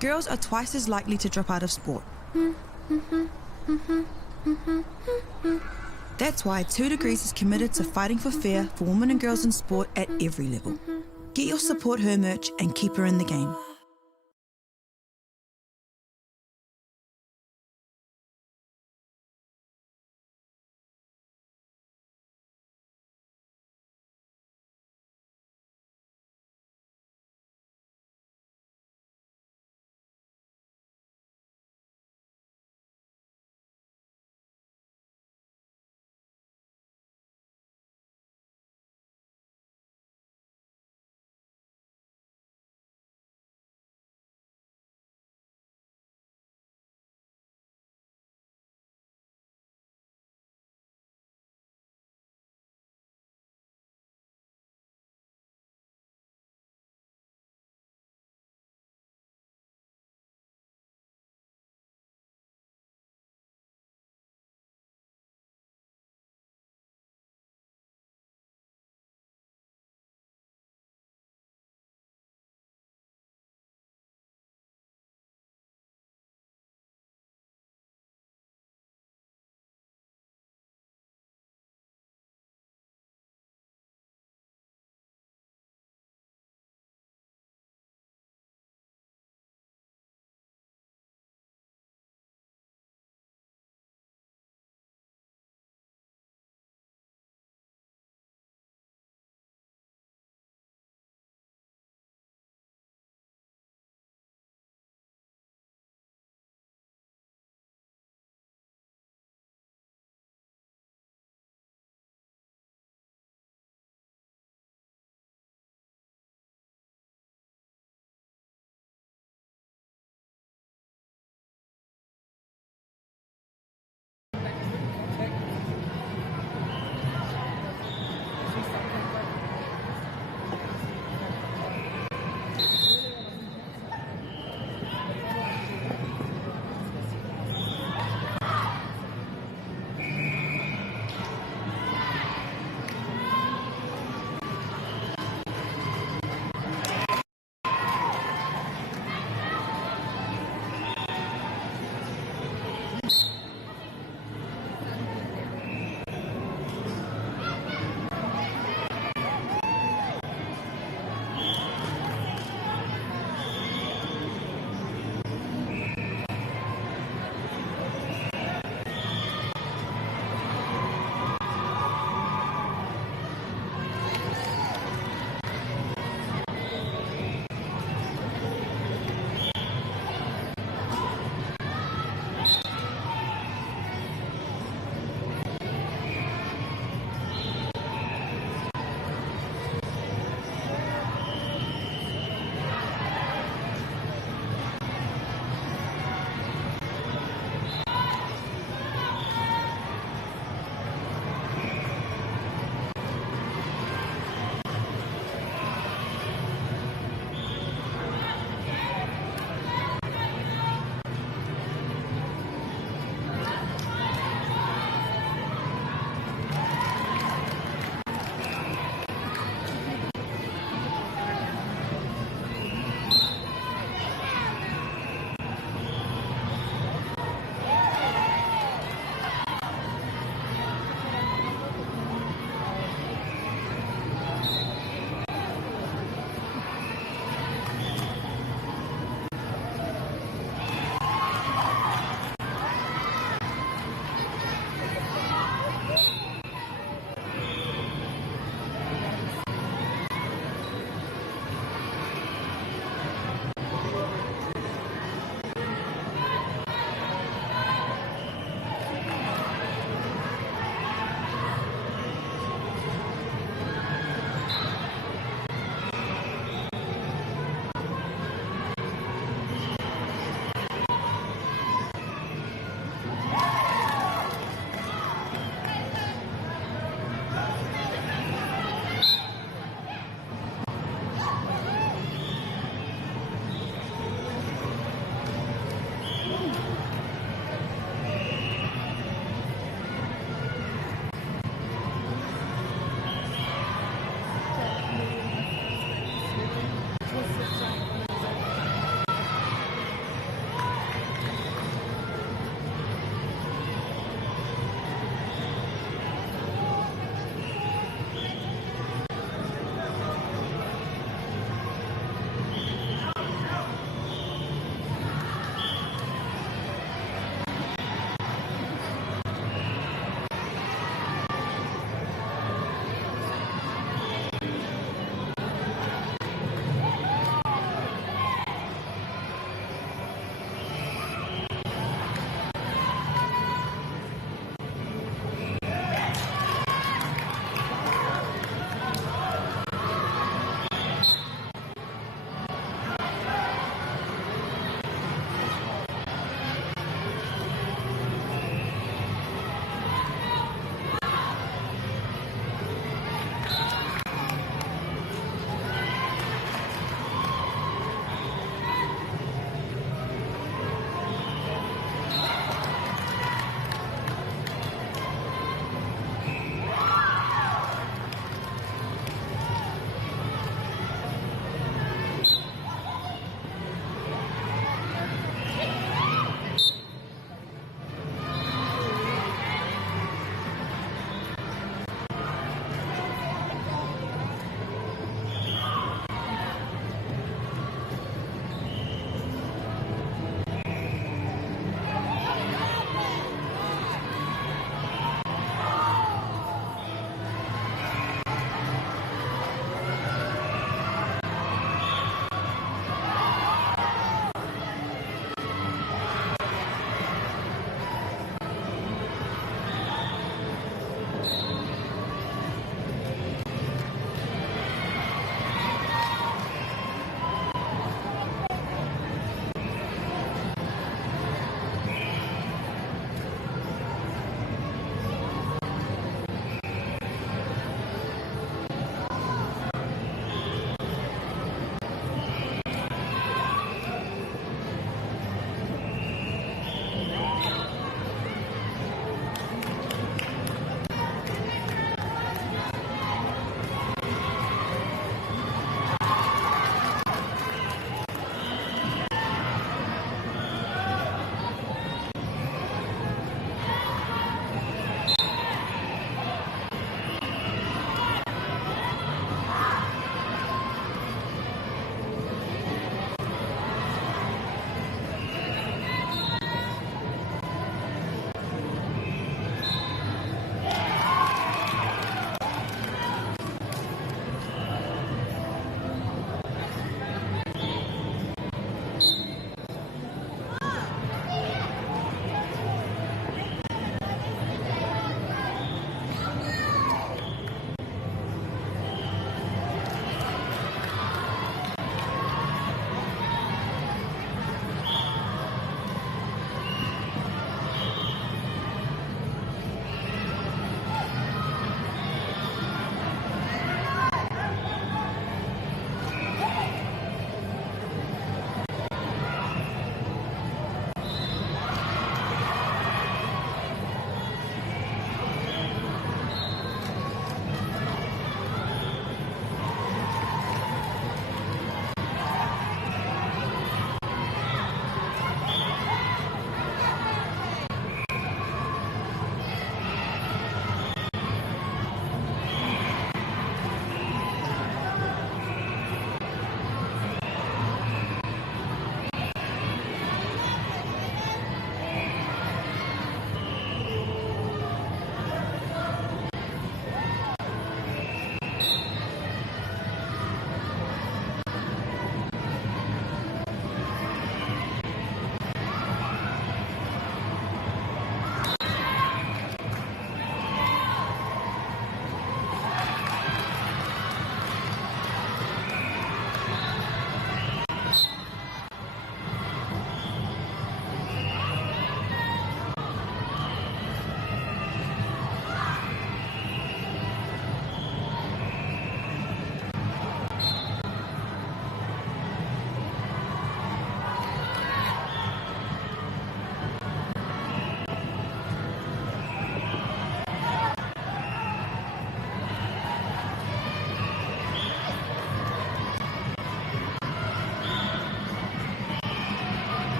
girls are twice as likely to drop out of sport. That's why 2 Degrees is committed to fighting for fair for women and girls in sport at every level. Get your Support Her merch and keep her in the game.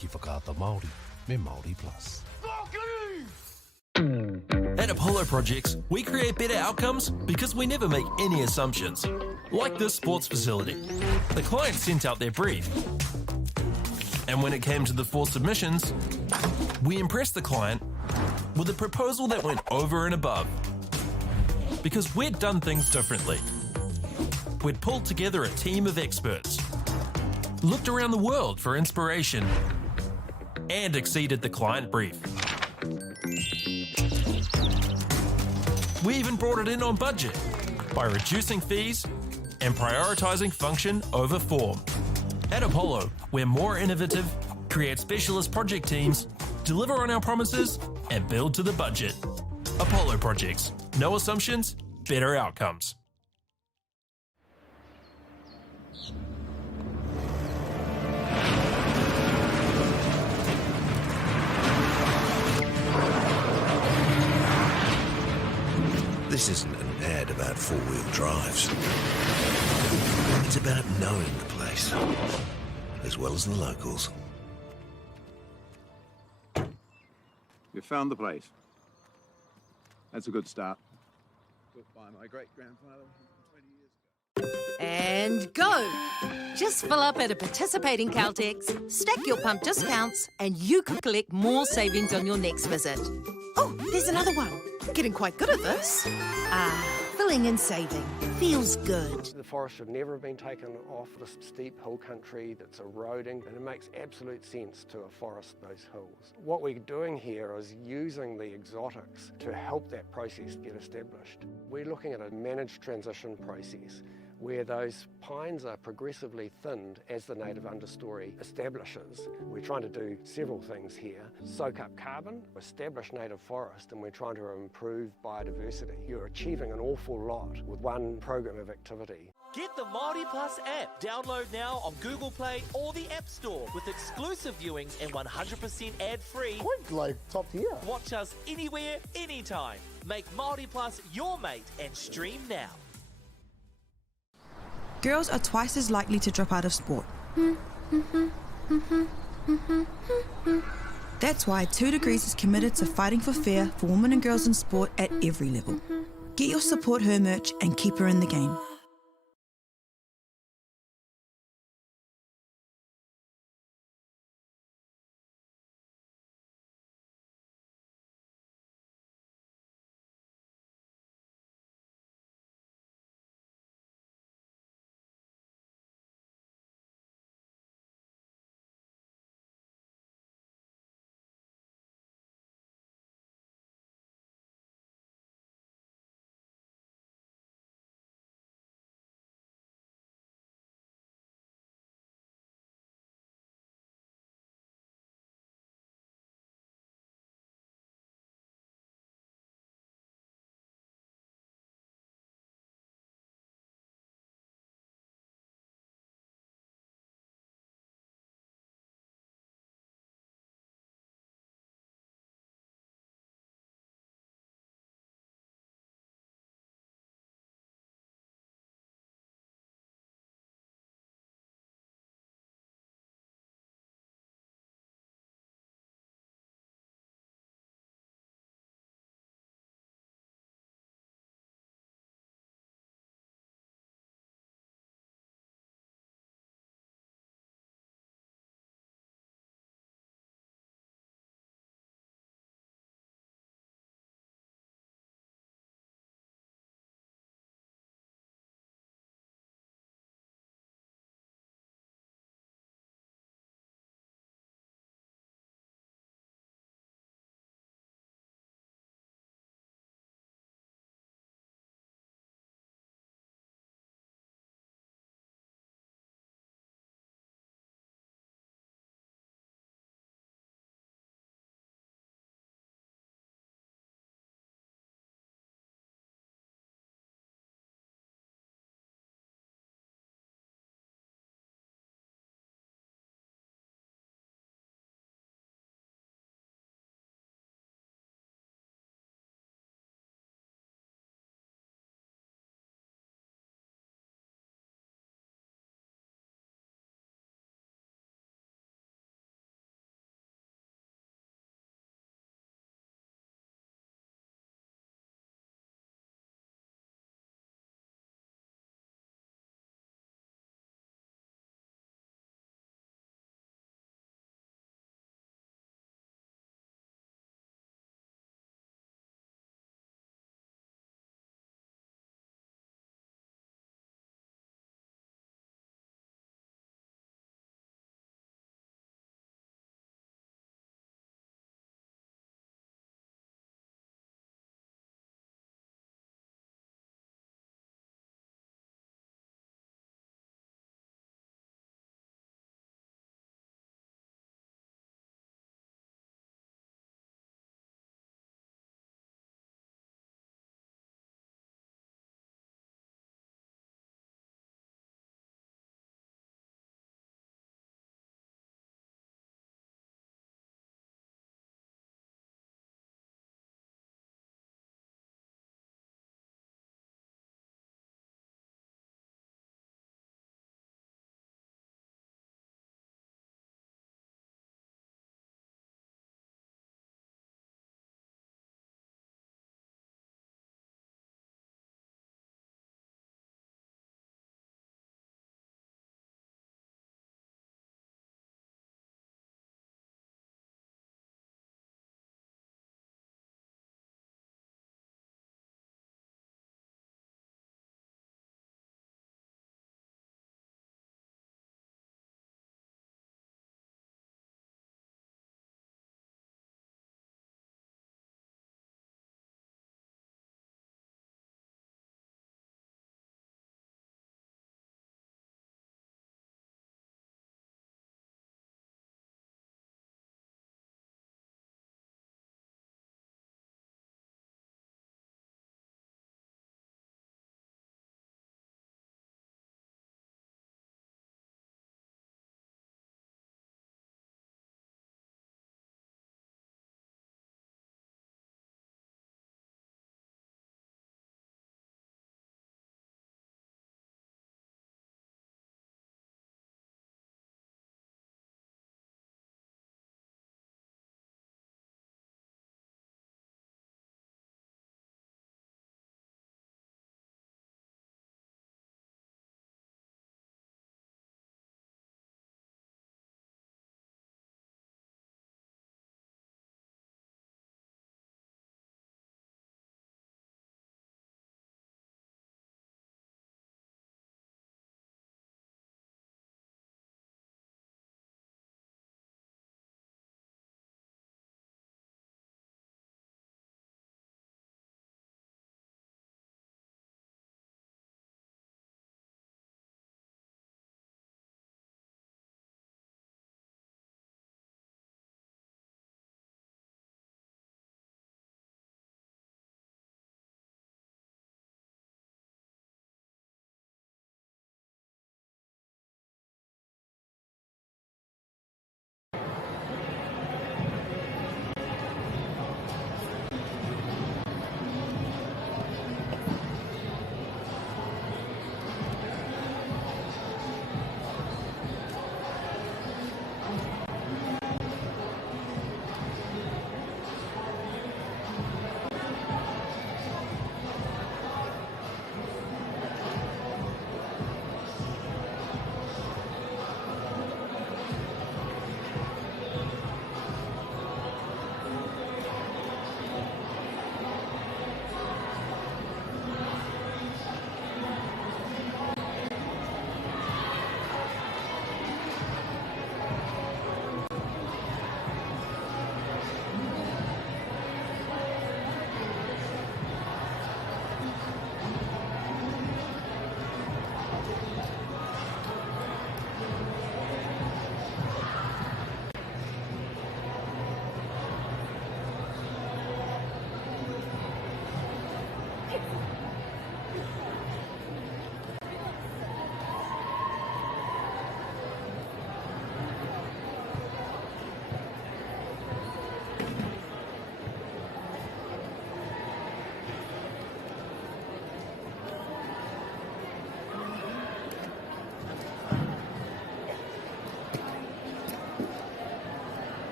ki whakaata Māori me Māori Plus. At Apollo Projects, we create better outcomes because we never make any assumptions. Like this sports facility. The client sent out their brief. And when it came to the 4 submissions, we impressed the client with a proposal that went over and above. Because we'd done things differently. We'd pulled together a team of experts, looked around the world for inspiration, and exceeded the client brief. We even brought it in on budget by reducing fees and prioritising function over form. At Apollo, we're more innovative, create specialist project teams, deliver on our promises, and build to the budget. Apollo Projects. No assumptions, better outcomes. This isn't an ad about four-wheel drives. It's about knowing the place, as well as the locals. You found the place. That's a good start. Built by my great-grandfather 20 years ago. And go! Just fill up at a participating Caltex, stack your pump discounts, and you could collect more savings on your next visit. Oh, there's another one. Getting quite good at this. Filling and saving. Feels good. The forest should never have been taken off this steep hill country that's eroding, and it makes absolute sense to afforest those hills. What we're doing here is using the exotics to help that process get established. We're looking at a managed transition process where those pines are progressively thinned as the native understory establishes. We're trying to do several things here. Soak up carbon, establish native forest, and we're trying to improve biodiversity. You're achieving an awful lot with one program of activity. Get the Māori Plus app. Download now on Google Play or the App Store with exclusive viewings and 100% ad-free. Quite like top tier. Watch us anywhere, anytime. Make Māori Plus your mate and stream now. Girls are twice as likely to drop out of sport. That's why 2 Degrees is committed to fighting for fair for women and girls in sport at every level. Get your Support Her merch and keep her in the game.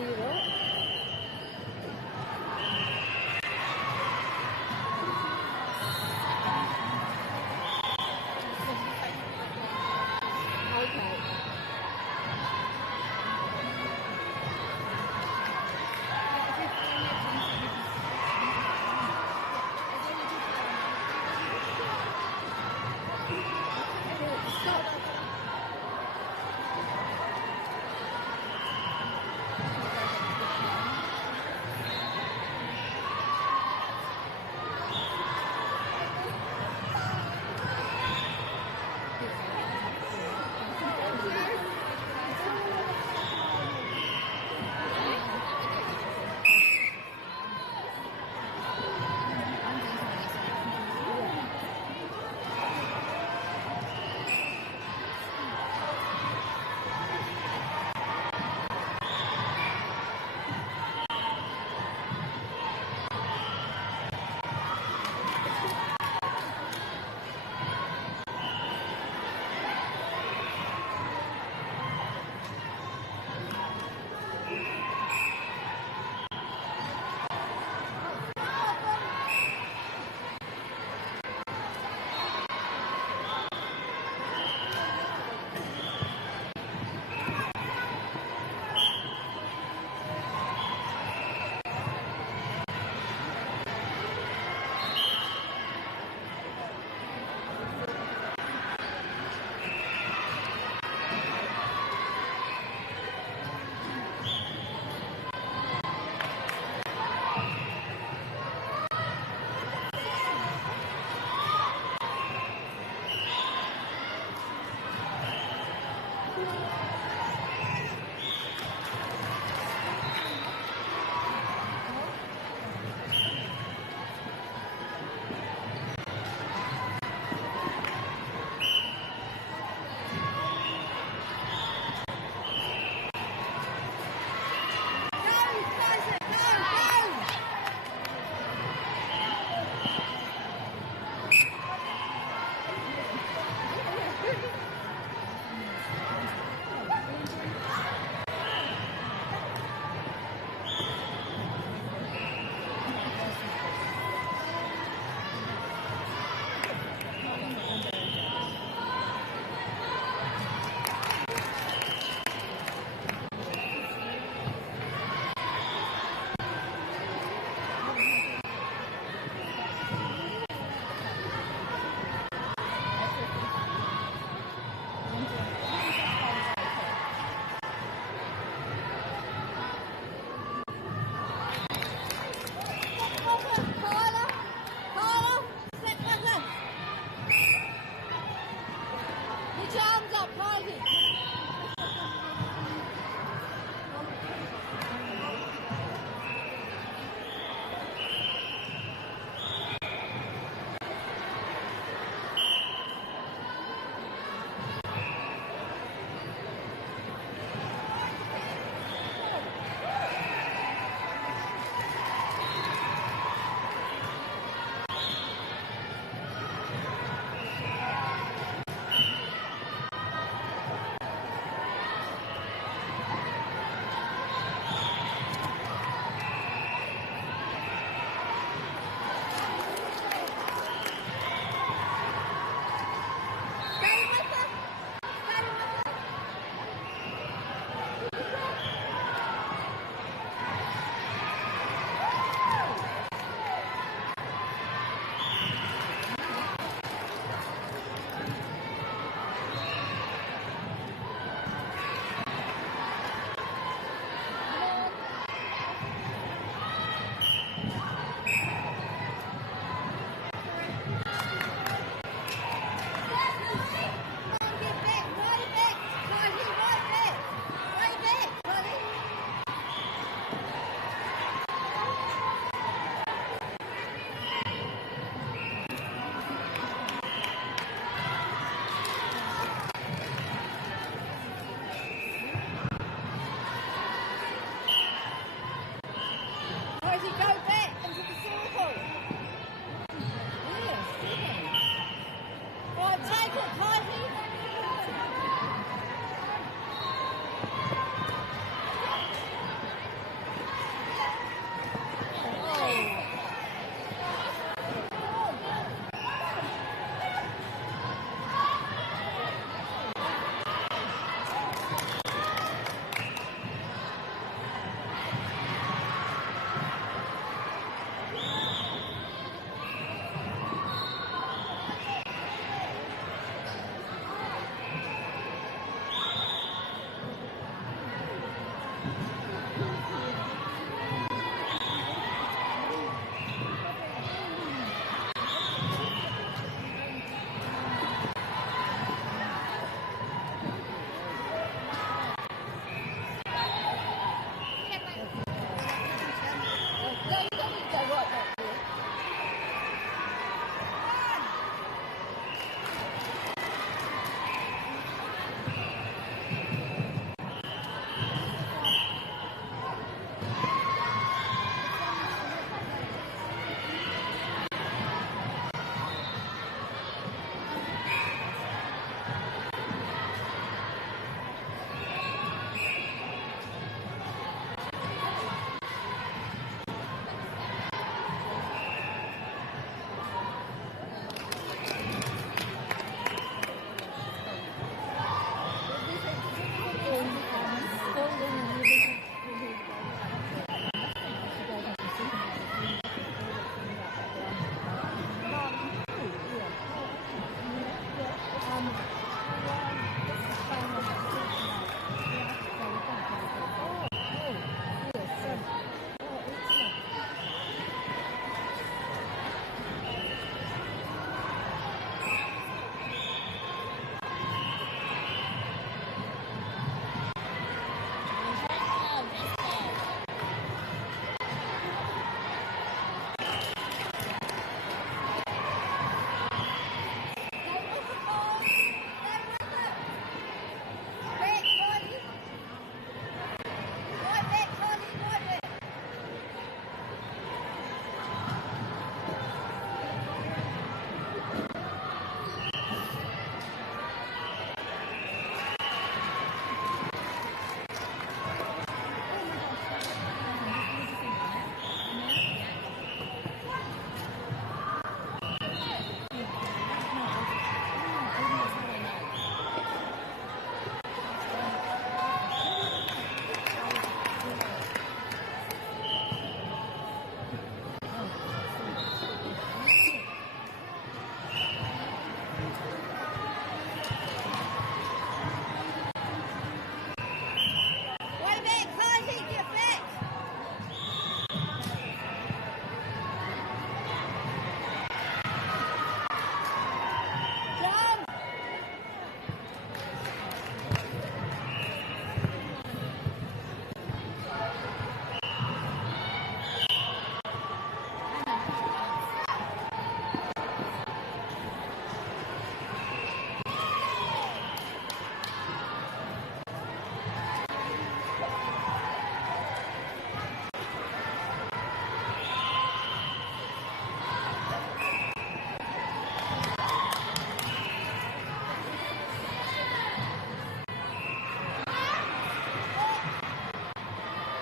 Are you what? Okay. Stop.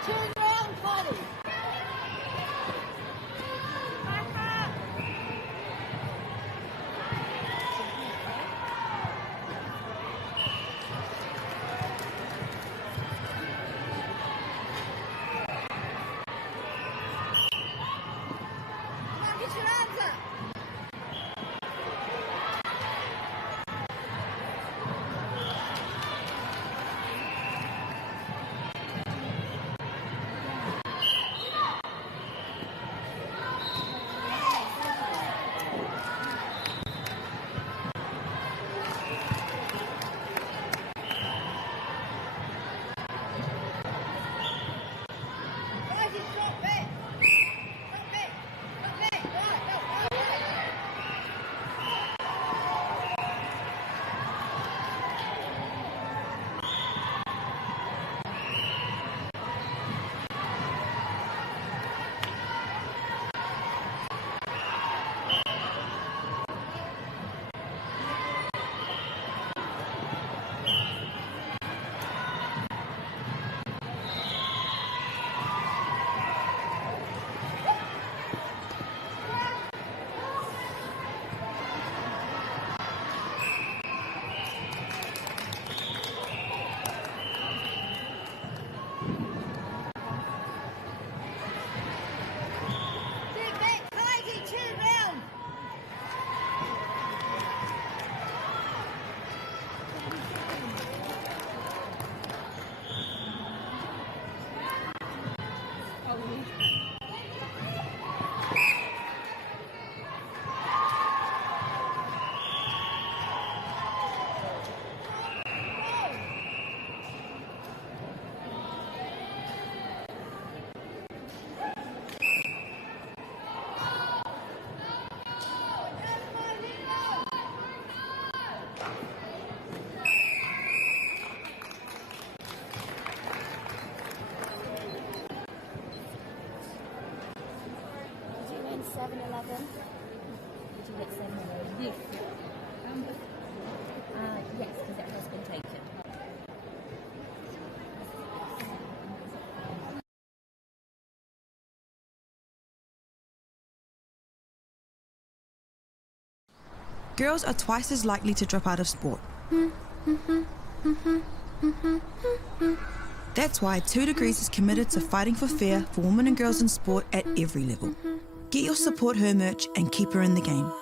turn round, Polly. Come on, get your arms up. Guys, it's drop back. Drop back. Drop back. Right, go, right, right. Turn back, Heidi, turn round. Did you win 7-11? Did you hit 7-11? Yes. Yes, because that has been taken. Girls are twice as likely to drop out of sport. That's why 2 Degrees is committed to fighting for fair for women and girls in sport at every level. Get your Support Her merch and keep her in the game.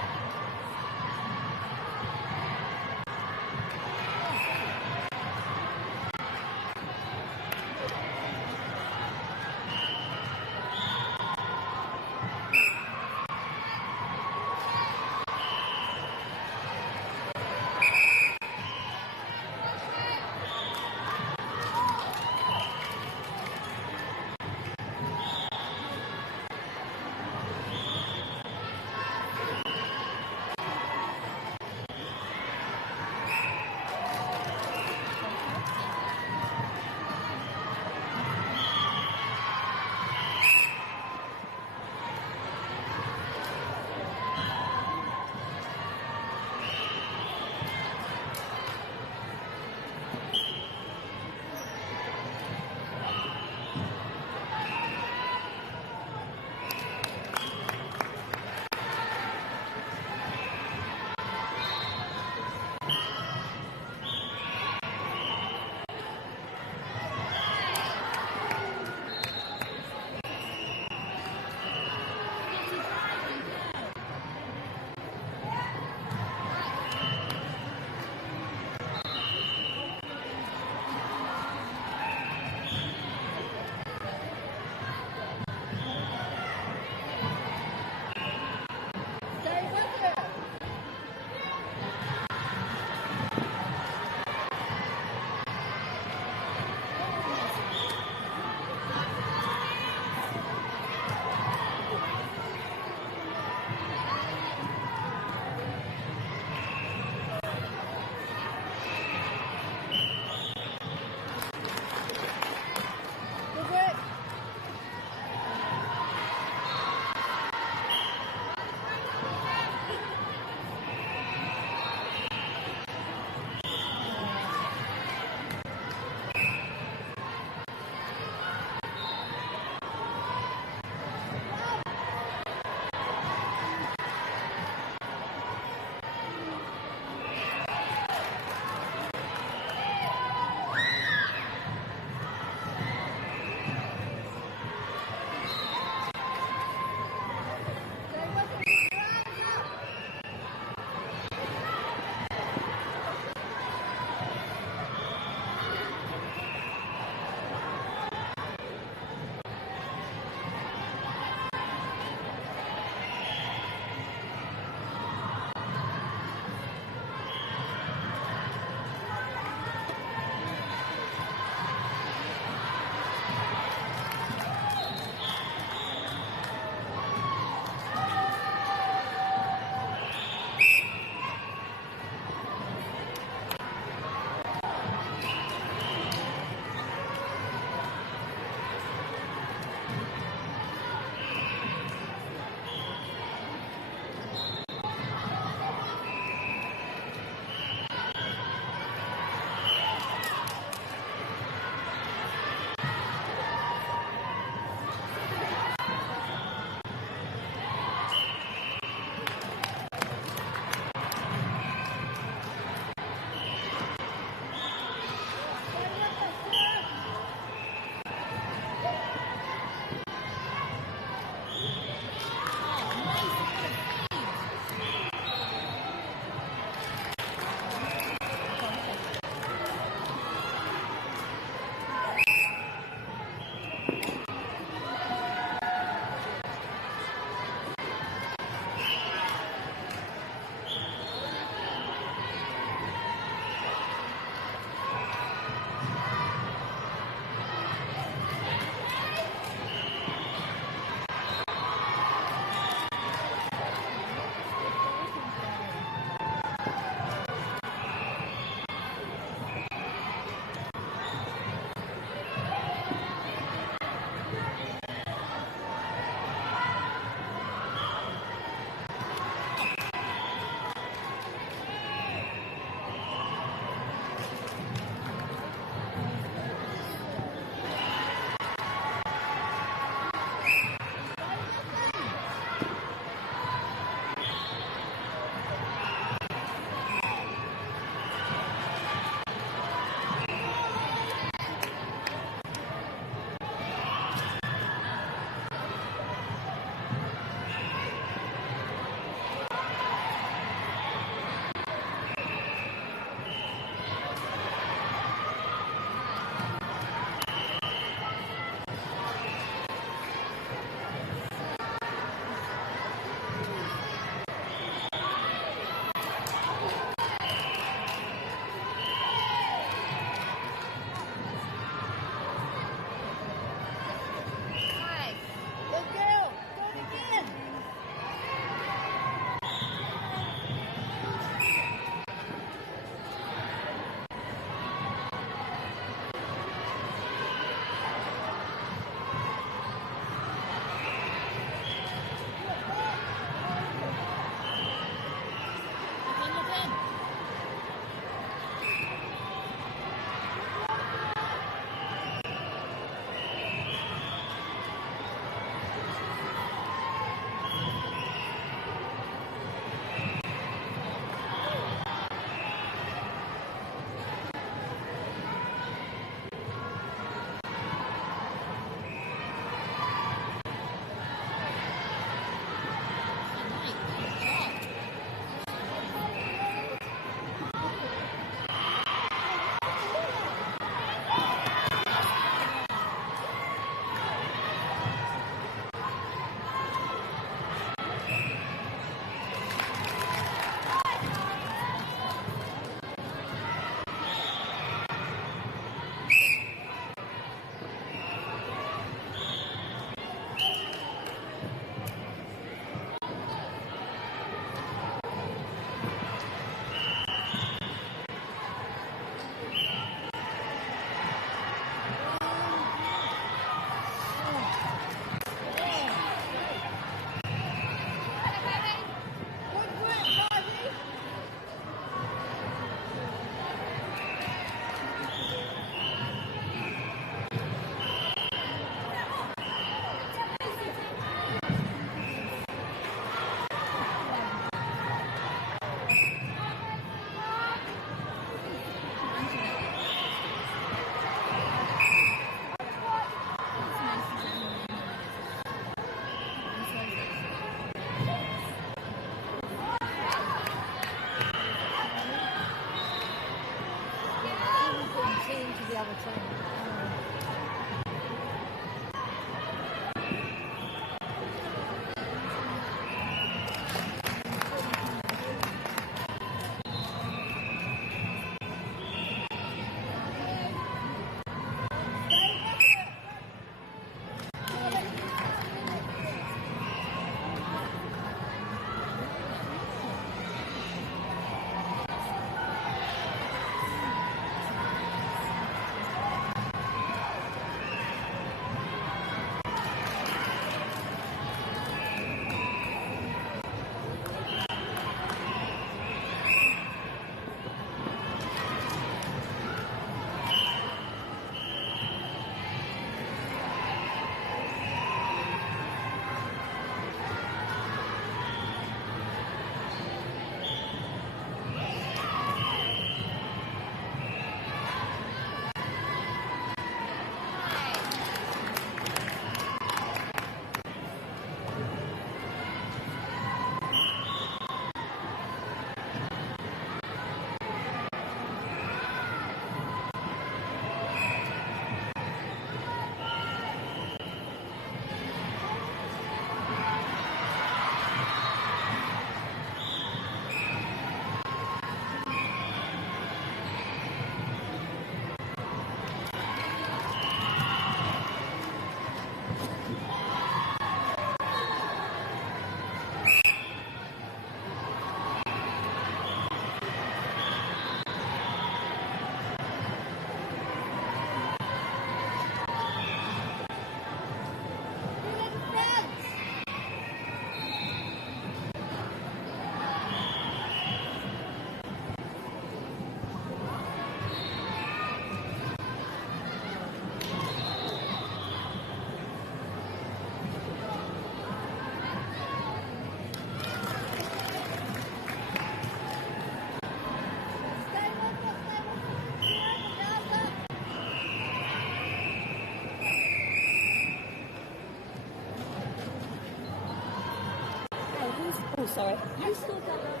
sorry. You still got last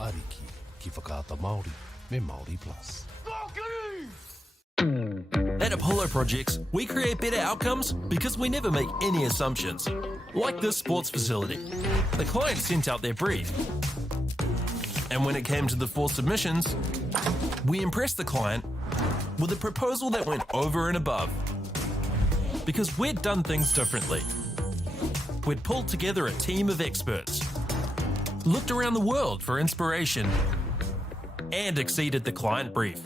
Ariki ki whakaata Māori me Māori Plus. At Apollo Projects, we create better outcomes because we never make any assumptions. Like this sports facility. The client sent out their brief. And when it came to the 4 submissions, we impressed the client with a proposal that went over and above. Because we'd done things differently. We'd pulled together a team of experts, looked around the world for inspiration, and exceeded the client brief.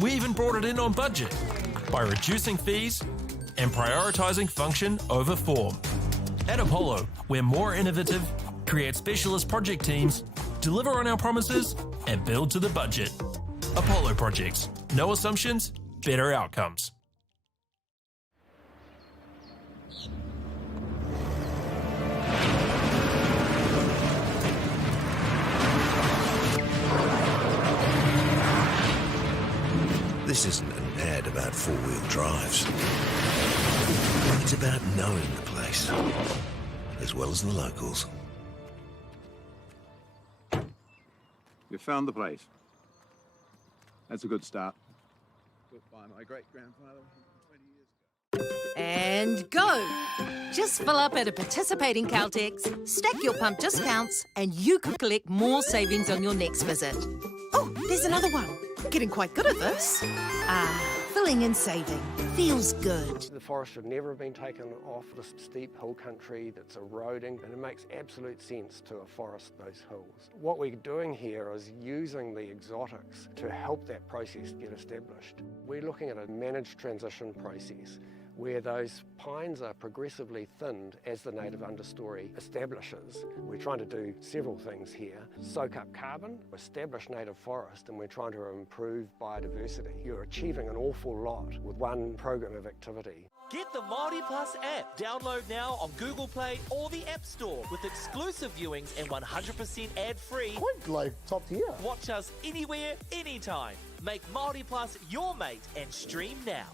We even brought it in on budget by reducing fees and prioritising function over form. At Apollo, we're more innovative, create specialist project teams, deliver on our promises, and build to the budget. Apollo Projects. No assumptions, better outcomes. This isn't an ad about four-wheel drives. It's about knowing the place, as well as the locals. You found the place. That's a good start. Built by my great-grandfather 20 years ago. And go! Just fill up at a participating Caltex, stack your pump discounts, and you could collect more savings on your next visit. Oh, there's another one. Getting quite good at this. Filling and saving. Feels good. The forest should never have been taken off this steep hill country that's eroding, and it makes absolute sense to afforest those hills. What we're doing here is using the exotics to help that process get established. We're looking at a managed transition process where those pines are progressively thinned as the native understory establishes. We're trying to do several things here. Soak up carbon, establish native forest, and we're trying to improve biodiversity. You're achieving an awful lot with one program of activity. Get the Māori Plus app. Download now on Google Play or the App Store with exclusive viewings and 100% ad-free. Quite like top tier. Watch us anywhere, anytime. Make Māori Plus your mate and stream now.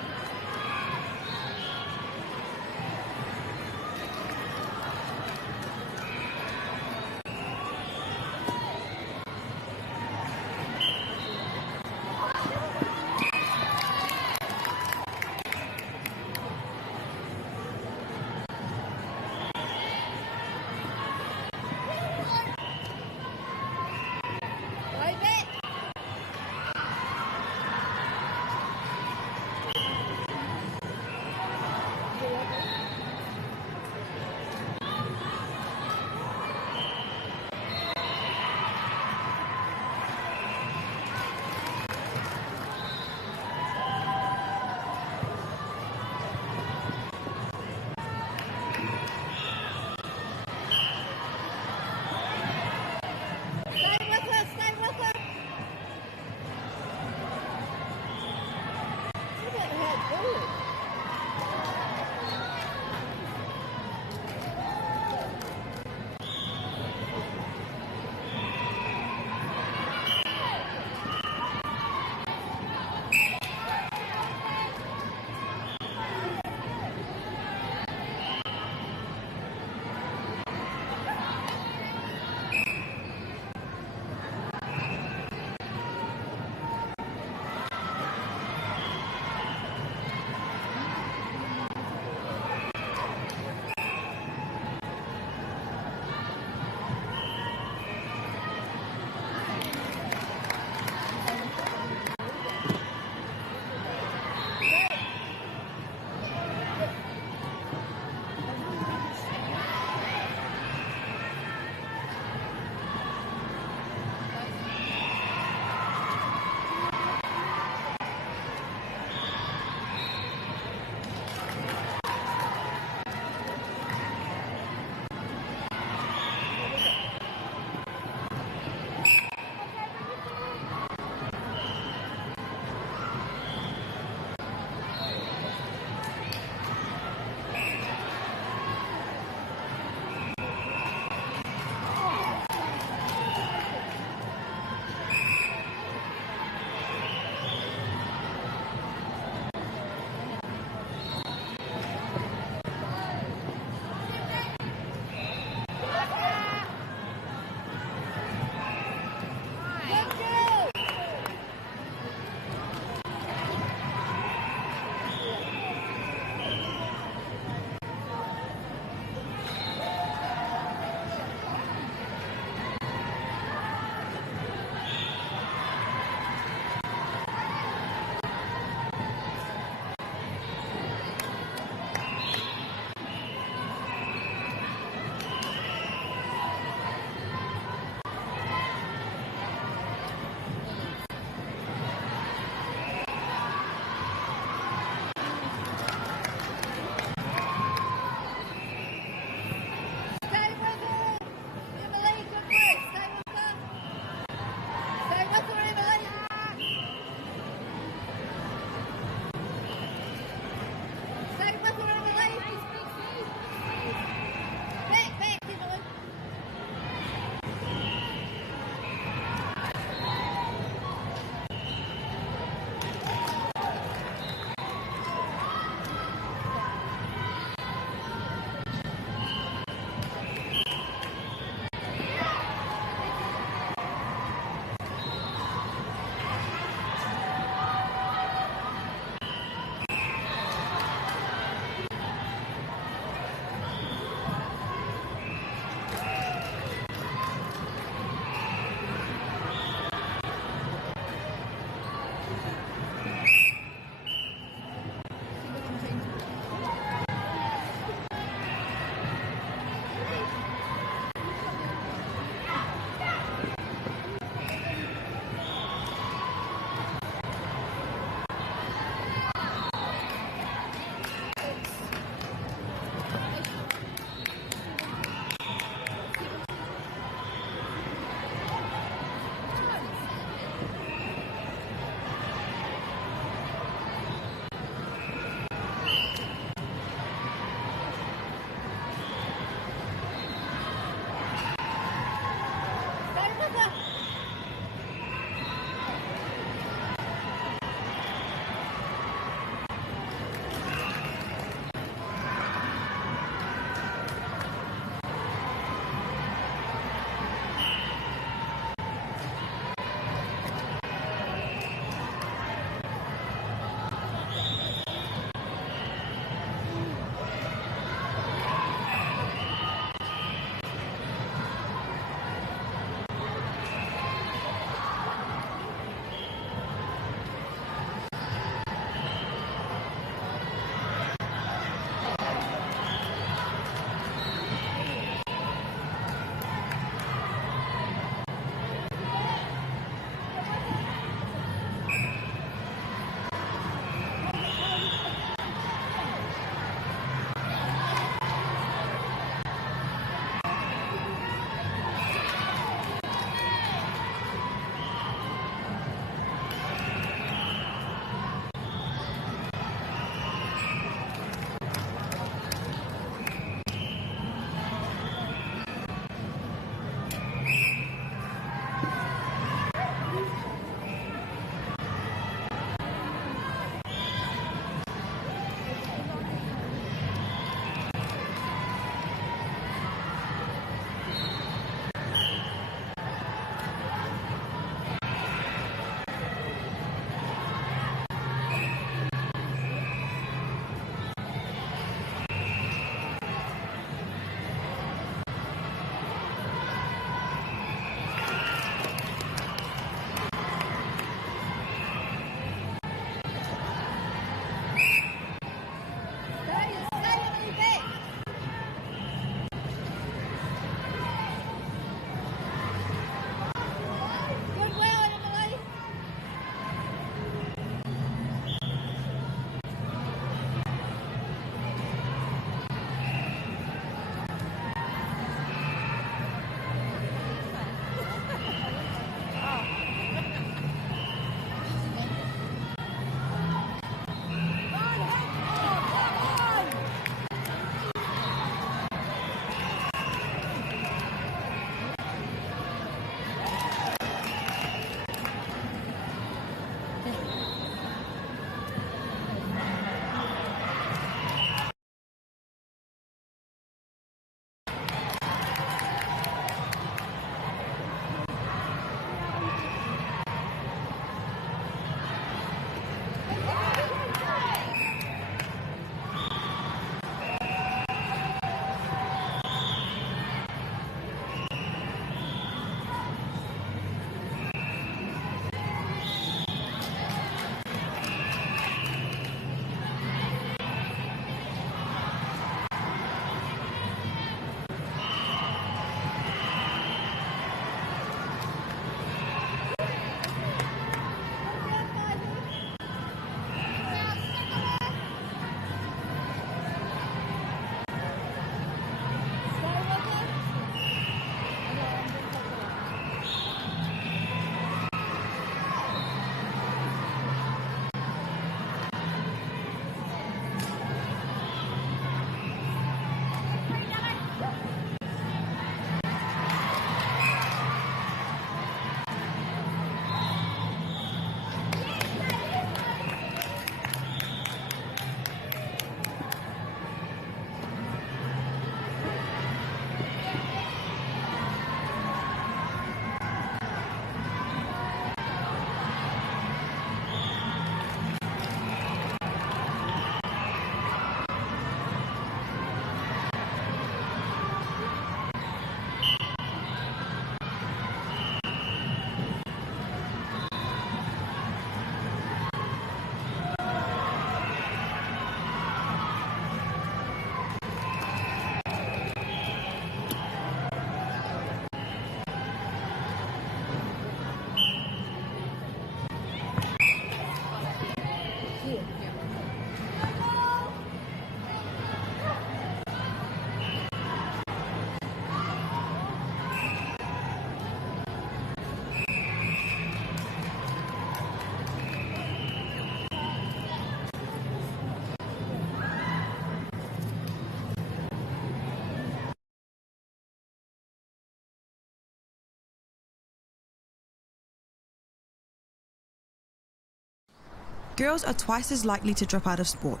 girls are twice as likely to drop out of sport.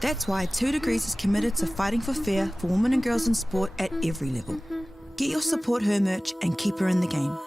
That's why 2 Degrees is committed to fighting for fair for women and girls in sport at every level. Get your Support Her merch and keep her in the game.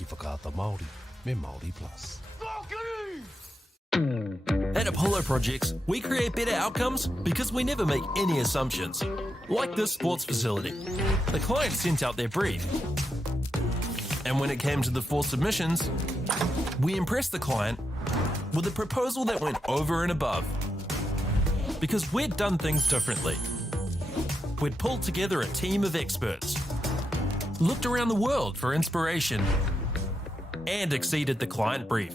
ki whakaata Māori me Māori Plus. At Apollo Projects, we create better outcomes because we never make any assumptions. Like this sports facility. The client sent out their brief. And when it came to the 4 submissions, we impressed the client with a proposal that went over and above. Because we'd done things differently. We'd pulled together a team of experts, looked around the world for inspiration, and exceeded the client brief.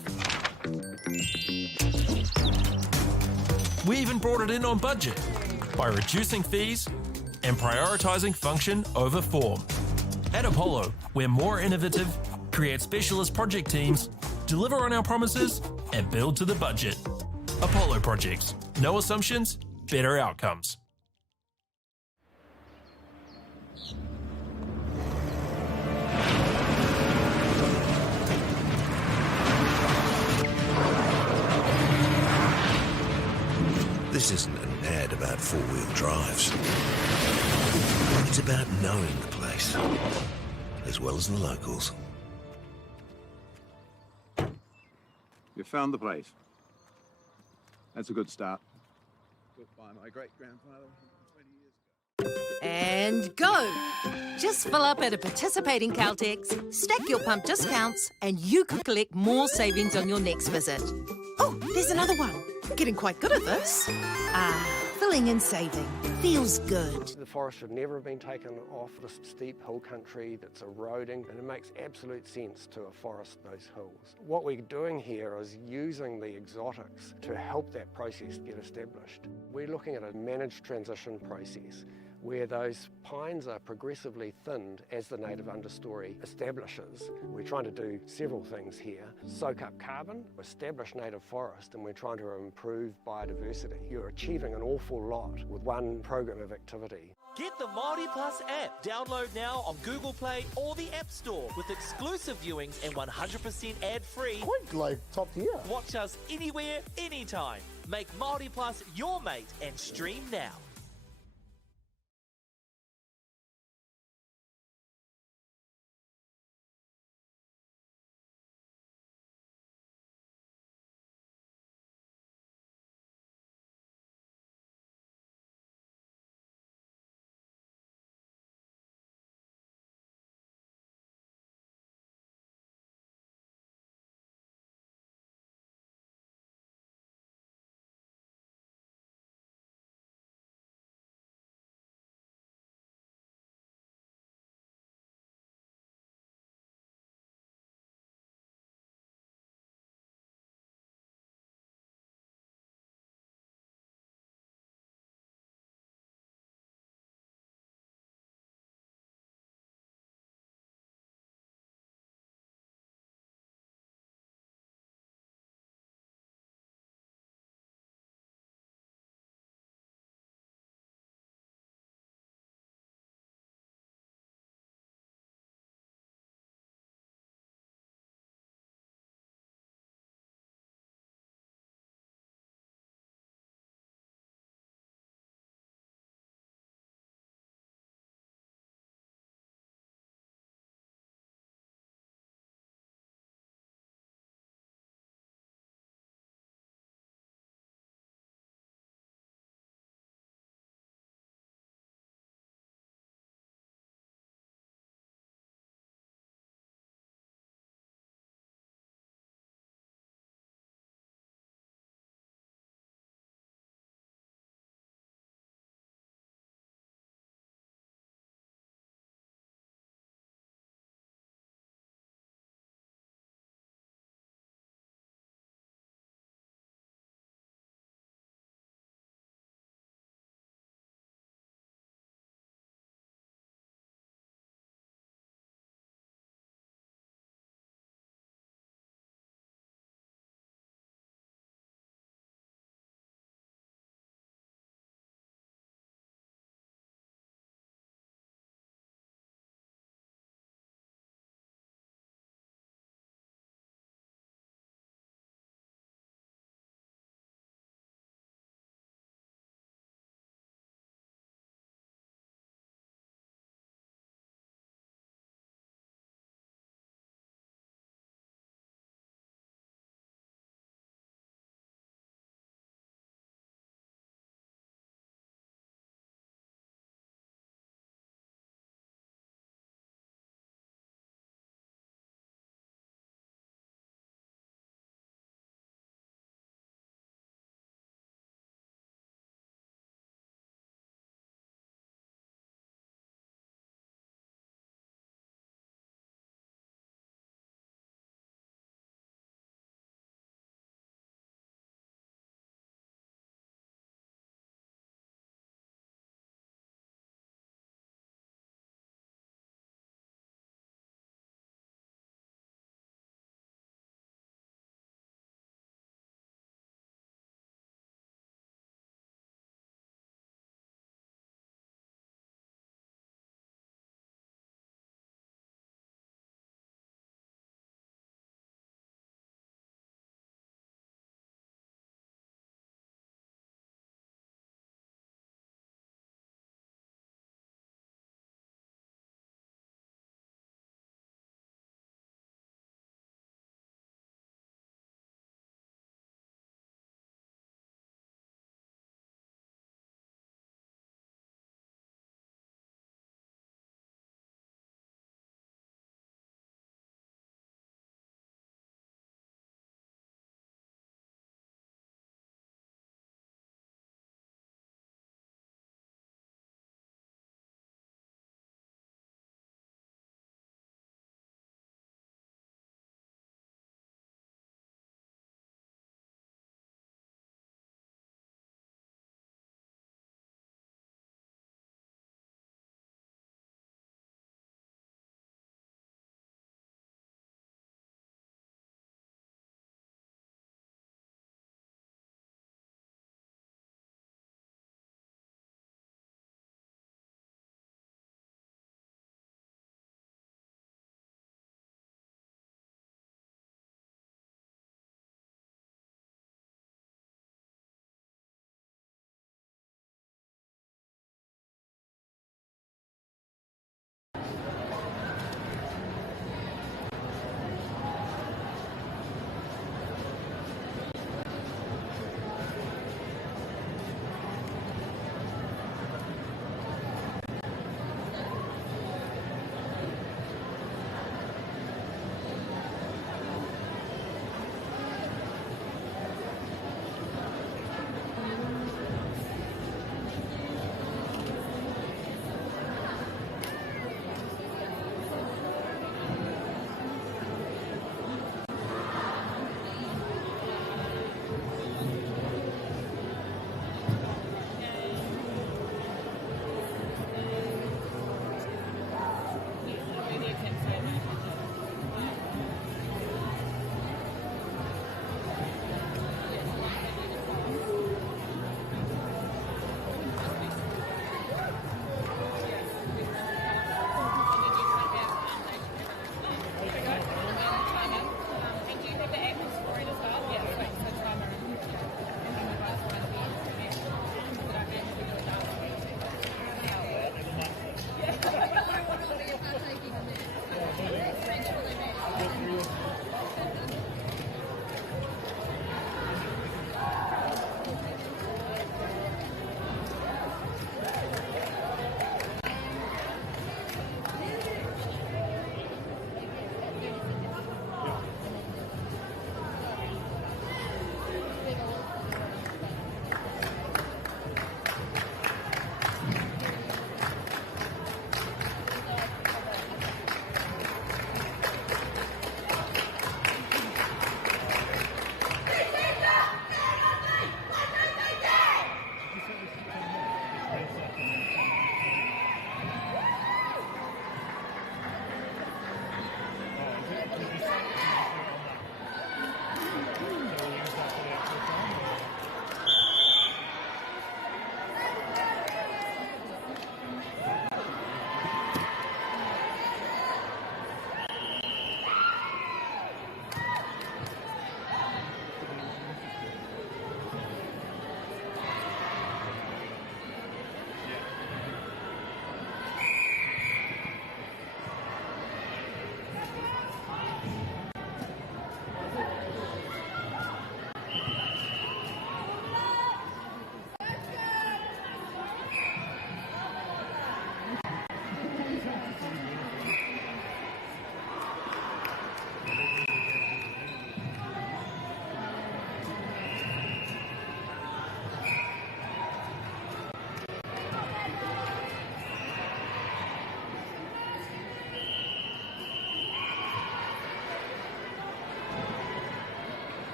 We even brought it in on budget by reducing fees and prioritising function over form. At Apollo, we're more innovative, create specialist project teams, deliver on our promises, and build to the budget. Apollo Projects. No assumptions, better outcomes. This isn't an ad about four-wheel drives. It's about knowing the place, as well as the locals. You found the place. That's a good start. Built by my great-grandfather 20 years ago. And go! Just fill up at a participating Caltex, stack your pump discounts, and you could collect more savings on your next visit. Oh, there's another one. Getting quite good at this. Filling and saving. Feels good. The forest should never have been taken off the steep hill country that's eroding, and it makes absolute sense to afforest those hills. What we're doing here is using the exotics to help that process get established. We're looking at a managed transition process where those pines are progressively thinned as the native understory establishes. We're trying to do several things here. Soak up carbon, establish native forest, and we're trying to improve biodiversity. You're achieving an awful lot with one program of activity. Get the Māori Plus app. Download now on Google Play or the App Store with exclusive viewings and 100% ad-free. Quite like top tier. Watch us anywhere, anytime. Make Māori Plus your mate and stream now.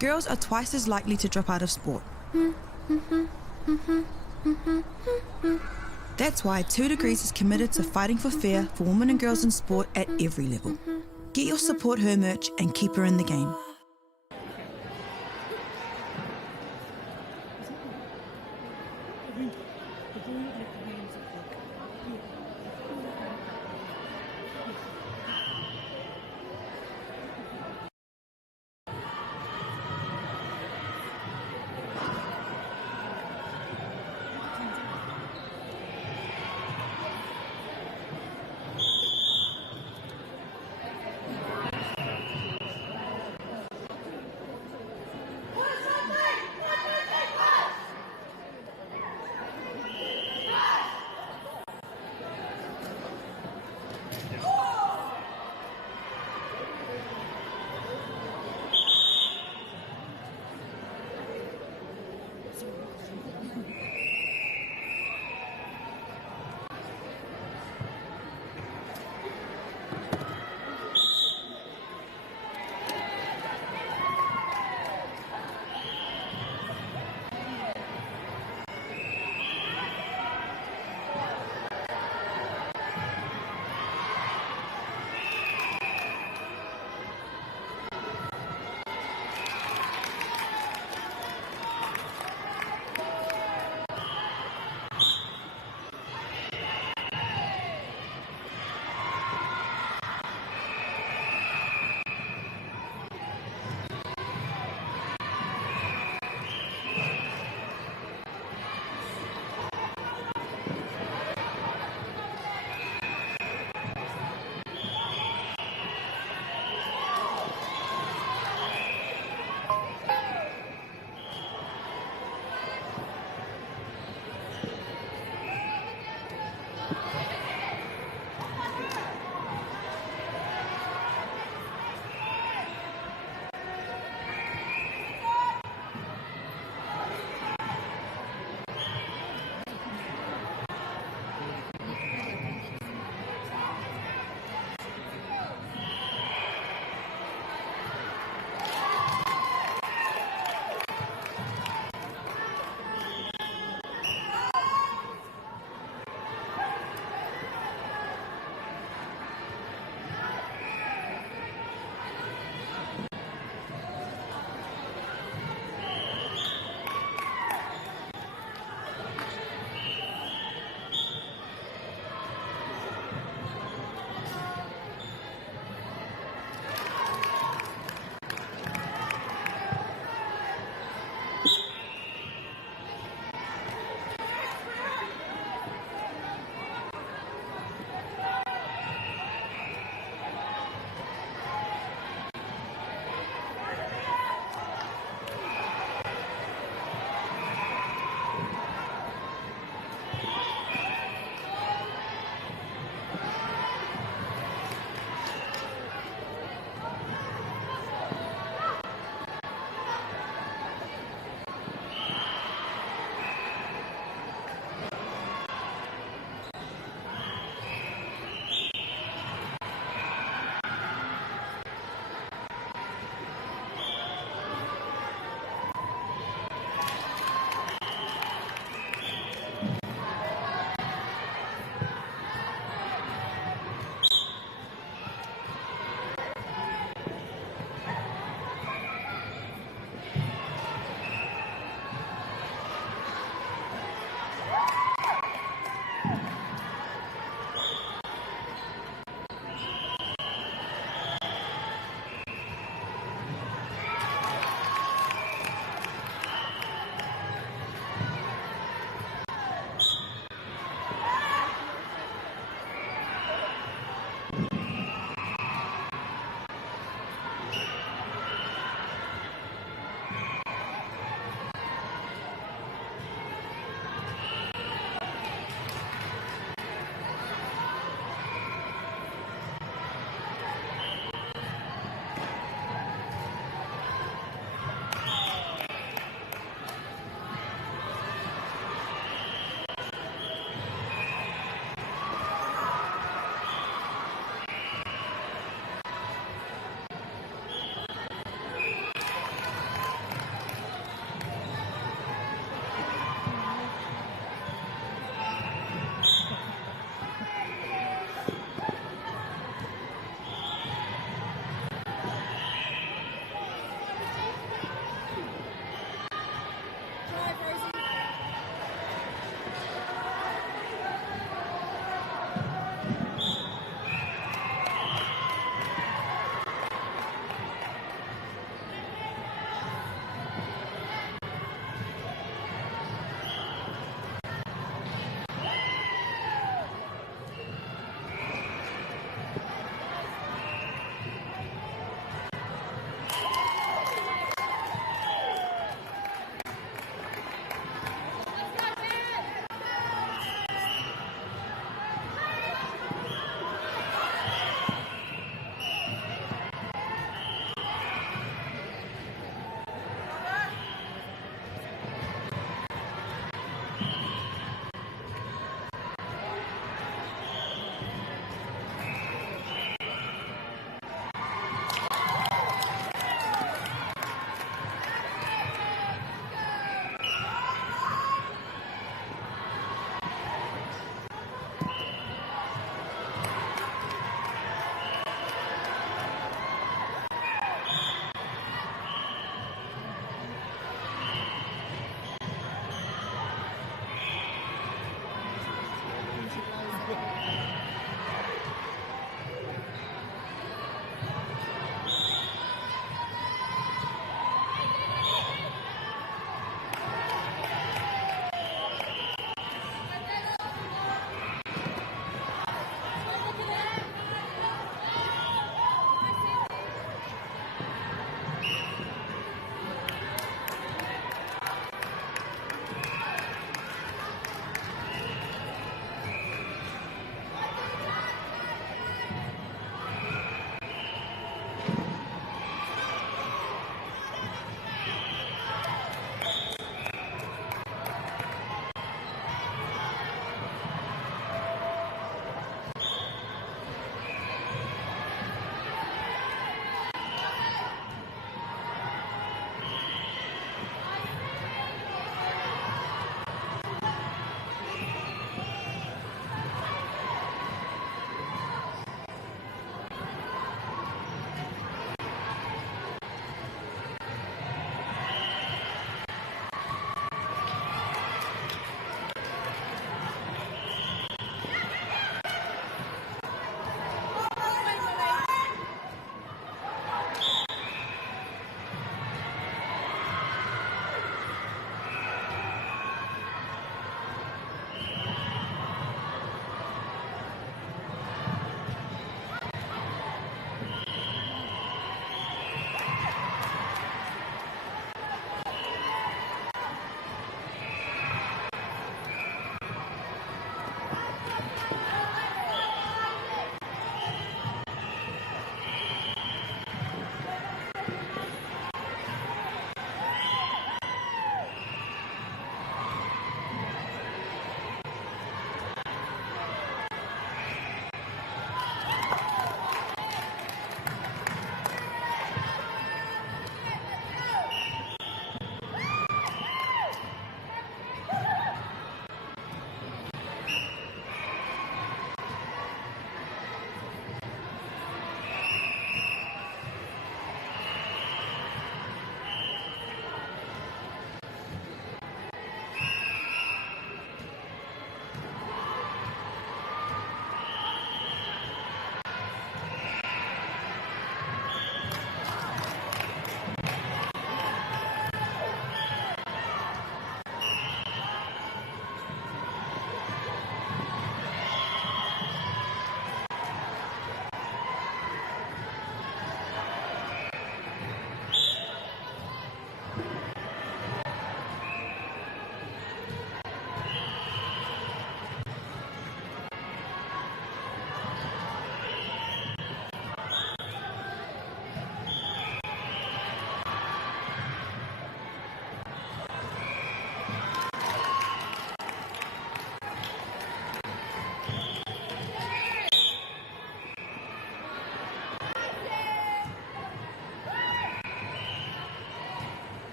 girls are twice as likely to drop out of sport. That's why 2 Degrees is committed to fighting for fair for women and girls in sport at every level. Get your Support Her merch and keep her in the game.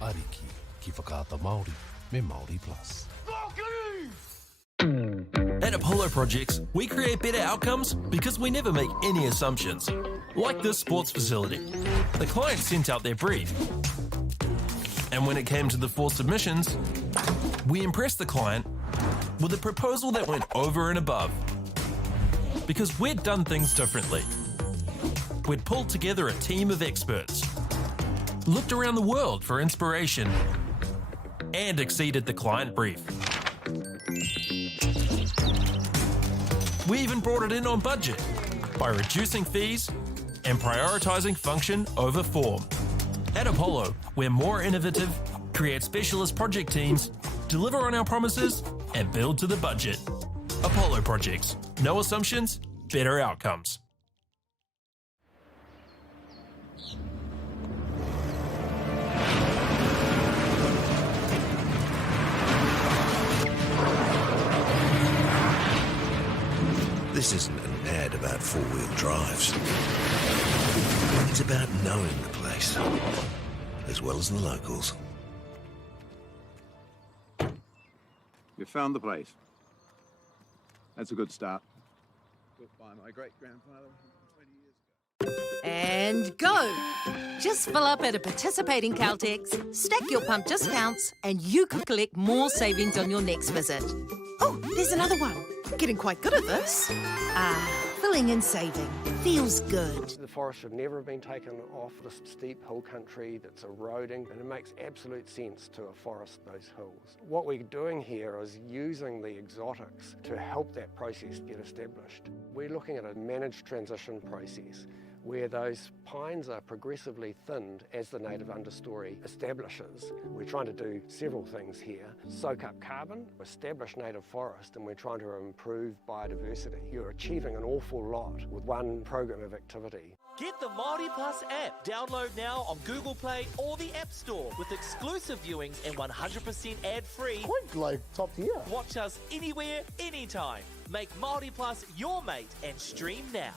Ariki ki whakaata Māori me Māori Plus. At Apollo Projects, we create better outcomes because we never make any assumptions. Like this sports facility. The client sent out their brief. And when it came to the 4 submissions, we impressed the client with a proposal that went over and above. Because we'd done things differently. We'd pulled together a team of experts, looked around the world for inspiration, and exceeded the client brief. We even brought it in on budget by reducing fees and prioritising function over form. At Apollo, we're more innovative, create specialist project teams, deliver on our promises, and build to the budget. Apollo Projects. No assumptions, better outcomes. This isn't an ad about four-wheel drives. It's about knowing the place, as well as the locals. You found the place. That's a good start. Built by my great-grandfather 20 years ago. And go! Just fill up at a participating Caltex, stack your pump discounts, and you could collect more savings on your next visit. Oh, there's another one. Getting quite good at this. Filling and saving. Feels good. The forest should never have been taken off this steep hill country that's eroding, and it makes absolute sense to afforest those hills. What we're doing here is using the exotics to help that process get established. We're looking at a managed transition process where those pines are progressively thinned as the native understory establishes. We're trying to do several things here. Soak up carbon, establish native forest, and we're trying to improve biodiversity. You're achieving an awful lot with one program of activity. Get the Māori Plus app. Download now on Google Play or the App Store with exclusive viewings and 100% ad-free. Quite like top tier. Watch us anywhere, anytime. Make Māori Plus your mate and stream now.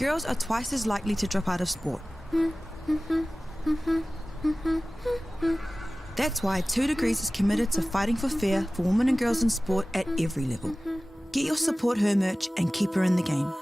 girls are twice as likely to drop out of sport. That's why 2 Degrees is committed to fighting for fair for women and girls in sport at every level. Get your Support Her merch and keep her in the game.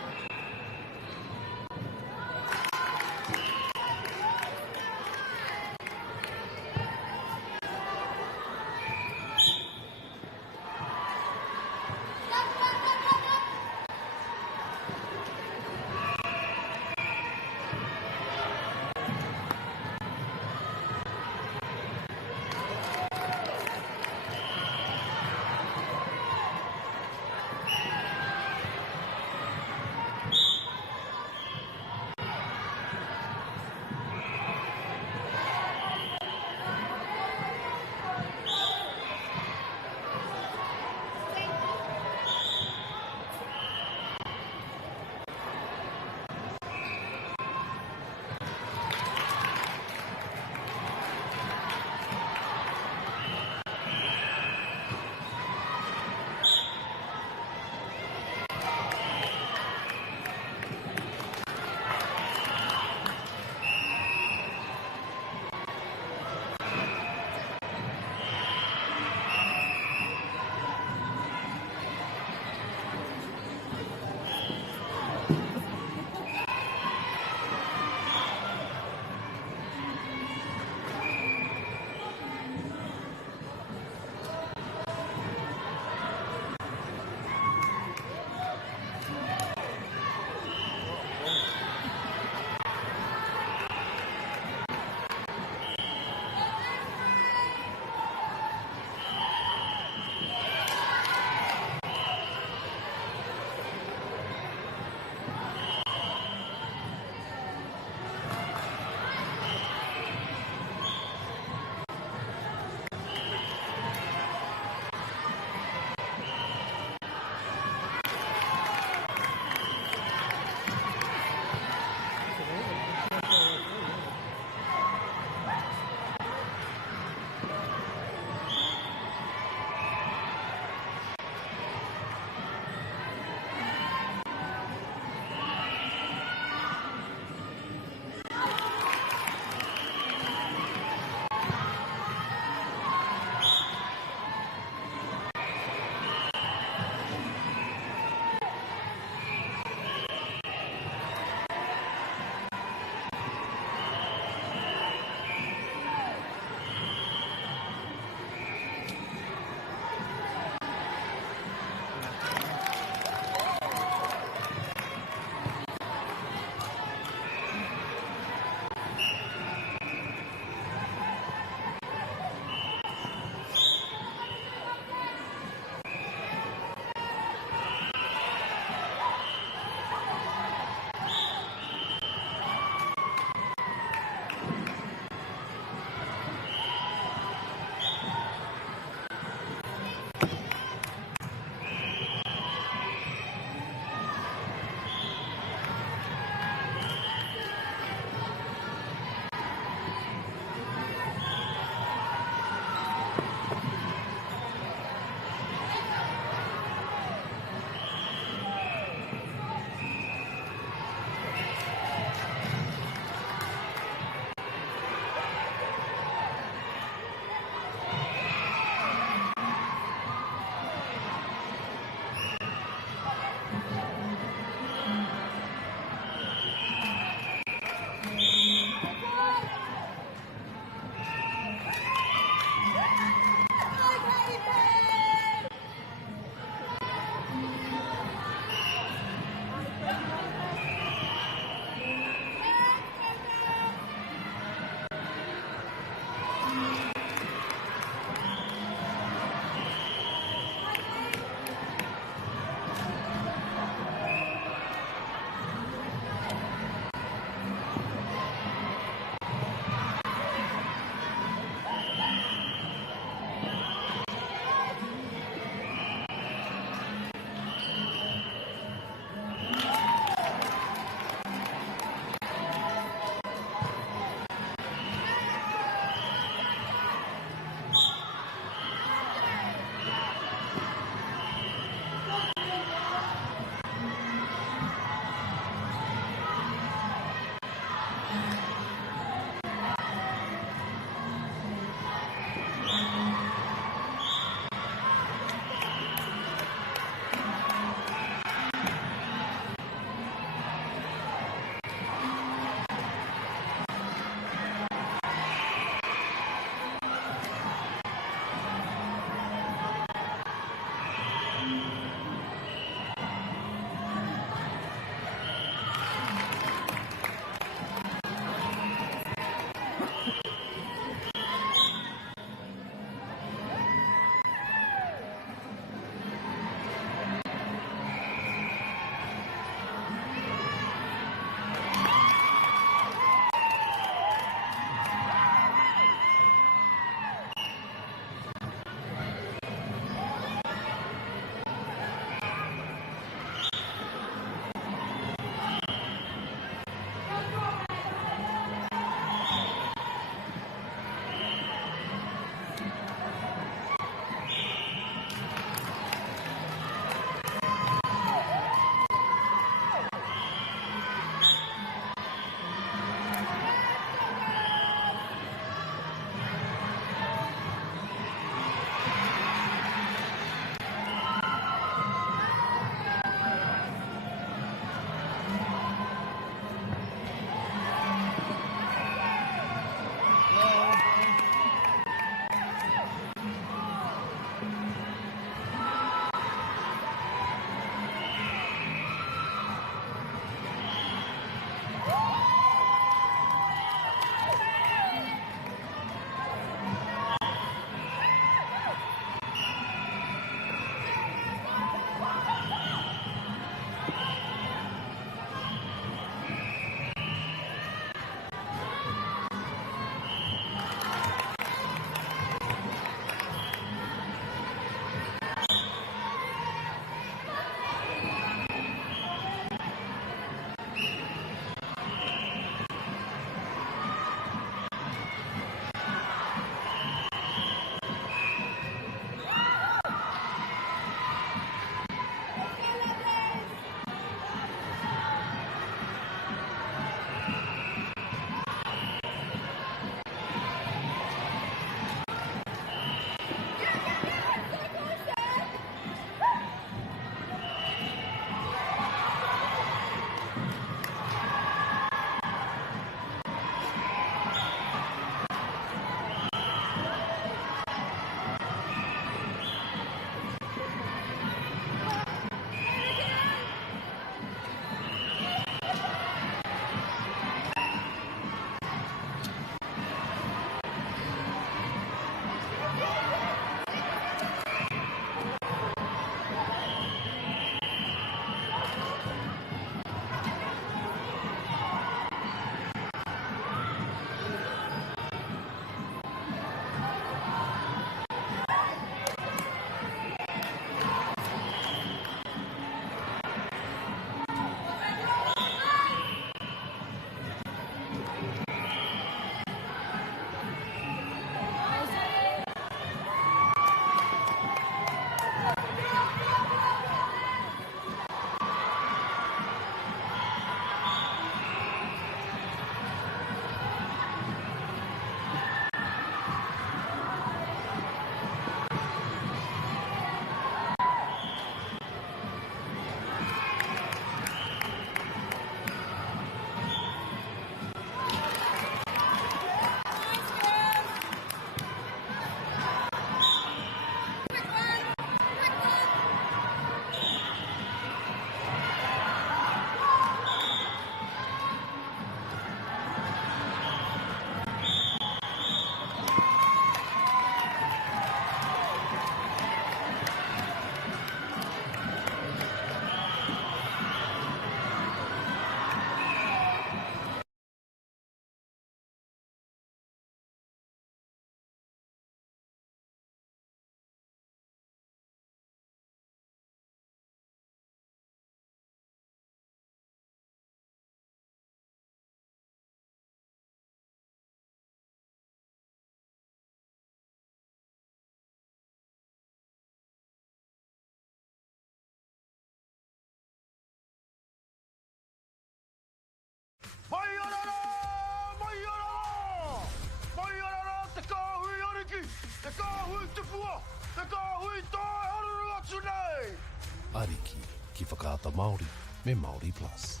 Ariki, ki whakaata Māori, me Māori Plus.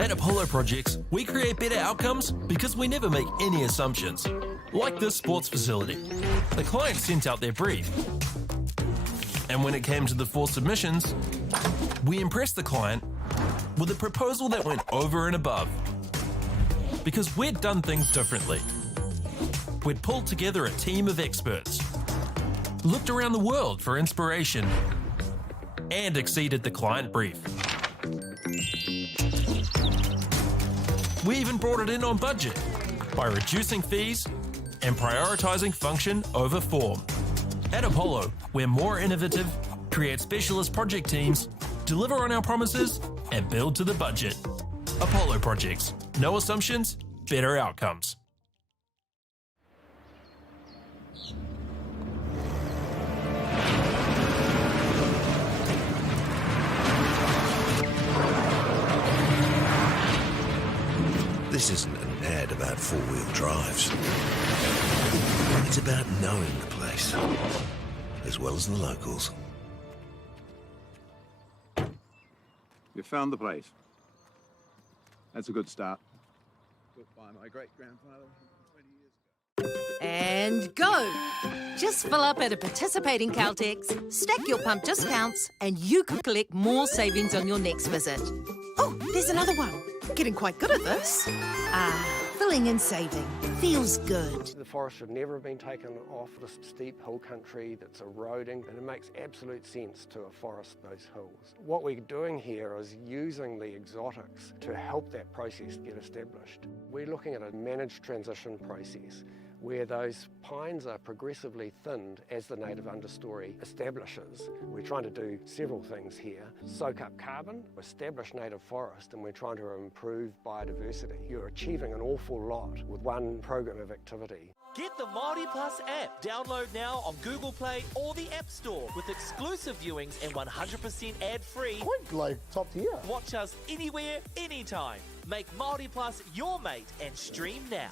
At Apollo Projects, we create better outcomes because we never make any assumptions. Like this sports facility. The client sent out their brief. And when it came to the 4 submissions, we impressed the client with a proposal that went over and above. Because we'd done things differently. We'd pulled together a team of experts, looked around the world for inspiration, and exceeded the client brief. We even brought it in on budget by reducing fees and prioritising function over form. At Apollo, we're more innovative, create specialist project teams, deliver on our promises, and build to the budget. Apollo Projects. No assumptions, better outcomes. This isn't an ad about four-wheel drives. It's about knowing the place, as well as the locals. You found the place. That's a good start. Built by my great-grandfather 20 years ago. And go! Just fill up at a participating Caltex, stack your pump discounts, and you could collect more savings on your next visit. Oh, there's another one. Getting quite good at this. Filling and saving. Feels good. The forest should never have been taken off this steep hill country that's eroding, and it makes absolute sense to afforest those hills. What we're doing here is using the exotics to help that process get established. We're looking at a managed transition process where those pines are progressively thinned as the native understory establishes. We're trying to do several things here. Soak up carbon, establish native forest, and we're trying to improve biodiversity. You're achieving an awful lot with one program of activity. Get the Māori Plus app. Download now on Google Play or the App Store with exclusive viewings and 100% ad-free. Quite like top tier. Watch us anywhere, anytime. Make Māori Plus your mate and stream now.